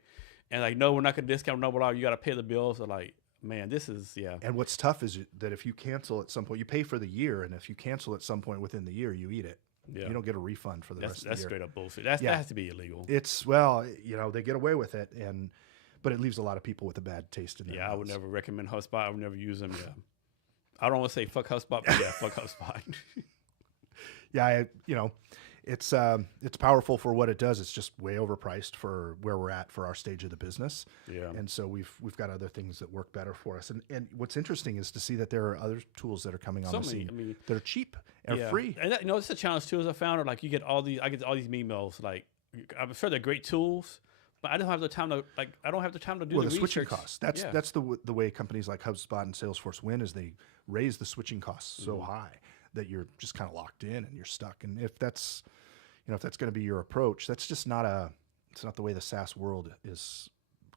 And like, no, we're not gonna discount, no, blah, you got to pay the bills. So like, man, this is And what's tough is that if you cancel at some point, you pay for the year, and if you cancel at some point within the year, you eat it. Yeah. You don't get a refund for the rest of the year. That's straight up bullshit. That has to be illegal. It's they get away with it, but it leaves a lot of people with a bad taste in their mouths. I would never recommend HubSpot. I would never use them. Yeah, I don't want to say fuck HubSpot, but yeah, fuck HubSpot. Yeah, it's powerful for what it does. It's just way overpriced for where we're at for our stage of the business. Yeah. And so we've got other things that work better for us. And what's interesting is to see that there are other tools that are coming on the scene that are cheap and free. And it's a challenge too, as I found. Like I get all these emails. Like I'm sure they're great tools, But I don't have the time to I don't have the time to do Well, the the switching research. costs. That's Yeah. the way companies like HubSpot and Salesforce win is they raise the switching costs so high that you're just kind of locked in and you're stuck. And if that's if that's going to be your approach, that's just not it's not the way the SaaS world is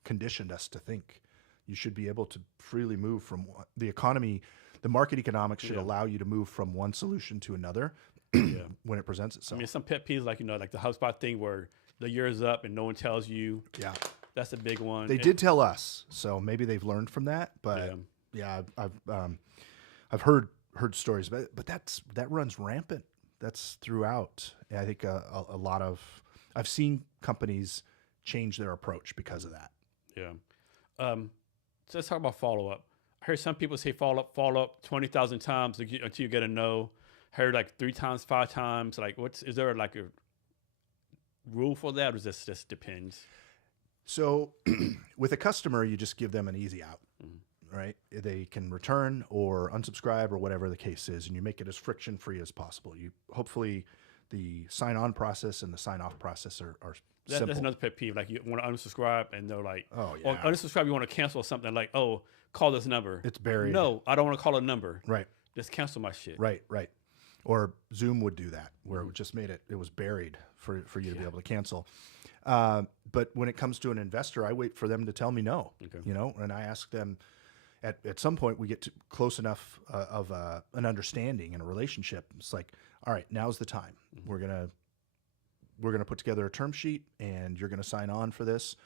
conditioned us to think. You should be able to freely move from the economy. The market economics should allow you to move from one solution to another Yeah. when it presents I itself. mean, some pet peeves, like, like the HubSpot thing where the year is up and no one tells you. Yeah. That's a big one. They did tell us, so maybe they've learned from that. But I've heard stories, but that runs rampant. That's throughout. And I think a lot of I've seen companies change their approach because of that. Yeah. So let's talk about follow up. I heard some people say follow up 20,000 times until you get a no. Heard like 3 times, 5 times. Like, is there like a rule for that, or does this just depends? So with a customer, you just give them an easy out, right? They can return or unsubscribe or whatever the case is, and you make it as friction free as possible. You hopefully the sign on process and the sign off process are simple. That's another pet peeve. Like, you want to unsubscribe and they're like, oh or yeah, unsubscribe, you want to cancel something, like, oh, call this number. it's buried. No, I don't want to call a number. Right. Just cancel my shit. Right. Or Zoom would do that, where it just made it was buried for you to be able to cancel. But when it comes to an investor, I wait for them to tell me no. Okay. And I ask them. At some point, we get to close enough of an understanding and a relationship. It's like, all right, now's the time. We're gonna put together a term sheet, and you're gonna sign on for this,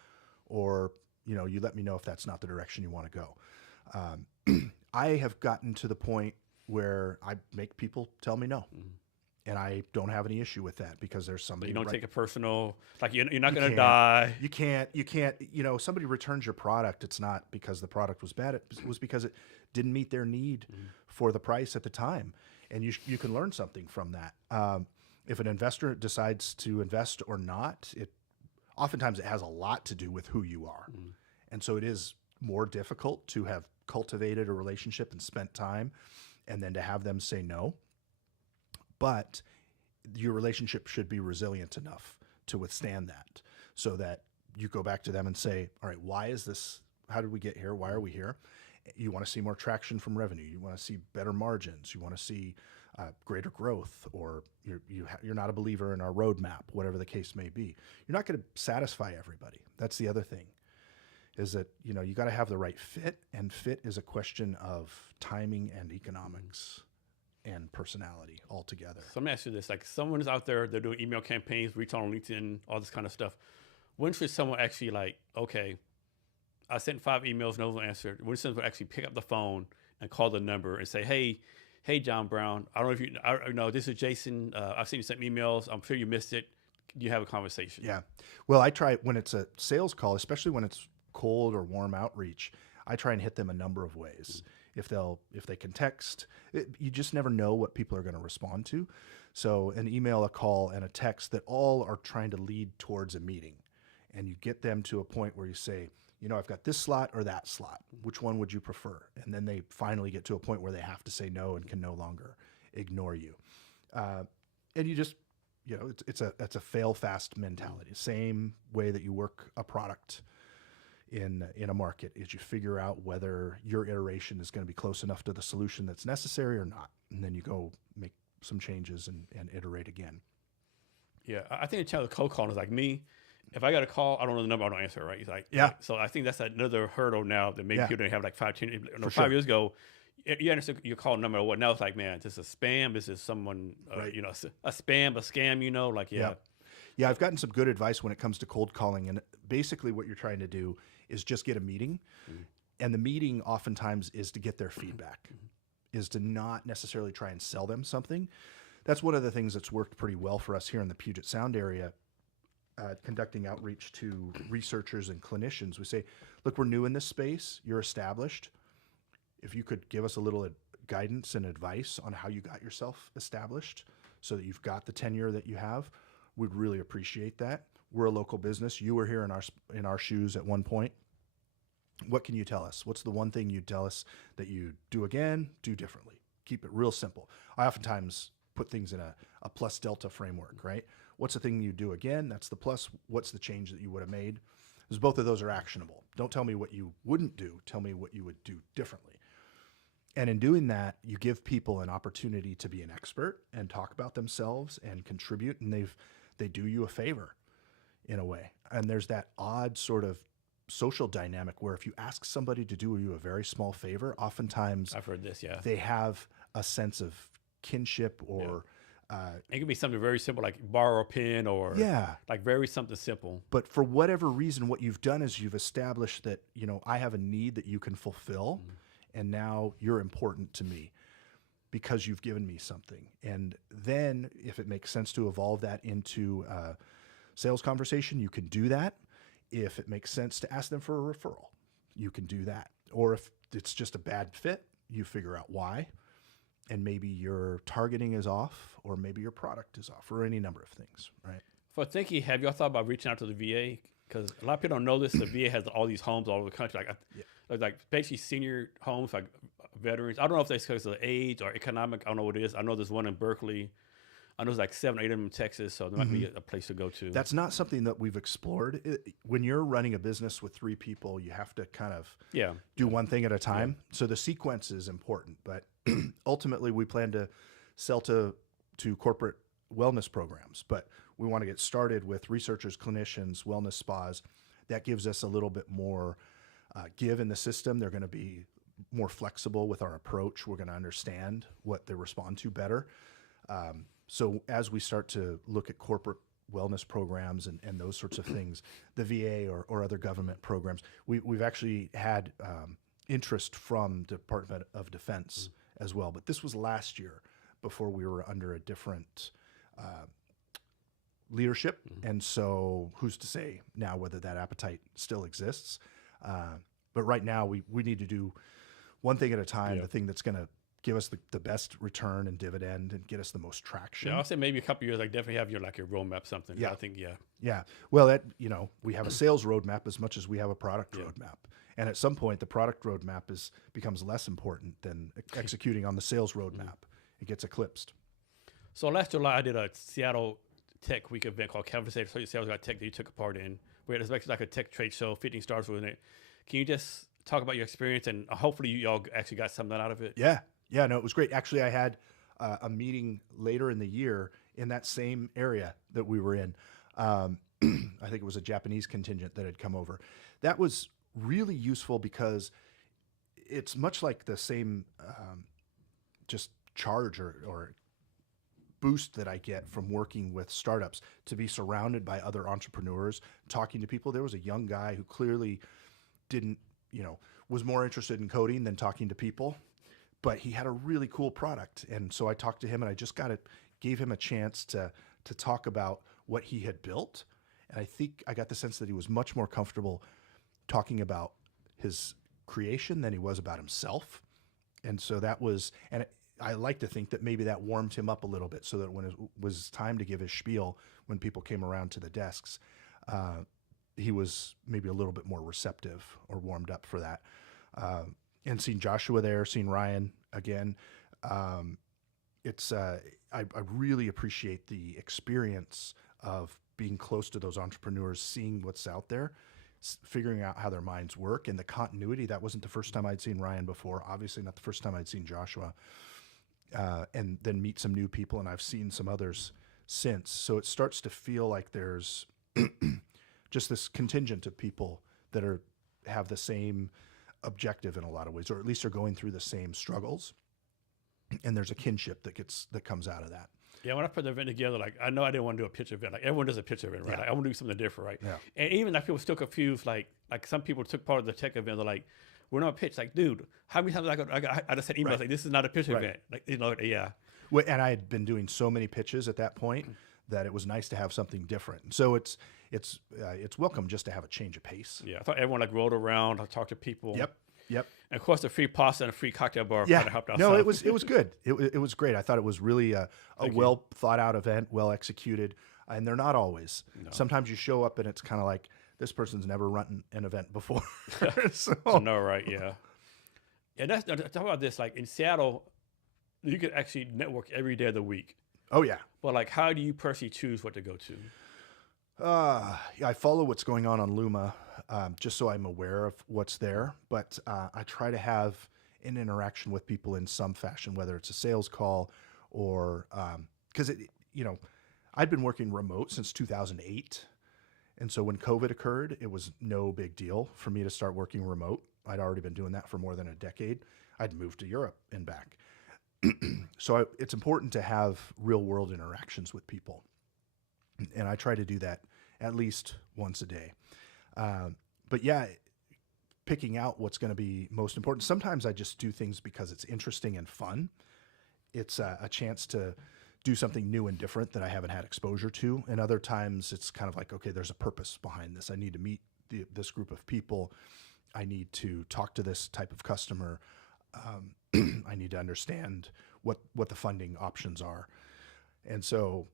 or you let me know if that's not the direction you want to go. I have gotten to the point where I make people tell me no, and I don't have any issue with that because there's somebody. But you don't take it personal. Like, you're not going to die. You can't. Somebody returns your product. It's not because the product was bad. It was because it didn't meet their need for the price at the time, and you can learn something from that. If an investor decides to invest or not, oftentimes it has a lot to do with who you are, and so it is more difficult to have cultivated a relationship and spent time, and then to have them say no. But your relationship should be resilient enough to withstand that, so that you go back to them and say, all right, why is this? How did we get here? Why are we here? You want to see more traction from revenue. You want to see better margins. You want to see greater growth, or you're not a believer in our roadmap, whatever the case may be. You're not going to satisfy everybody. That's the other thing, is that you got to have the right fit, and fit is a question of timing and economics and personality altogether. So let me ask you this: like, someone is out there, they're doing email campaigns, reach on LinkedIn, all this kind of stuff. When should someone actually, like, okay, I sent 5 emails, no one answered. When should someone actually pick up the phone and call the number and say, hey, John Brown, I don't know if I know this is Jason. I've seen you sent me emails. I'm sure you missed it. You have a conversation. Yeah. Well, I try when it's a sales call, especially when it's cold or warm outreach, I try and hit them a number of ways. If they can text, you just never know what people are going to respond to. So an email, a call, and a text that all are trying to lead towards a meeting, and you get them to a point where you say, I've got this slot or that slot. Which one would you prefer? And then they finally get to a point where they have to say no and can no longer ignore you. And you just, it's a fail fast mentality. Same way that you work a product in a market, is you figure out whether your iteration is going to be close enough to the solution that's necessary or not. And then you go make some changes and iterate again. Yeah. I think the challenge of cold calling is like me. If I got a call, I don't know the number, I don't answer it, right? It's like, Yeah. So I think that's another hurdle now that maybe people didn't have like 10, 5 sure. years ago. You understand your call number or what? Now it's like, man, this is spam. This is someone, Right. a spam, a scam, like, yeah. Yeah, I've gotten some good advice when it comes to cold calling. And basically what you're trying to do is just get a meeting. And the meeting oftentimes is to get their feedback, is to not necessarily try and sell them something. That's one of the things that's worked pretty well for us here in the Puget Sound area, conducting outreach to researchers and clinicians. We say, look, we're new in this space. You're established. If you could give us a little guidance and advice on how you got yourself established so that you've got the tenure that you have, we'd really appreciate that. We're a local business. You were here in our shoes at one point. What can you tell us? What's the one thing you'd tell us that you do again, do differently? Keep it real simple. I oftentimes put things in a plus delta framework, right? What's the thing you do again? That's the plus. What's the change that you would have made? because both of those are actionable. Don't tell me what you wouldn't do. Tell me what you would do differently. And in doing that, you give people an opportunity to be an expert and talk about themselves and contribute, and they do you a favor in a way. And there's that odd sort of social dynamic where if you ask somebody to do you a very small favor, oftentimes I've heard this, yeah. they have a sense of kinship or It could be something very simple like borrow a pen or like very something simple. But for whatever reason, what you've done is you've established that, I have a need that you can fulfill, and now you're important to me because you've given me something. And then if it makes sense to evolve that into a sales conversation, you can do that. If it makes sense to ask them for a referral, you can do that. Or if it's just a bad fit, you figure out why. And maybe your targeting is off, or maybe your product is off, or any number of things, right? For Thinkie, have y'all thought about reaching out to the VA? Because a lot of people don't know this. The VA has all these homes all over the country, like basically senior homes, like veterans. I don't know if that's because of age or economic. I don't know what it is. I know there's one in Berkeley. I know there's like 7 or 8 of them in Texas, so there might be a place to go to. That's not something that we've explored. When you're running a business with 3 people, you have to kind of do one thing at a time. So the sequence is important, but ultimately we plan to sell to corporate wellness programs, but we want to get started with researchers, clinicians, wellness spas. That gives us a little bit more give in the system. They're going to be more flexible with our approach. We're going to understand what they respond to better. So as we start to look at corporate wellness programs and those sorts of things, the VA or other government programs, we've actually had interest from Department of Defense as well. But this was last year before we were under a different leadership. And so who's to say now whether that appetite still exists? But right now we need to do one thing at a time, the thing that's going to give us the best return and dividend and get us the most traction. Yeah, I'll say maybe a couple of years, like definitely have your roadmap something. Yeah. I think, Yeah. Well, we have a sales roadmap as much as we have a product roadmap. And at some point, the product roadmap becomes less important than executing on the sales roadmap. It gets eclipsed. So last July, I did a Seattle Tech Week event called Conversation Sales Got Tech that you took a part in. Where it's basically like a tech trade show, 15 stars within it. Can you just talk about your experience and hopefully you all actually got something out of it? Yeah, no, it was great. Actually, I had a meeting later in the year in that same area that we were in. I think it was a Japanese contingent that had come over. That was really useful because it's much like the same just charge or boost that I get from working with startups, to be surrounded by other entrepreneurs, talking to people. There was a young guy who clearly was more interested in coding than talking to people, but he had a really cool product. And so I talked to him, and I just gave him a chance to talk about what he had built. And I think I got the sense that he was much more comfortable talking about his creation than he was about himself. And so that was, and I like to think that maybe that warmed him up a little bit, so that when it was time to give his spiel, when people came around to the desks, he was maybe a little bit more receptive or warmed up for that. And seeing Joshua there, seeing Ryan again, I really appreciate the experience of being close to those entrepreneurs, seeing what's out there, figuring out how their minds work, and the continuity. That wasn't the first time I'd seen Ryan before, obviously not the first time I'd seen Joshua, and then meet some new people, and I've seen some others since. So it starts to feel like there's just this contingent of people that have the same objective in a lot of ways, or at least are going through the same struggles. And there's a kinship that comes out of that. Yeah, when I put the event together, I know I didn't want to do a pitch event. Like everyone does a pitch event, right? Yeah. Like, I want to do something different, right? Yeah. And even people still confused. Like some people took part of the tech event. They're like, "We're not a pitch." Like, dude, how many times I just sent emails like, "This is not a pitch event." Like, yeah. Well, and I had been doing so many pitches at that point that it was nice to have something different. So it's welcome just to have a change of pace. Yeah, I thought everyone rolled around, talked to people. Yep. And of course, the free pasta and a free cocktail bar Yeah. kind of helped out. No, it was good. It was great. I thought it was really a well thought out event, well executed, and they're not always. No. Sometimes you show up and it's kind of like, this person's never run an event before. So. No, right? Yeah. And talk about this. Like in Seattle, you could actually network every day of the week. Oh yeah. But how do you personally choose what to go to? I follow what's going on Luma. just so I'm aware of what's there. But I try to have an interaction with people in some fashion, whether it's a sales call or because I'd been working remote since 2008. And so when COVID occurred, it was no big deal for me to start working remote. I'd already been doing that for more than a decade. I'd moved to Europe and back. So it's important to have real world interactions with people. And I try to do that at least once a day. But yeah, picking out what's going to be most important. Sometimes I just do things because it's interesting and fun. It's a chance to do something new and different that I haven't had exposure to. And other times it's kind of like, okay, there's a purpose behind this. I need to meet this group of people. I need to talk to this type of customer. I need to understand what the funding options are. And so,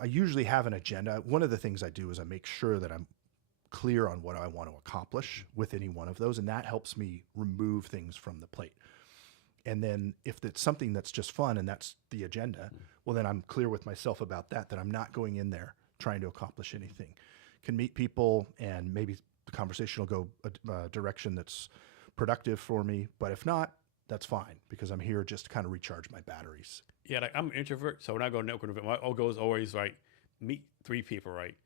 I usually have an agenda. One of the things I do is I make sure that I'm clear on what I want to accomplish with any one of those. And that helps me remove things from the plate. And then if it's something that's just fun and that's the agenda, well, then I'm clear with myself about that I'm not going in there trying to accomplish anything. Can meet people and maybe the conversation will go a direction that's productive for me. But if not, that's fine because I'm here just to kind of recharge my batteries. Yeah, like I'm an introvert, so when I go to networking event, my goal is always right, meet 3 people, right?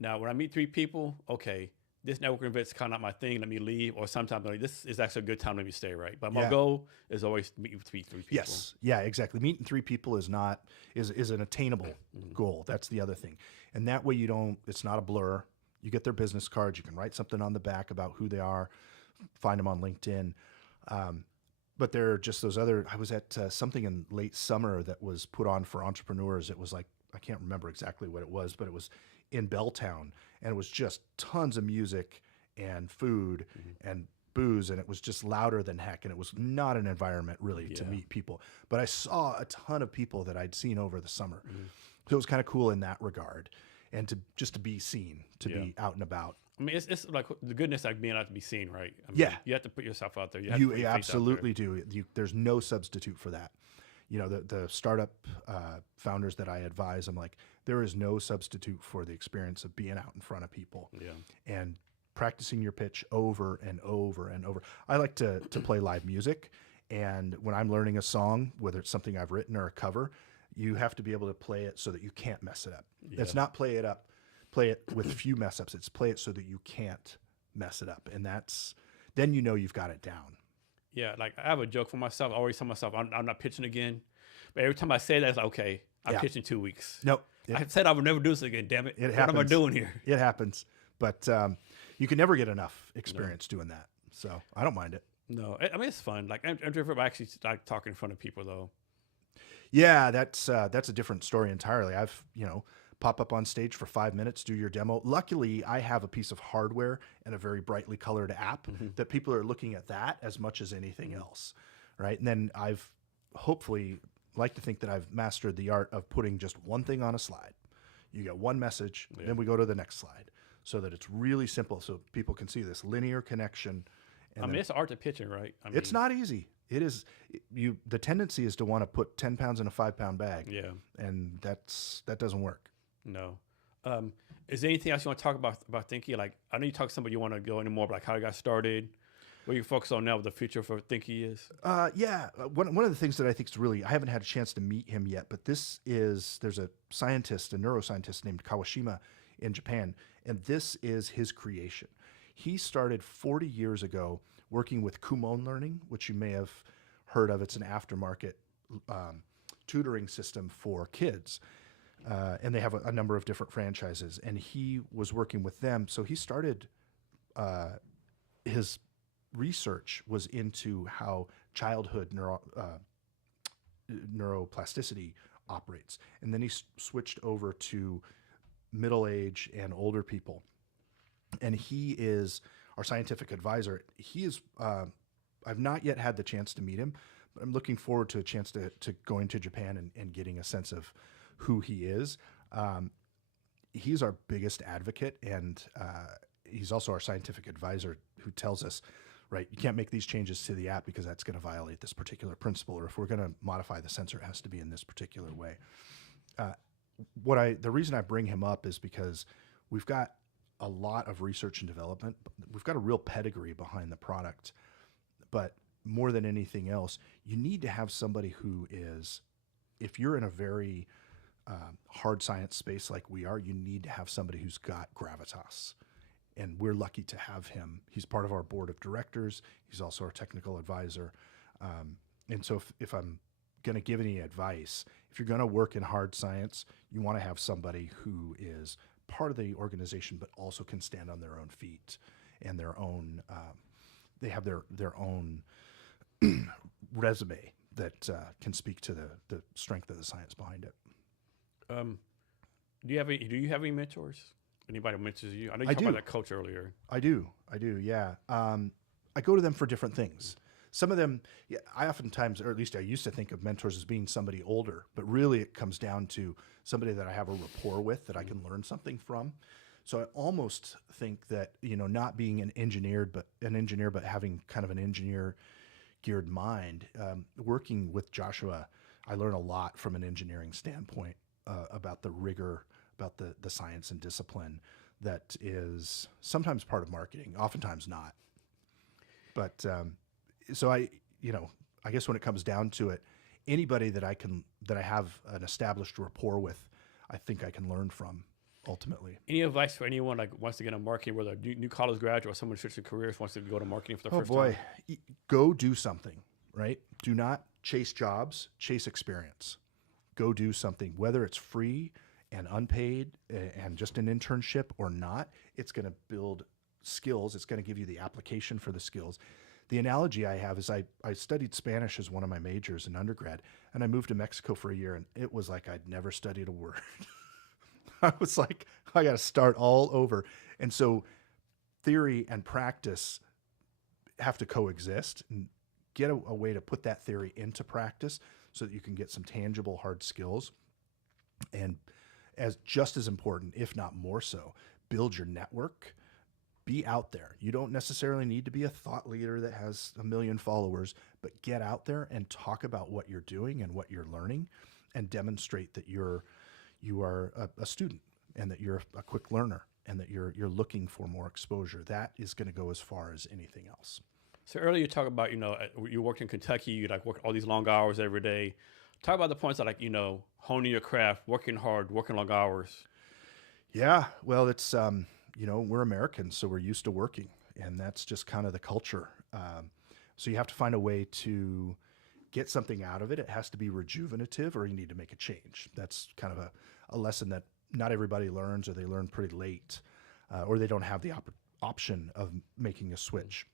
Now, when I meet 3 people, okay, this networking event's kind of not my thing. Let me leave, or sometimes like, this is actually a good time. Let me stay, right? But my goal is always to meet 3 people. Yes, yeah, exactly. Meeting 3 people is an attainable goal. That's the other thing, and that way it's not a blur. You get their business cards. You can write something on the back about who they are. Find them on LinkedIn. But there are just those other. I was at something in late summer that was put on for entrepreneurs. It was like I can't remember exactly what it was, but it was in Belltown, and it was just tons of music and food and booze, and it was just louder than heck, and it was not an environment really to meet people. But I saw a ton of people that I'd seen over the summer, so it was kind of cool in that regard, and to be seen, to be out and about. I mean, it's like the goodness like being out to be seen, right? I mean, you have to put yourself out there. You absolutely do. There's no substitute for that. The startup founders that I advise, I'm like, there is no substitute for the experience of being out in front of people and practicing your pitch over and over and over. I like to play live music. And when I'm learning a song, whether it's something I've written or a cover, you have to be able to play it so that you can't mess it up. Yeah. It's not play it with few mess ups. It's play it so that you can't mess it up. And then you've got it down. Yeah, like I have a joke for myself. I always tell myself, I'm not pitching again. But every time I say that, it's like, okay, I'm pitching 2 weeks. Nope. I said I would never do this again, damn it. What am I doing here? It happens. But you can never get enough experience doing that. So I don't mind it. No, I mean, it's fun. Like, I'm actually like talking in front of people, though. Yeah, that's a different story entirely. I've, pop up on stage for 5 minutes, do your demo. Luckily, I have a piece of hardware and a very brightly colored app that people are looking at that as much as anything else, right? And then I've hopefully like to think that I've mastered the art of putting just one thing on a slide. You get one message, then we go to the next slide so that it's really simple so people can see this linear connection. And it's art to pitching, right? It's not easy. It is. The tendency is to want to put 10 pounds in a 5-pound bag. Yeah. And that doesn't work. No. Is there anything else you want to talk about Thinkie? Like, I know you talk to somebody you want to go into more, like how you got started, what you focus on now, what the future for Thinkie is? One of the things that I think is really, I haven't had a chance to meet him yet, but there's a neuroscientist named Kawashima in Japan, and this is his creation. He started 40 years ago working with Kumon Learning, which you may have heard of. It's an aftermarket tutoring system for kids. And they have a number of different franchises, and he was working with them. So he started, his research was into how childhood neuroplasticity operates. And then he switched over to middle age and older people. And he is our scientific advisor. He is, I've not yet had the chance to meet him, but I'm looking forward to a chance to going to Japan and getting a sense of who he is. He's our biggest advocate, and he's also our scientific advisor who tells us, right, you can't make these changes to the app because that's going to violate this particular principle, or if we're going to modify the sensor, it has to be in this particular way. The reason I bring him up is because we've got a lot of research and development. We've got a real pedigree behind the product, but more than anything else, you need to have somebody who is, if you're in a very hard science space like we are, you need to have somebody who's got gravitas. And we're lucky to have him. He's part of our board of directors. He's also our technical advisor. And so if I'm going to give any advice, if you're going to work in hard science, you want to have somebody who is part of the organization, but also can stand on their own feet and their own, they have their own resume that can speak to the strength of the science behind it. Do you have any mentors? Anybody mentors you? I know you I talked do. about that coach earlier. I do. Yeah. I go to them for different things. Some of them, yeah, I oftentimes, or at least I used to think of mentors as being somebody older, but really it comes down to somebody that I have a rapport with, that I can learn something from. So I almost think that, not being an engineer, but having kind of an engineer geared mind, working with Joshua, I learn a lot from an engineering standpoint about the rigor, about the science and discipline that is sometimes part of marketing, oftentimes not. But so I guess when it comes down to it, anybody that I have an established rapport with, I think I can learn from ultimately. Any advice for anyone like wants to get into marketing, whether a new college graduate or someone switching careers wants to go to marketing for the first time? Go do something, right? Do not chase jobs, chase experience. Go do something, whether it's free and unpaid and just an internship or not. It's going to build skills. It's going to give you the application for the skills. The analogy I have is I studied Spanish as one of my majors in undergrad, and I moved to Mexico for a year, and it was like I'd never studied a word. I was like, I got to start all over. And so theory and practice have to coexist, and get a way to put that theory into practice so that you can get some tangible hard skills. And just as important, if not more so, build your network. Be out there. You don't necessarily need to be a thought leader that has 1 million followers, but get out there and talk about what you're doing and what you're learning, and demonstrate that you are a student, and that you're a quick learner, and that you're looking for more exposure. That is going to go as far as anything else. So earlier you talked about, you worked in Kentucky, you work all these long hours every day. Talk about the points of honing your craft, working hard, working long hours. Yeah, well, it's we're Americans, so we're used to working, and that's just kind of the culture. So you have to find a way to get something out of it. It has to be rejuvenative, or you need to make a change. That's kind of a lesson that not everybody learns, or they learn pretty late, or they don't have the option of making a switch.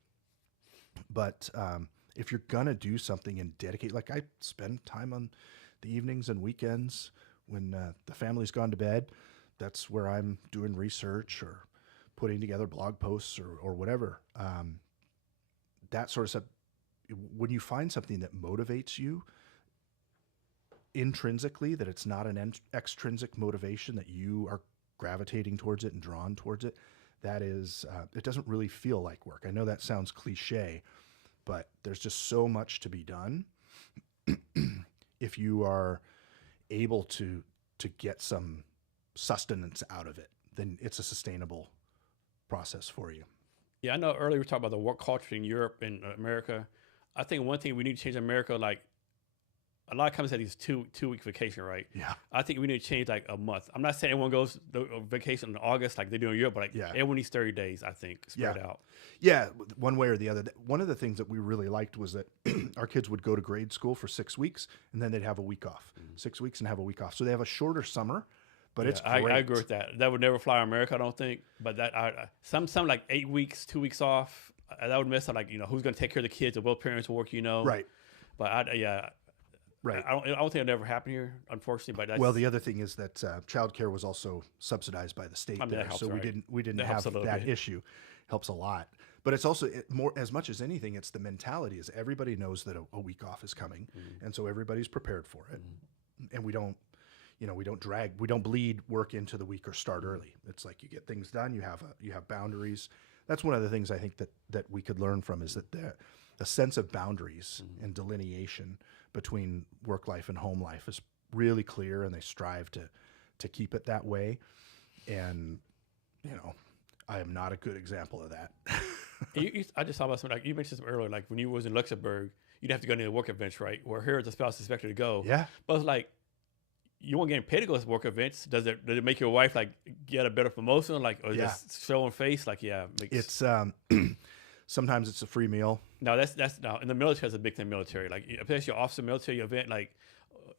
But if you're going to do something and dedicate, like I spend time on the evenings and weekends when the family's gone to bed, that's where I'm doing research or putting together blog posts or whatever. That sort of stuff. When you find something that motivates you intrinsically, that it's not an extrinsic motivation, that you are gravitating towards it and drawn towards it, that is, it doesn't really feel like work. I know that sounds cliche, but there's just so much to be done. If you are able to get some sustenance out of it, then it's a sustainable process for you. Yeah, I know earlier we talked about the work culture in Europe and America. I think one thing we need to change in America, like a lot of companies have these two-week vacation, right? Yeah. I think we need to change like a month. I'm not saying everyone goes vacation in August like they do in Europe, but everyone needs 30 days, I think, spread out. Yeah, one way or the other. One of the things that we really liked was that our kids would go to grade school for 6 weeks, and then they'd have a week off. 6 weeks and have a week off. So they have a shorter summer, but it's great. I agree with that. That would never fly in America, I don't think. But that some like 8 weeks, 2 weeks off, that would mess up. Who's going to take care of the kids? If both parents work, Right. But Right. I don't think it'll ever happen here, unfortunately. But well, the other thing is that childcare was also subsidized by the state there, helps, so right? we didn't That have helps that issue. Helps a lot, but it's also more, as much as anything, it's the mentality. Is everybody knows that a week off is coming, and so everybody's prepared for it, and we don't bleed work into the week or start early. It's like you get things done. You have boundaries. That's one of the things I think that we could learn from, is that the sense of boundaries and delineation between work life and home life is really clear, and they strive to keep it that way. And I am not a good example of that. I just thought about something like you mentioned something earlier, like when you was in Luxembourg, you'd have to go to the work events, right? Where here the spouse is expected to go. Yeah. But it's like you won't get paid to go to work events. Does it make your wife like get a better promotion, like or Yeah. just show on face, like It's sometimes it's a free meal. no, that's now in the military is a big thing. Military, like especially your officer military event, like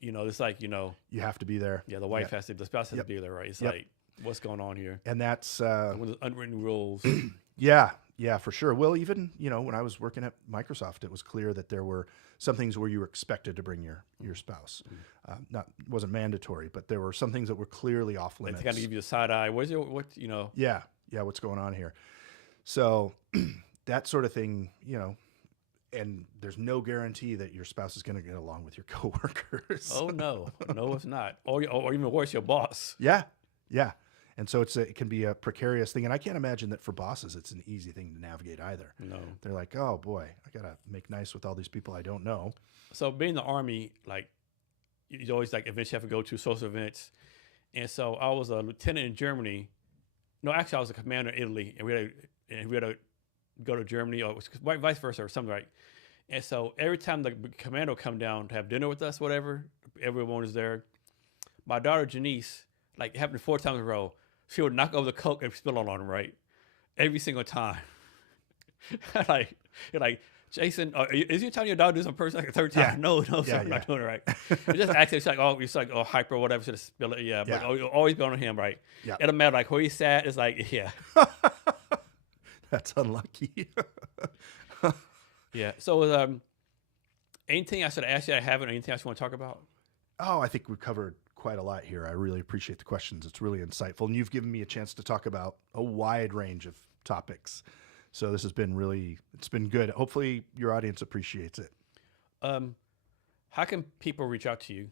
it's like You have to be there. yeah, the wife Yeah. has to, the spouse has Yep. to be there, right? It's Yep. like what's going on here? And that's One of those unwritten rules. yeah, for sure. Well, even when I was working at Microsoft, it was clear that there were some things where you were expected to bring your spouse. Not wasn't mandatory, but there were some things that were clearly off Like limits. they kind of give you a side eye. What's your what Yeah, what's going on here? So that sort of thing, and there's no guarantee that your spouse is going to get along with your coworkers. Oh no, it's not. Or even worse, your boss. Yeah. And so it can be a precarious thing. And I can't imagine that for bosses, it's an easy thing to navigate either. No. They're like, oh boy, I got to make nice with all these people I don't know. So being in the Army, like you always like eventually have to go to social events. And so I was a lieutenant in Germany. No, actually I was a commander in Italy, and we had to go to Germany or vice versa or something, right? And so every time the commander would come down to have dinner with us, whatever, everyone was there. My daughter Janice, like it happened 4 times in a row, she would knock over the Coke and spill it on him, right? Every single time. like, you're like, Jason, is you telling your dog to do some person like a third time? Yeah. No, sir, I'm not doing it right. It just acts it's like hyper or whatever, should spill it. Yeah, but you'll always be on him, right? Yeah. It don't matter like where he's at. It's like, yeah. That's unlucky. Yeah. So, anything I should ask you I haven't, or anything else you want to talk about? Oh, I think we've covered quite a lot here. I really appreciate the questions. It's really insightful. And you've given me a chance to talk about a wide range of topics. So this has been it's been good. Hopefully your audience appreciates it. How can people reach out to you?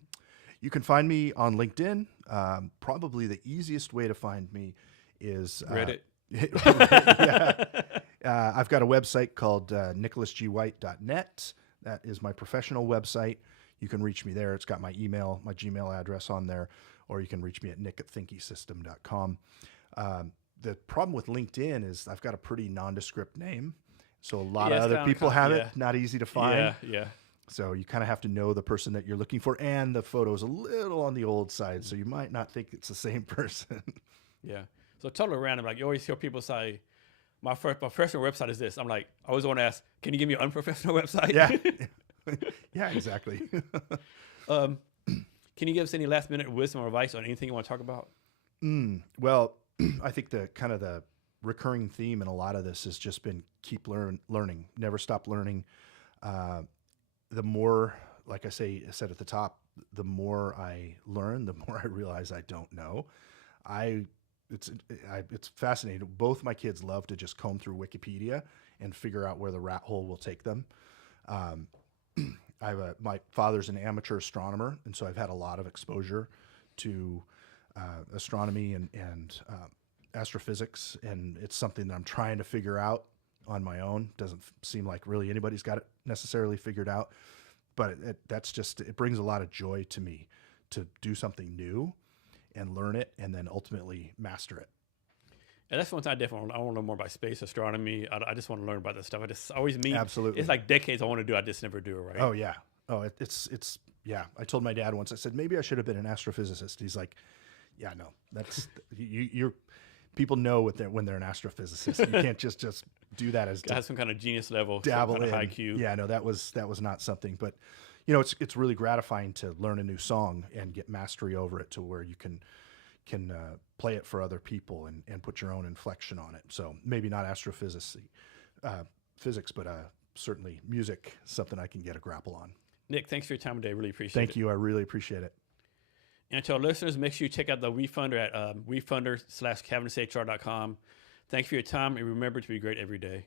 You can find me on LinkedIn. Probably the easiest way to find me is Reddit. Yeah. I've got a website called nicholasgwhite.net. That is my professional website. You can reach me there. It's got my email, my Gmail address on there, or you can reach me at nick@thinkiesystem.com. The problem with LinkedIn is I've got a pretty nondescript name. So a lot of other people have it. Not easy to find. Yeah. So you kind of have to know the person that you're looking for, and the photo's a little on the old side, so you might not think it's the same person. Yeah. So totally random. Like you always hear people say, my professional website is this. I'm like, I always want to ask, can you give me an unprofessional website? Yeah. Yeah, exactly. Can you give us any last minute wisdom or advice on anything you want to talk about? Well, I think the recurring theme in a lot of this has just been keep learning, never stop learning. The more, like I said at the top, the more I learn, the more I realize I don't know. It's fascinating. Both my kids love to just comb through Wikipedia and figure out where the rat hole will take them. My father's an amateur astronomer, and so I've had a lot of exposure to astronomy and astrophysics, and it's something that I'm trying to figure out on my own. Doesn't seem like really anybody's got it necessarily figured out, but it brings a lot of joy to me to do something new and learn it and then ultimately master it. And that's one thing I want to learn more about space astronomy. I just want to learn about this stuff. I just always meet. Absolutely. It's like decades I want to do. I just never do it, right? Oh yeah. Oh, it's yeah. I told my dad once. I said maybe I should have been an astrophysicist. He's like, yeah, no, that's you're. People know when they're an astrophysicist. You can't just do that as got some kind of genius level, dabble some kind in. of high Q. Yeah, no, that was not something. But it's really gratifying to learn a new song and get mastery over it to where you can play it for other people and put your own inflection on it. So maybe not astrophysics, physics, but certainly music, something I can get a grapple on. Nick, thanks for your time today. Really appreciate it. Thank you. I really appreciate it. And to our listeners, make sure you check out the WeFunder at WeFunder.com/CavanaughCHR.com. Thanks for your time, and remember to be great every day.